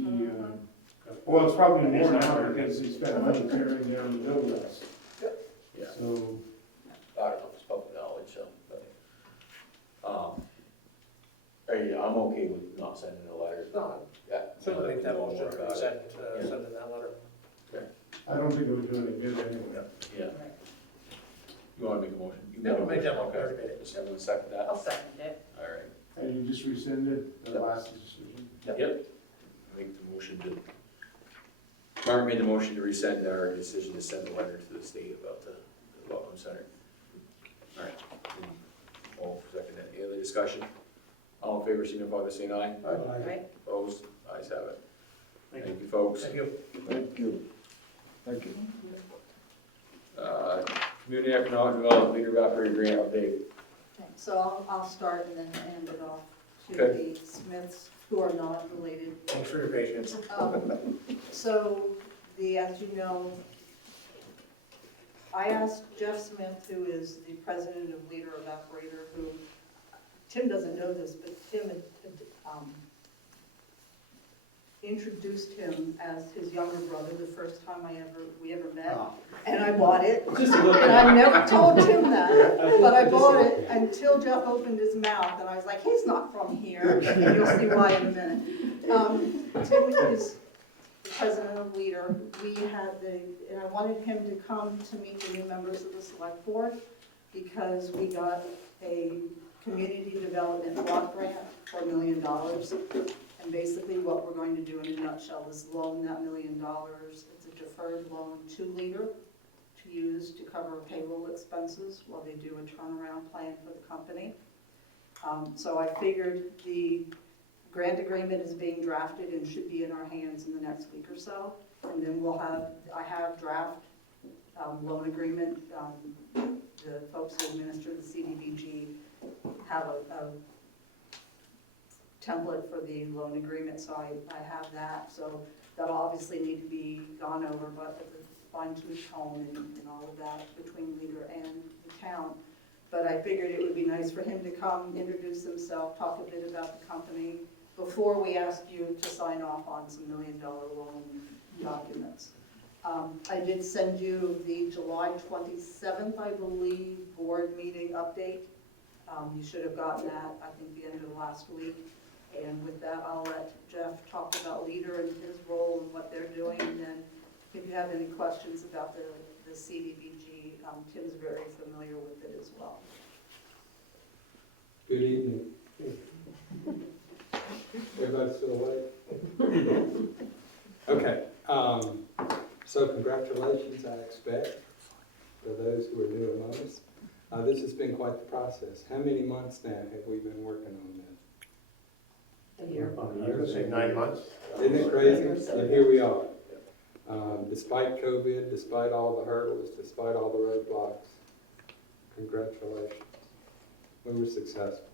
well, it's probably more now because he spent money tearing down the buildings. Yeah. So, I don't know if it's public knowledge, so, but, I'm okay with not sending a letter. No, Yeah. shouldn't make that motion More to about send, it. send in that letter. I don't think it would do any good anyway. Yeah. You wanna make a motion? You Yeah, we'll make that motion, motion. okay. Does everyone second that? I'll second it. All right. And you just rescinded the last decision? Yep. Make the motion to, Mark made the motion to rescind our decision to send a letter to the state about the welcome center. All right. All second that. Any other discussion? All in favor, signify by saying aye. Right? Opposed? Ayes have it. Thank you, folks. Thank you. Thank you. Thank you. Community Economic Development Leader Operator Grant update. So I'll start and then hand it off to Okay. the Smiths, who are not related. Thanks for your patience. So as you know, I asked Jeff Smith, who is the president of Leader Evaporator, who, Tim doesn't know this, but Tim had introduced him as his younger brother the first time we ever met. And I bought it. And I never told Tim that, but I bought it until Jeff opened his mouth and I was like, he's not from here. And you'll see why in a minute. Tim is the president of Leader. We had and I wanted him to come to meet the new members of the select board because we got a community development block grant for $1 million. And basically what we're going to do in a nutshell is loan that $1 million. It's a deferred loan to Leader to use to cover payroll expenses while they do a turnaround plan for the company. So I figured the grant agreement is being drafted and should be in our hands in the next week or so. And then I have draft loan agreement. The folks who administer the CDBG have a template for the loan agreement, so I have that. So that'll obviously need to be gone over, but with a fine-tooth comb and all of that between Leader and the town. But I figured it would be nice for him to come, introduce himself, talk a bit about the company before we ask you to sign off on some $1 million loan documents. I did send you the July 27th, I believe, board meeting update. You should have gotten that, I think, the end of last week. And with that, I'll let Jeff talk about Leader and his role and what they're doing. And then if you have any questions about the CDBG, Tim's very familiar with it as well. Good evening. Everybody still awake? Okay, so congratulations, I expect, for those who are new among us. This has been quite the process. How many months now have we been working on this? A year. I would say 9 months. Isn't it crazy? And here we are. Despite COVID, despite all the hurdles, despite all the roadblocks, congratulations. We were successful.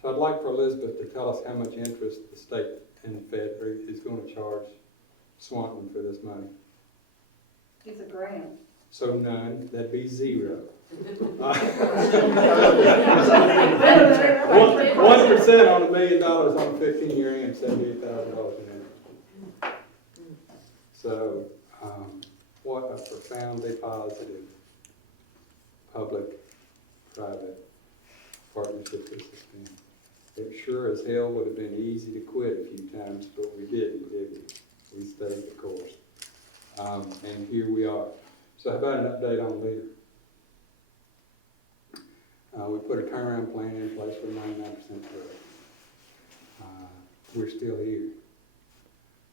So I'd like for Elizabeth to tell us how much interest the state and Fed is going to charge Swanton for this money. It's a grant. So none, that'd be zero. 1% on $1 million on a 15-year AM, $78,000 in it. So, what a profoundly positive public-private partnership this has been. It sure as hell would have been easy to quit a few times, but we didn't, did we? We stayed the course. And here we are. So how about an update on Leader? We put a turnaround plan in place for 99% growth. We're still here.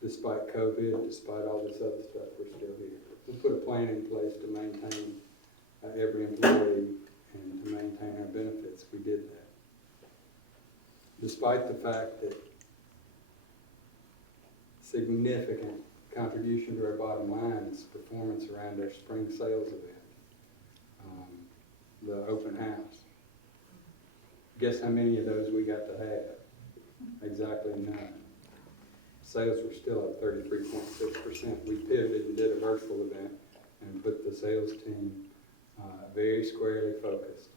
Despite COVID, despite all this other stuff, we're still here. We put a plan in place to maintain every employee and to maintain our benefits. We did that. Despite the fact that significant contribution to our bottom line is performance around our spring sales event, the open house. Guess how many of those we got to have? Exactly none. Sales were still at 33.6%. We pivoted and did a virtual event, and put the sales team very squarely focused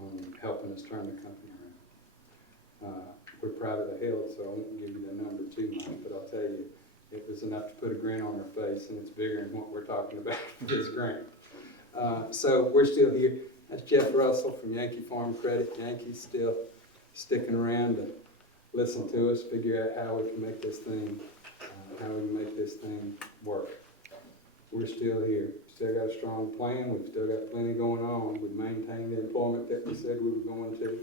on helping us turn the company around. We're privately held, so I won't give you the number too much, but I'll tell you, it was enough to put a grin on our face, and it's bigger than what we're talking about for this grant. So we're still here. That's Jeff Russell from Yankee Farm Credit. Yankee's still sticking around to listen to us, figure out how we can make this thing, work. We're still here. Still got a strong plan. We've still got plenty going on. We've maintained the employment that we said we were going to.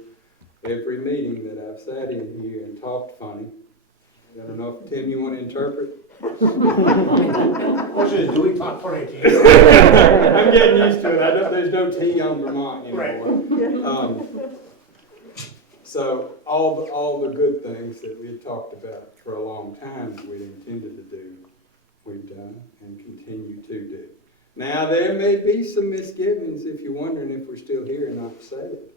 Every meeting that I've sat in here and talked funny. I don't know if, Tim, you want to interpret? Question is, do we talk funny to you? I'm getting used to it. There's no T on Vermont anymore. So all the good things that we had talked about for a long time that we'd intended to do, we've done and continue to do. Now, there may be some misgivings if you're wondering if we're still here and not say it.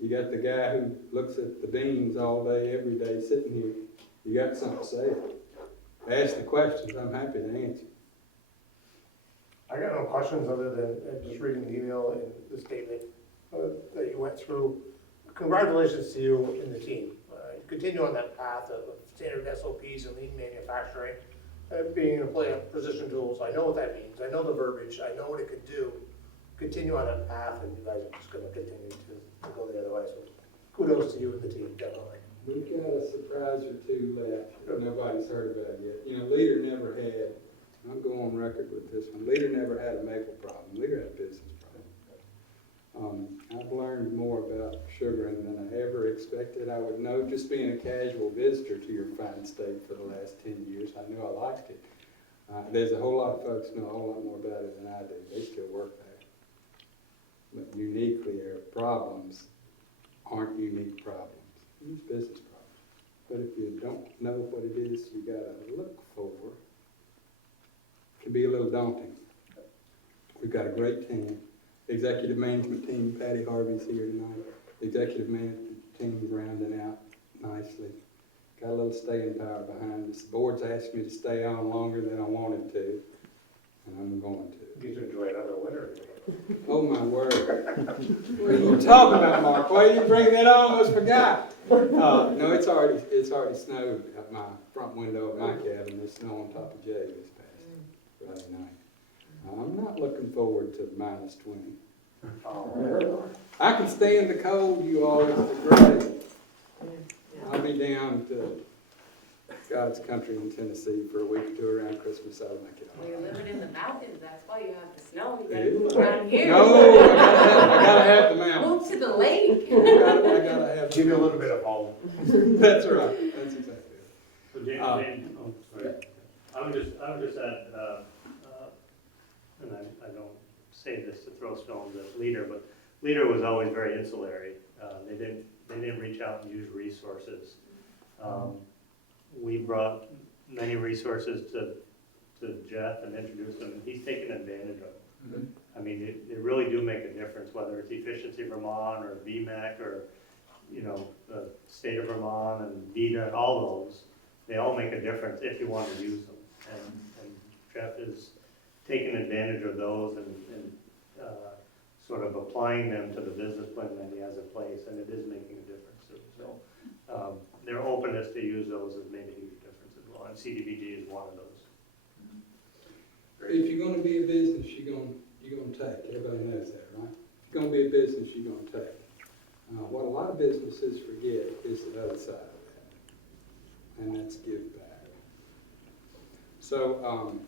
You got the guy who looks at the beans all day, every day, sitting here. You got something to say. Ask the questions. I'm happy to answer. I got no questions other than just reading the email and the statement that you went through. Congratulations to you and the team. Continue on that path of standard SOPs and lean manufacturing, being in a precision tools. I know what that means. I know the verbiage. I know what it could do. Continue on that path, and you guys are just going to continue to go the other way. So kudos to you and the team, definitely. We've got a surprise or two left that nobody's heard about yet. You know, Leader never had, I'll go on record with this one, Leader never had a maple problem. Leader had a business problem. I've learned more about sugaring than I ever expected I would know. Just being a casual visitor to your fine state for the last 10 years, I knew I liked it. There's a whole lot of folks who know a whole lot more about it than I do. They still work there. But uniquely, our problems aren't unique problems. These business problems. But if you don't know what it is you gotta look for, it can be a little daunting. We've got a great team. Executive management team, Patty Harvey's here tonight. Executive management team rounding out nicely. Got a little staying power behind us. The board's asked me to stay on longer than I wanted to, and I'm going to. Get to enjoy another winter. Oh my word. What are you talking about, Mark? Why did you bring that on? I almost forgot. No, it's already snowed at my front window of my cabin. There's snow on top of Jay this past Friday night. I'm not looking forward to minus 20. I can stand the cold, you all. It's the grade. I'll be down to God's country in Tennessee for a week or two around Christmas. I'll make it all. Well, you're living in the mountains, that's why you have the snow. You It gotta is. move around here. No, I gotta have the mountains. Move to the lake. I gotta have. Give you a little bit of home. That's right. That's exactly it. So James, oh, sorry. I would just add, and I don't say this to throw stones at Leader, but Leader was always very insulary. They didn't reach out and use resources. We brought many resources to Jeff and introduced him, and he's taken advantage of them. I mean, they really do make a difference, whether it's Efficiency Vermont or VMAC or, you know, the state of Vermont and VEDA and all those. They all make a difference if you want to use them. And Jeff is taking advantage of those and sort of applying them to the business plan that he has in place, and it is making a difference too. So their openness to use those has made a huge difference as well, and CDBG is one of those. If you're gonna be a business, you're gonna take. Everybody knows that, right? If you're gonna be a business, you're gonna take. What a lot of businesses forget is the other side of that, and that's give back. So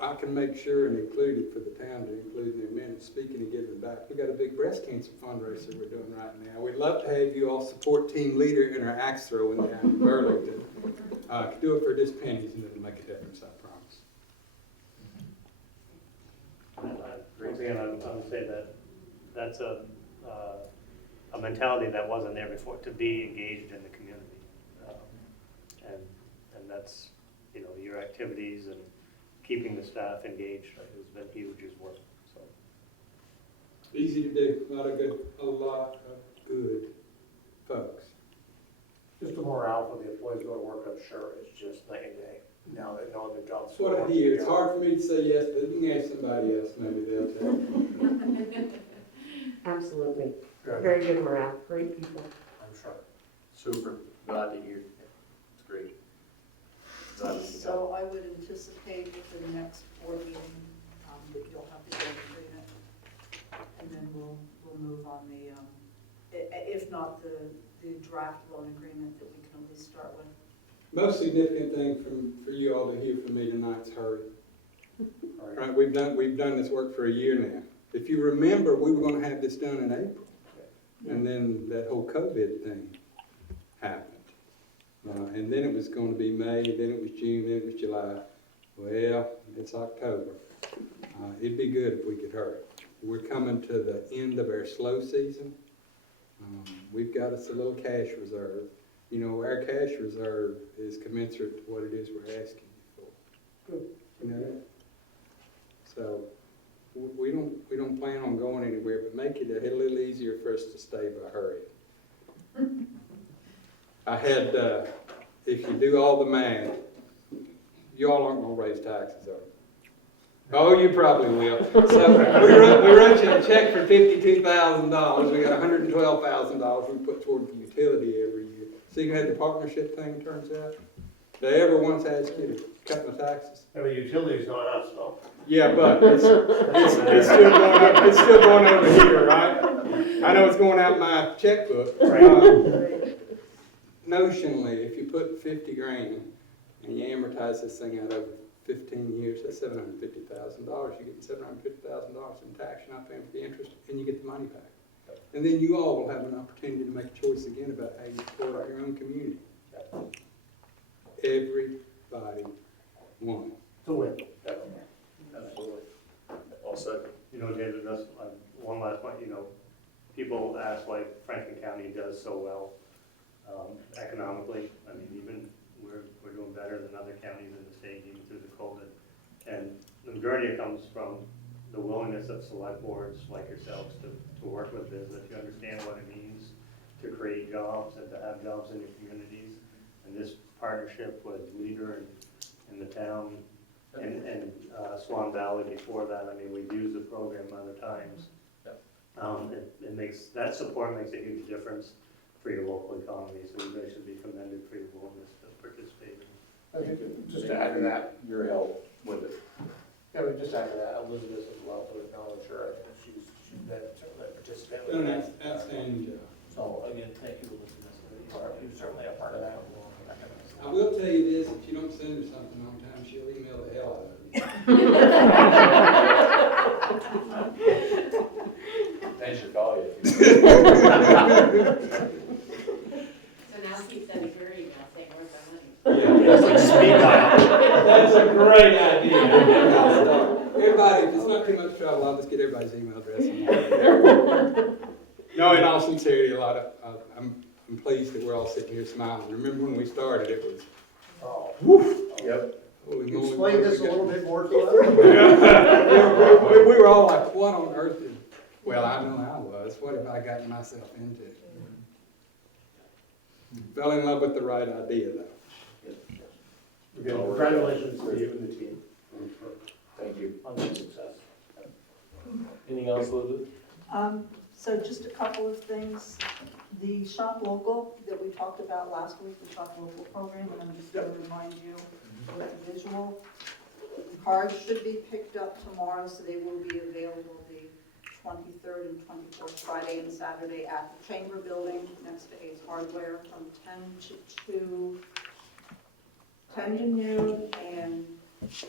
I can make sure and include it for the town to include in their minutes. Speaking of giving back, we got a big breast cancer fundraiser we're doing right now. We'd love to have you all support Team Leader in our axe throwing down in Burlington. Do it for just pennies and it'll make a difference, I promise. Once again, I would say that that's a mentality that wasn't there before, to be engaged in the community. And that's, you know, your activities and keeping the staff engaged has been huge as well. So Easy to do, a lot of good folks. Just the morale for the employees go to work, I'm sure, is just night and day. Now that no other jobs. That's what I hear. It's hard for me to say yes, but you can ask somebody else, maybe they'll tell you. Absolutely. Good. Very good morale, great people. I'm sure. Super, glad to hear. It's great. Glad we can help. So I would anticipate for the next board meeting, that you'll have the joint agreement. And then we'll move on the, if not the draft loan agreement that we can at least start with. Most significant thing for you all to hear from me tonight's hurry. Right, we've done this work for a year now. If you remember, we were gonna have this done in April. And then that whole COVID thing happened. And then it was gonna be May, then it was June, then it was July. Well, it's October. It'd be good if we could hurry. We're coming to the end of our slow season. We've got us a little cash reserve. You know, our cash reserve is commensurate to what it is we're asking you for. Good. You know that? So we don't plan on going anywhere, but make it a little easier for us to stay by hurrying. I had, if you do all the math, you all aren't gonna raise taxes, are you? Oh, you probably will. So we wrote you a check for $52,000. We got $112,000 we put toward the utility every year. See how the partnership thing turns out? They ever once asked you to cut my taxes? And the utility's not us, though. Yeah, but it's still going up. It's still going over here, right? I know it's going out my checkbook. Notionally, if you put 50 grand and you amortize this thing out over 15 years, that's $750,000. You're getting $750,000 in tax. You're not paying for the interest, and you get the money back. And then you all will have an opportunity to make a choice again about how you support your own community. Everybody won. To win. Absolutely. All said. You know, David, that's, one last point, you know, people ask why Franklin County does so well economically. I mean, even we're doing better than other counties in the state, even through the COVID. And the majority of it comes from the willingness of select boards like yourselves to work with business. You understand what it means to create jobs and to have jobs in your communities. And this partnership with Leader in the town and Swan Valley before that, I mean, we've used the program other times. It makes, that support makes a huge difference for your local economy, so you guys should be commended for your willingness to participate. I think just to add to that, Your help with it. yeah, we just add to that, Elizabeth as well, to acknowledge her, I think she's been certainly a participant. Done an outstanding job. So again, thank you, Elizabeth, you're certainly a part of that. I will tell you this, if you don't send her something on time, she'll email the hell out of you. Thanks for calling. So now keep sending her email saying where's our money. Yeah, That's like speed dial. That's a great idea. Everybody, if it's not too much trouble, I'll just get everybody's email address. No, in all sincerity, I'm pleased that we're all sitting here smiling. Remember when we started, it was, Yep. holy moly. Explain this a little bit more to us. We were all like, what on earth did, well, I know I was. What have I gotten myself into? Fell in love with the right idea, though. Again, congratulations to you and the team Thank you. on that success. Anything else, Elizabeth? So just a couple of things. The Shop Local that we talked about last week, the Shop Local program, and I'm just going to remind you with the visual. The cards should be picked up tomorrow, so they will be available the 23rd and 24th, Friday and Saturday at the Chamber Building next to Ace Hardware from 10 to noon and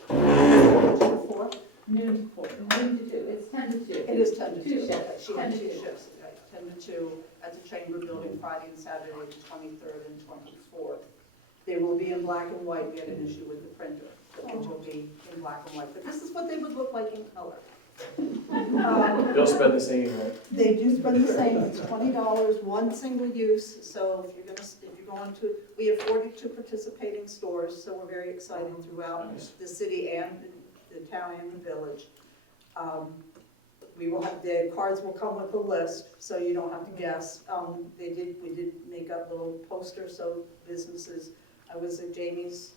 4. Noon to 2, it's 10 to 2. It is 10 to 2. Two shifts. Okay, she had 10 to 2 2. shifts, okay, 10 to 2 at the Chamber Building Friday and Saturday, the 23rd and 24th. They will be in black and white. We had an issue with the printer, but they will be in black and white. But this is what they would look like in color. They'll spend the same, right? They do spend the same. It's $20, one single use. So if you're going to, we have 42 participating stores, so we're very excited throughout the city and the town and the village. We will have, the cards will come with a list, so you don't have to guess. We did make up little posters, so businesses, I was at Jamie's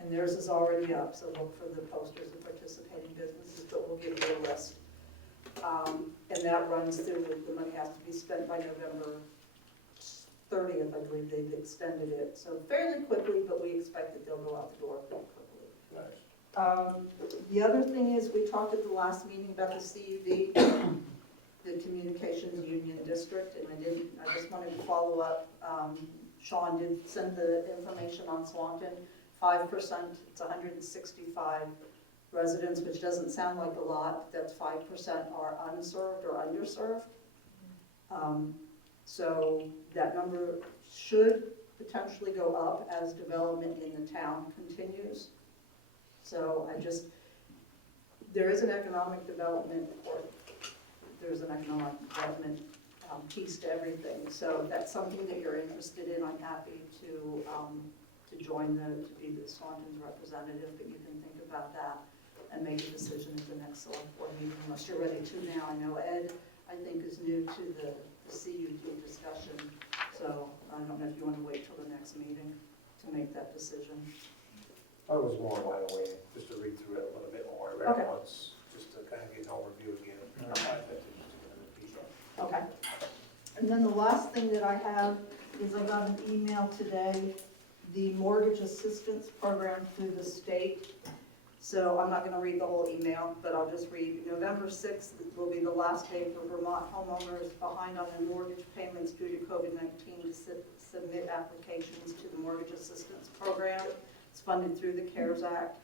And theirs is already up, so look for the posters of participating businesses, but we'll give you a list. And that runs through, the money has to be spent by November 30th, I believe they've extended it. So fairly quickly, but we expect that they'll go out the door pretty quickly. The other thing is, we talked at the last meeting about the CUD, the Communications Union District, and I just wanted to follow up. Sean did send the information on Swanton, 5%, it's 165 residents, which doesn't sound like a lot. That's 5% are unserved or underserved. So that number should potentially go up as development in the town continues. So there is an economic development, or there's an economic development piece to everything. So if that's something that you're interested in, I'm happy to join to be the Swanton's representative, but you can think about that and make a decision at the next select board meeting, unless you're ready to now. I know Ed, I think, is new to the CUD discussion, so I don't know if you want to wait till the next meeting to make that decision. I was more wide awake, just to read through it a little bit more Okay. at once, just to kind of get an overview again. Okay. And then the last thing that I have is I got an email today, the mortgage assistance program through the state. So I'm not going to read the whole email, but I'll just read. November 6th will be the last day for Vermont homeowners behind on their mortgage payments due to COVID-19 to submit applications to the mortgage assistance program. It's funded through the CARES Act.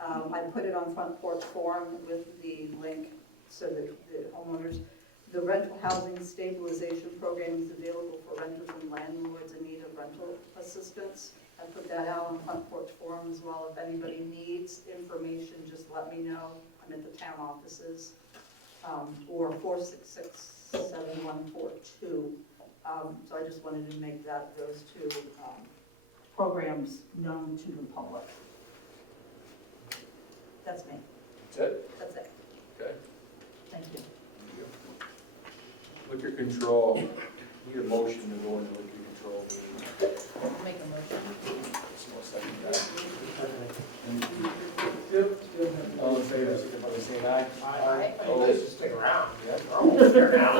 I put it on Front Porch Forum with the link so that the homeowners. The rental housing stabilization program is available for renters and landlords in need of rental assistance. I put that out on Front Porch Forum as well. If anybody needs information, just let me know. I'm at the town offices, or 466-7142. So I just wanted to make those two programs known to the public. That's me. That's it? That's it. Okay. Thank you. Liquor control, need a motion to go into liquor control. Make a motion. Someone second that. All in favor, signify by saying aye. Aye. Oh, Just stick around. yeah, we're almost there now.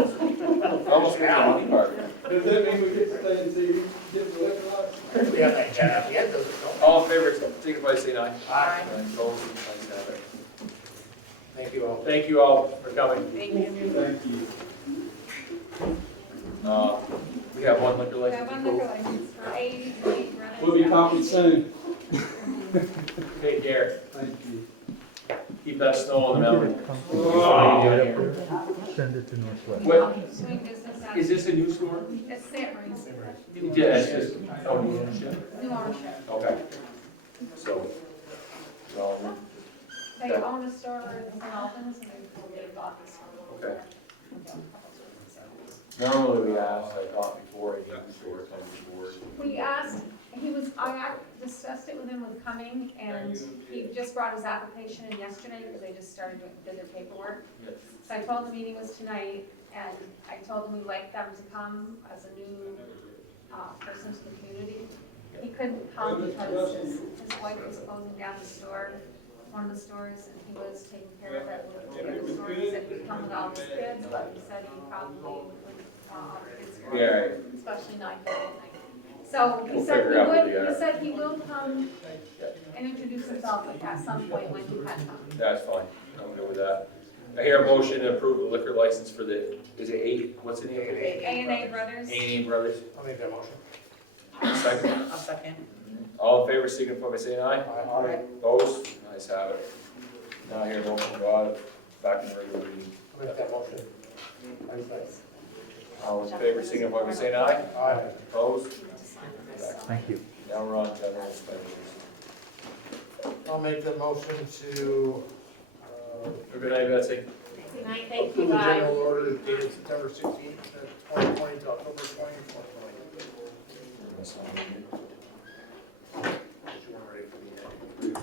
Almost got the money part. Does that mean we get to stay and see, get the liquor license? We got that chat at the end, doesn't it? All in favor, signify by saying aye. Aye. Opposed, ayes have it. Thank you all. Thank you all for coming. Thank you. Thank you. We have one liquor We license. have one liquor license for 88 Brothers. We'll be talking soon. Take care. Thank you. Keep that snow on the mountain. Send it to Northwest. What, Swing business. is this a new store? It's St. Mary's. Yeah, it's just, oh, new ownership? New ownership. Okay. So, They own a store in St. Albans, and they bought this one. okay. Normally we ask, I thought before, a new store comes forward. We asked, I discussed it with him with coming, and he just brought his application in yesterday, because they just did their paperwork. Yes. So I told him the meeting was tonight, and I told him we'd like them to come as a new person to the community. He couldn't come because his wife was closing down the store, one of the stores, and he was taking care of it with the other store. He said he'd come with all his kids, but he said he probably would, kids, Yeah, right. especially 9:30. So he We'll said figure out what we got. he said he will come and introduce himself at some point when he had come. That's fine, I'm good with that. I hear a motion to approve a liquor license for the, is it eight, what's the name of it? A&A Brothers. A&A Brothers. I'll make that motion. Second. I'll second. All in favor, signify by saying aye. Aye. Opposed? Ayes have it. Now I hear a motion to go out, back in the regular meeting. I'll make that motion. All in favor, signify by saying aye. Aye. Opposed? Thank you. Now we're on general expenditures. I'll make the motion to, Good night, Betsy. Good night, thank approve you, the bye. general order dated September 16th, 2020 to October 20, 2020. Ready for the end.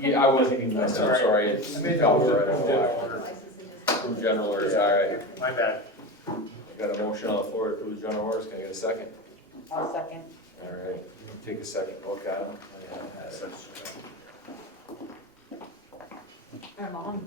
Yeah, I wasn't even, I'm sorry, it's. I made the fell order. right over. approve general orders, all right. My bad. Got a motion on the floor to approve general orders, can I get a second? I'll second. All right, take a second, look at them. I'm on.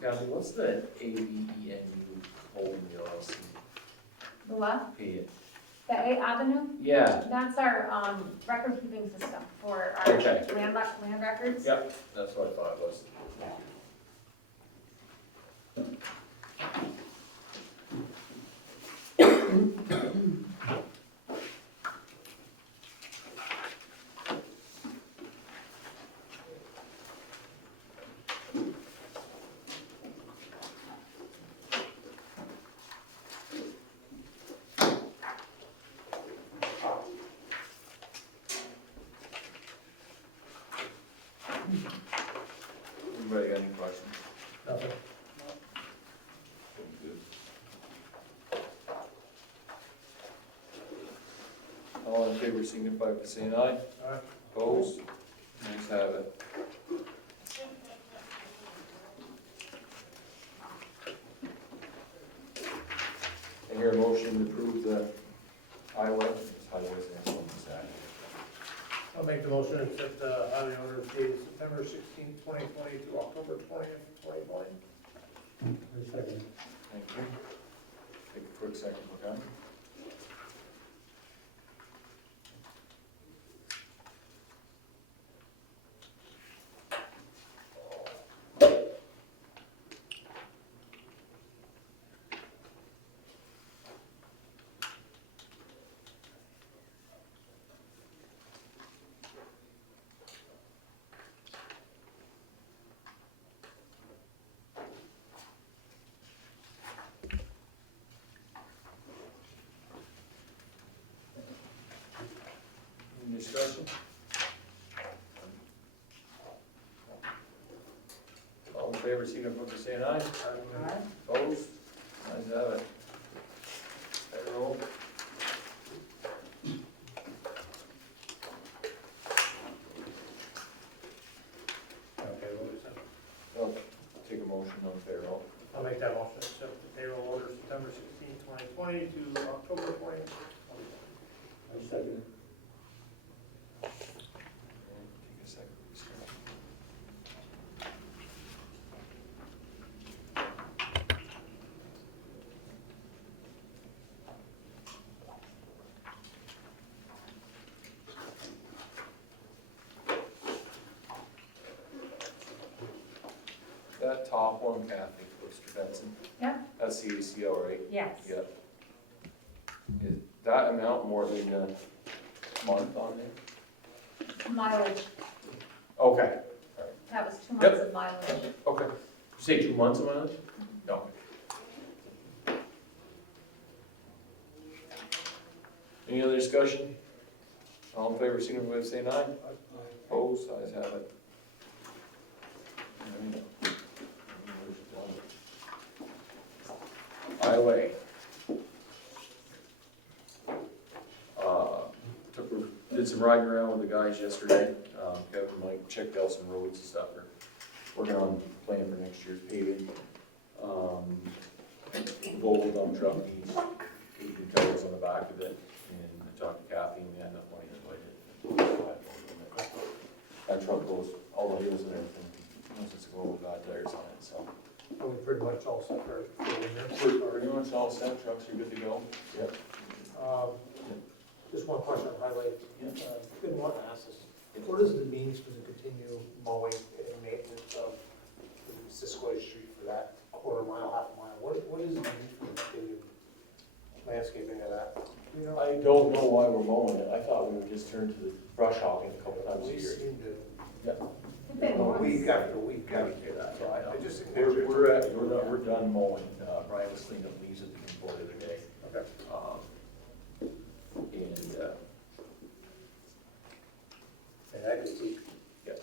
Kathy, what's the ABENU holding the LLC? The what? Pay it. The A Avenue? Yeah, That's our, record keeping system for our Okay. land records. yep, that's what I thought it was. Anybody got any questions? Nothing. All in favor, signify by saying aye. Aye. Opposed? Ayes have it. I hear a motion to approve the highways and I'll make the motion to accept the highway orders dated September 16th, 2020 to October 20th, 2020. Thank you. Take a quick second, okay? Any discussion? All in favor, signify by saying aye. Aye. Opposed? Ayes have it. Payroll. Okay, what is that? I'll take a motion on payroll. I'll make that motion to accept the payroll order September 16th, 2020 to October 20th. I second it. Take a second, please. That top one, Kathy, Mr. Benson, Yep, that's the ACO, right? yes. Yep. Is that amount more than a month on there? Mileage, Okay, that was 2 Yep. months of mileage. okay. Did you say 2 months of mileage? No. Any other discussion? All in favor, signify by saying aye. Opposed, ayes have it. Highway. Did some riding around with the guys yesterday. Kevin and Mike checked out some roads and stuff. We're working on plan for next year's paving. Volvo dump truck needs 8 new tires on the back of it. And I talked to Kathy and we had enough money to budget. That truck goes all the hills and everything. Once it's a Volvo got tires on it, so. We're pretty much all set for We're pretty much all set, trucks are good to go. Yep. Just one question on highway. Didn't want to ask this. What is the means for the continued mowing and maintenance of the Missisquoi Street for that quarter mile, half a mile? What is the need for the continued landscaping of that? You know, I don't know why we're mowing it. I thought we would just turn to the brush hogging a couple times a we year. seem to, Yep. Been once. week after week after that, so I just. We're done mowing, Brian was cleaning up leaves at the board the other day. Okay. And, And I just keep,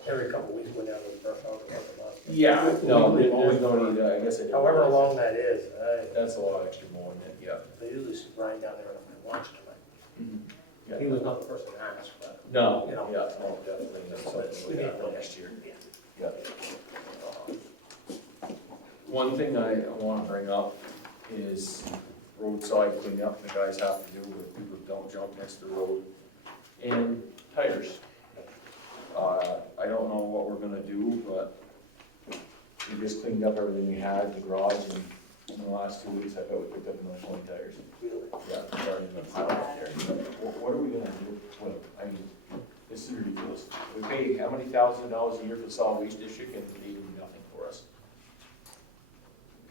every couple of weeks go down to the brush hog about a month. yeah, no, there's no need, I guess I did. However long that is, That's a lot extra mowing, yeah. they usually see Brian down there on my watch tonight. Yeah. He was not the person to ask, but. No, You know. yeah, no, definitely, that's something we got for next year. Yeah. One thing I wanna bring up is roadside cleanup, the guys have to do where people don't jump next to the road. And tires. I don't know what we're gonna do, but we just cleaned up everything we had in the garage, and in the last 2 weeks, I bet we picked up another 20 tires. Yeah, starting to pile up there. What are we gonna do? Well, I mean, this is ridiculous. We pay how many thousands of dollars a year for the solid waste district, and they do nothing for us?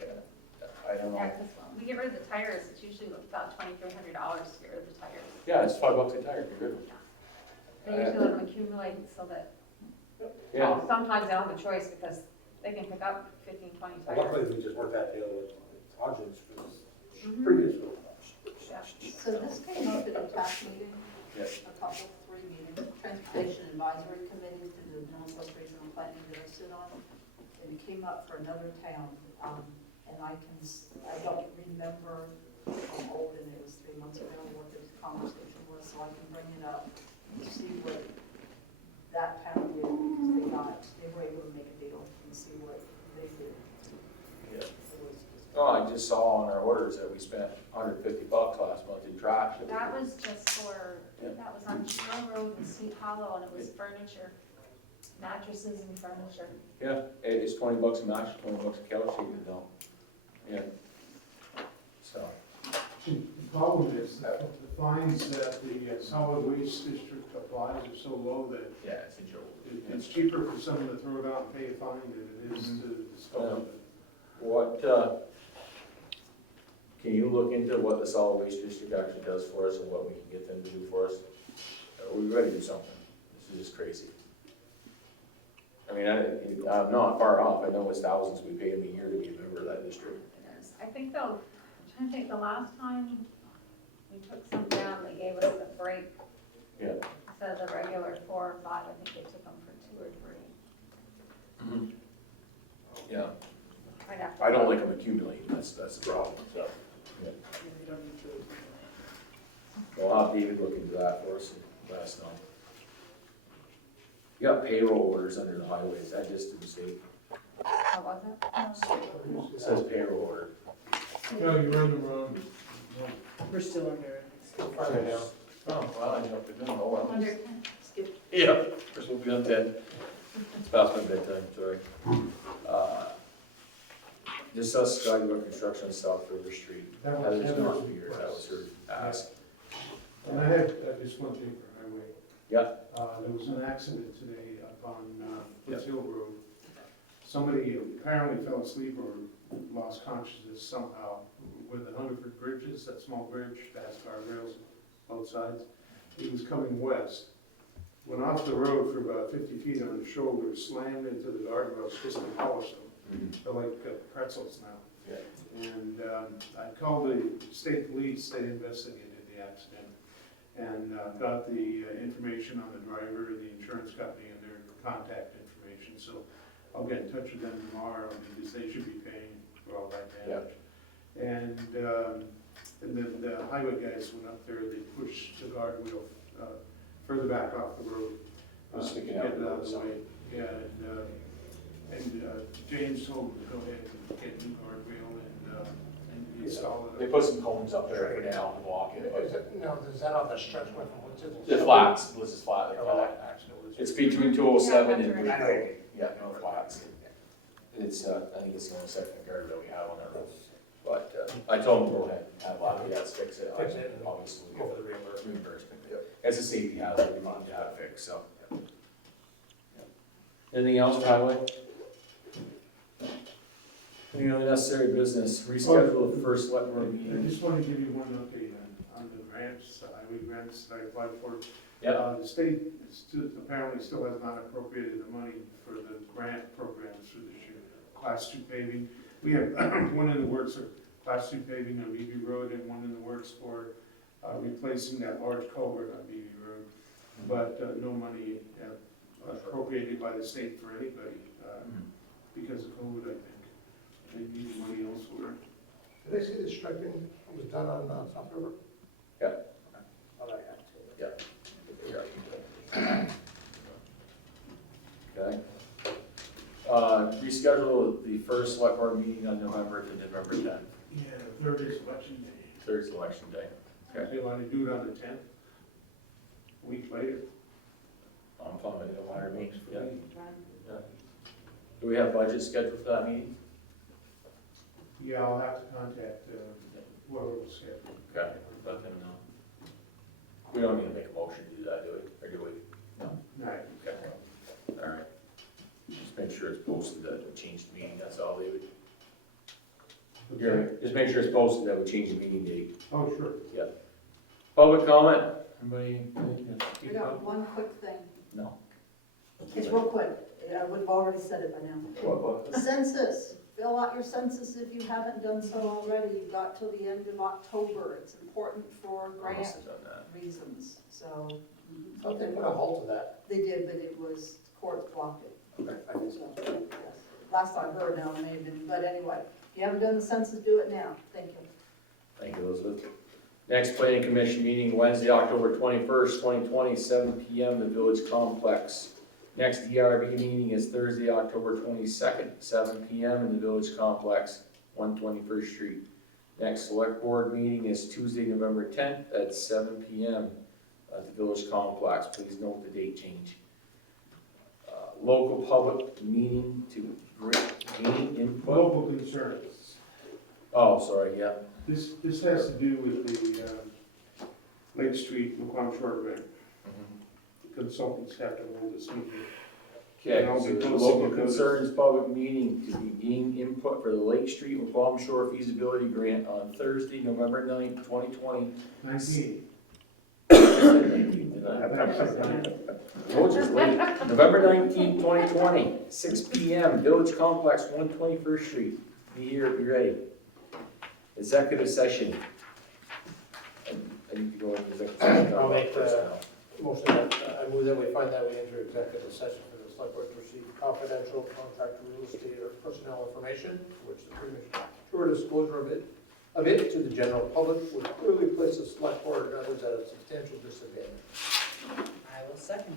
Yeah, I don't know. Yeah, 'cause when we get rid of the tires, it's usually about $2,300 to get rid of the tires. Yeah, it's $5 a tire, get rid of it. They usually let them accumulate so that, Yeah. well, sometimes they'll have a choice because they can pick up 15, 20 tires. Luckily, we just worked that deal with Hodgins for this Mhm. previous one. Yeah. So this came up at a TAC meeting, Yes. a couple, 3 meetings, Transportation Advisory Committee to the Northwest Regional Planning that I sit on, and it came up for another town, and I don't remember how old, and it was 3 months ago, what the conversation was, so I can bring it up and see what that town did, because they were able to make a deal and see what they did. Yeah. It was just- Oh, I just saw on our orders that we spent $150 last month in trash. That was just for, Yeah. that was on Shore Road and Sweet Hollow, and it was furniture, mattresses and furniture. Yeah, it's $20 a match, $20 a couch, you can dump. Yeah. So, The problem is that the fines that the solid waste district applies are so low that yeah, it's a joke. it's cheaper for someone to throw it out and pay a fine than it is to dispose of it. What, can you look into what the solid waste district actually does for us and what we can get them to do for us? We gotta do something. This is just crazy. I mean, I'm not far off. I know it's thousands we pay them a year to be a member of that district. It is. I think though, I'm trying to think, the last time we took some down, they gave us a break. Yeah. Instead of the regular 4 or 5, I think they took them for 2 or 3. Yeah. I'd have to I don't look. like them accumulating. That's the problem, so. Yeah. Well, I'll have David look into that for us and let us know. You got payroll orders under the highway. Is that just a mistake? How was it? It says payroll order. No, you run the wrong. We're still under. Oh, well, I jumped the gun. Oh, well. Under 10. Skip. Yeah, we're supposed to be on 10. It's past my bedtime, sorry. Just us guiding about construction on South River Street. That was Heather's Heather's not here, that request. was her ask. And I have just one thing for highway. Yeah. There was an accident today up on Woods Hill Road. Somebody apparently fell asleep or lost consciousness somehow where the Hungerford Bridge is, that small bridge that has guardrails on both sides. He was coming west, went off the road for about 50 feet on his shoulder, slammed into the guardrails just to polish them. They're like pretzels now. Yeah. And I called the state police, they investigated the accident and got the information on the driver, the insurance company, and their contact information. So I'll get in touch with them tomorrow because they should be paying for all that damage. And then the highway guys went up there, they pushed the guardrail further back off the road. Was To sticking get out it the out of the side. way. Yeah, and James told him to go ahead and get a new guardrail and install it. They put some cones up there for now to block it. No, is that off the stretch went from Woods Hill? The flats, this is flat, they're flat. It's between 207 and Route 8. Yeah, no flats. It's, I think it's the only second guard that we have on our road. But I told them to go ahead and have Lafayette fix it. Fix it and Obviously, go for the reimbursement. It's a safety hazard, we want to have it fixed, so. Anything else for highway? Any other necessary business? Reschedule the first Selectboard I meeting. just want to give you one update on the grants, the highway grants that I applied for. Yeah. The state apparently still has not appropriated the money for the grant programs for this year. Class 2 paving, We have one in the works for class 2 paving on Beebe Road and one in the works for replacing that large culvert on Beebe Road. But no money appropriated by the state for anybody because of COVID, I think. They need money elsewhere. Did I see the striping was done on South River? Yeah. Thought I had to. Yeah. Okay. Reschedule the first select board meeting on November to November 10th. Yeah, the third is election day. Third is election day. Okay. They want to do it on the 10th, a week later. I'm fine with it, whatever it means. Yeah. Yeah. Do we have budget scheduled for that meeting? Yeah, I'll have to contact whoever was scheduled. Okay, let them know. We don't need to make a motion to do that, do we? Or do we? No? Right. Okay. All right. Just make sure it's posted that we change the meeting, that's all, David. Just make sure it's posted that we change the meeting date. Oh, sure. Yeah. Public comment? Anybody? I got one quick thing. No. It's real quick. We've already said it by now. What? Census. Fill out your census if you haven't done so already. You've got till the end of October. It's important for I grant must have done that. reasons, so. Thought they put a halt to that. They did, but it was, court blocked it. Okay, I think so. So, yes. Last I heard now, it may have been, but anyway, if you haven't done the census, do it now. Thank you. Thank you, Elizabeth. Next planning commission meeting, Wednesday, October 21st, 2020, 7 PM, the Village Complex. Next DRB meeting is Thursday, October 22nd, 7 PM in the Village Complex, 121st Street. Next select board meeting is Tuesday, November 10th at 7 PM at the Village Complex. Please note the date change. Local public meeting to gain input. Local concerns. Oh, sorry, yeah. This has to do with the Lake Street, McQuam Short grant. Consultants have to hold this meeting. Okay, And I'll so be the posting local a notice. concerns public meeting to be gain input for the Lake Street and Palm Shore feasibility grant on Thursday, November 9th, 2020. 19. Told you it's late. November 19th, 2020, 6 PM, Village Complex, 121st Street. Be here, be ready. Executive session. I need to go into executive session. I'll make the motion that, I move that we find that we enter executive session for the select board to receive confidential contract real estate or personnel information, which the premature disclosure of it to the general public would clearly place the select board and others at a substantial disadvantage. I will second.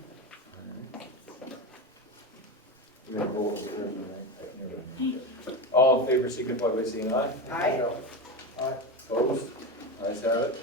We're gonna vote for it, right? All in favor, signify by saying aye. Aye. Aye. Opposed? Ayes have it.